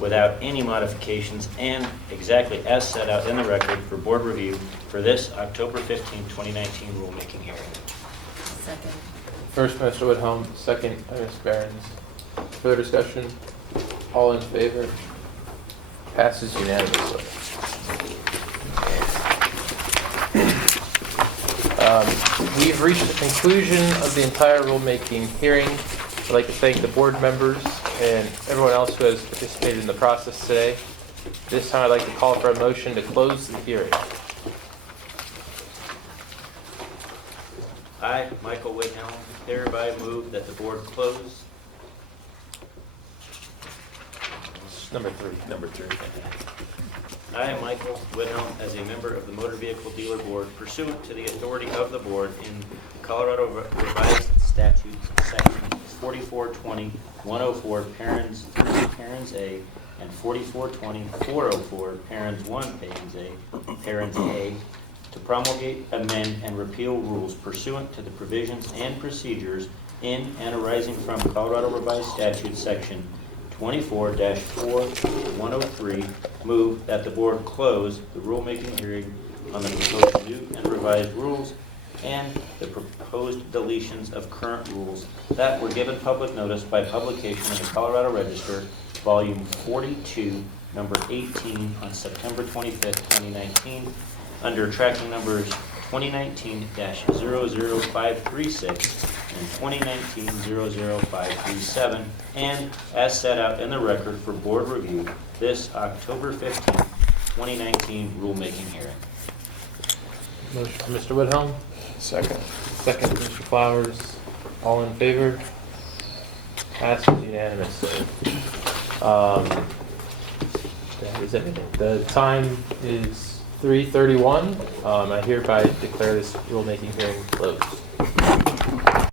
without any modifications and exactly as set out in the record for board review for this October 15, 2019 rulemaking hearing. Second. First by Mr. Woodhelm, second by Ms. Behrens. Further discussion? All in favor? Passes unanimously. We've reached the conclusion of the entire rulemaking hearing. I'd like to thank the board members and everyone else who has participated in the process today. This time I'd like to call for a motion to close the hearing. I, Michael Whitcomb, hereby move that the board close. Number 3. Number 3. I, Michael Whitcomb, as a member of the Motor Vehicle Dealer Board, pursuant to the authority of the board in Colorado Revised Statutes, Section 4420-104, parens 3, parens A, and 4420-404, parens 1, parens A, to promulgate, amend, and repeal rules pursuant to the provisions and procedures in and arising from Colorado Revised Statutes, Section 24-4103, move that the board close the rulemaking hearing on the proposed new and revised rules and the proposed deletions of current rules that were given public notice by publication in the Colorado Register, Volume 42, Number 18, on September 25th, 2019, under tracking numbers 2019-00536 and 2019-00537, and as set out in the record for board review this October 15, 2019 rulemaking hearing. Motion for Mr. Woodhelm, Second. second for Mr. Flowers. All in favor? Passes unanimously. That is everything. The time is 3:31. I hereby declare this rulemaking hearing closed.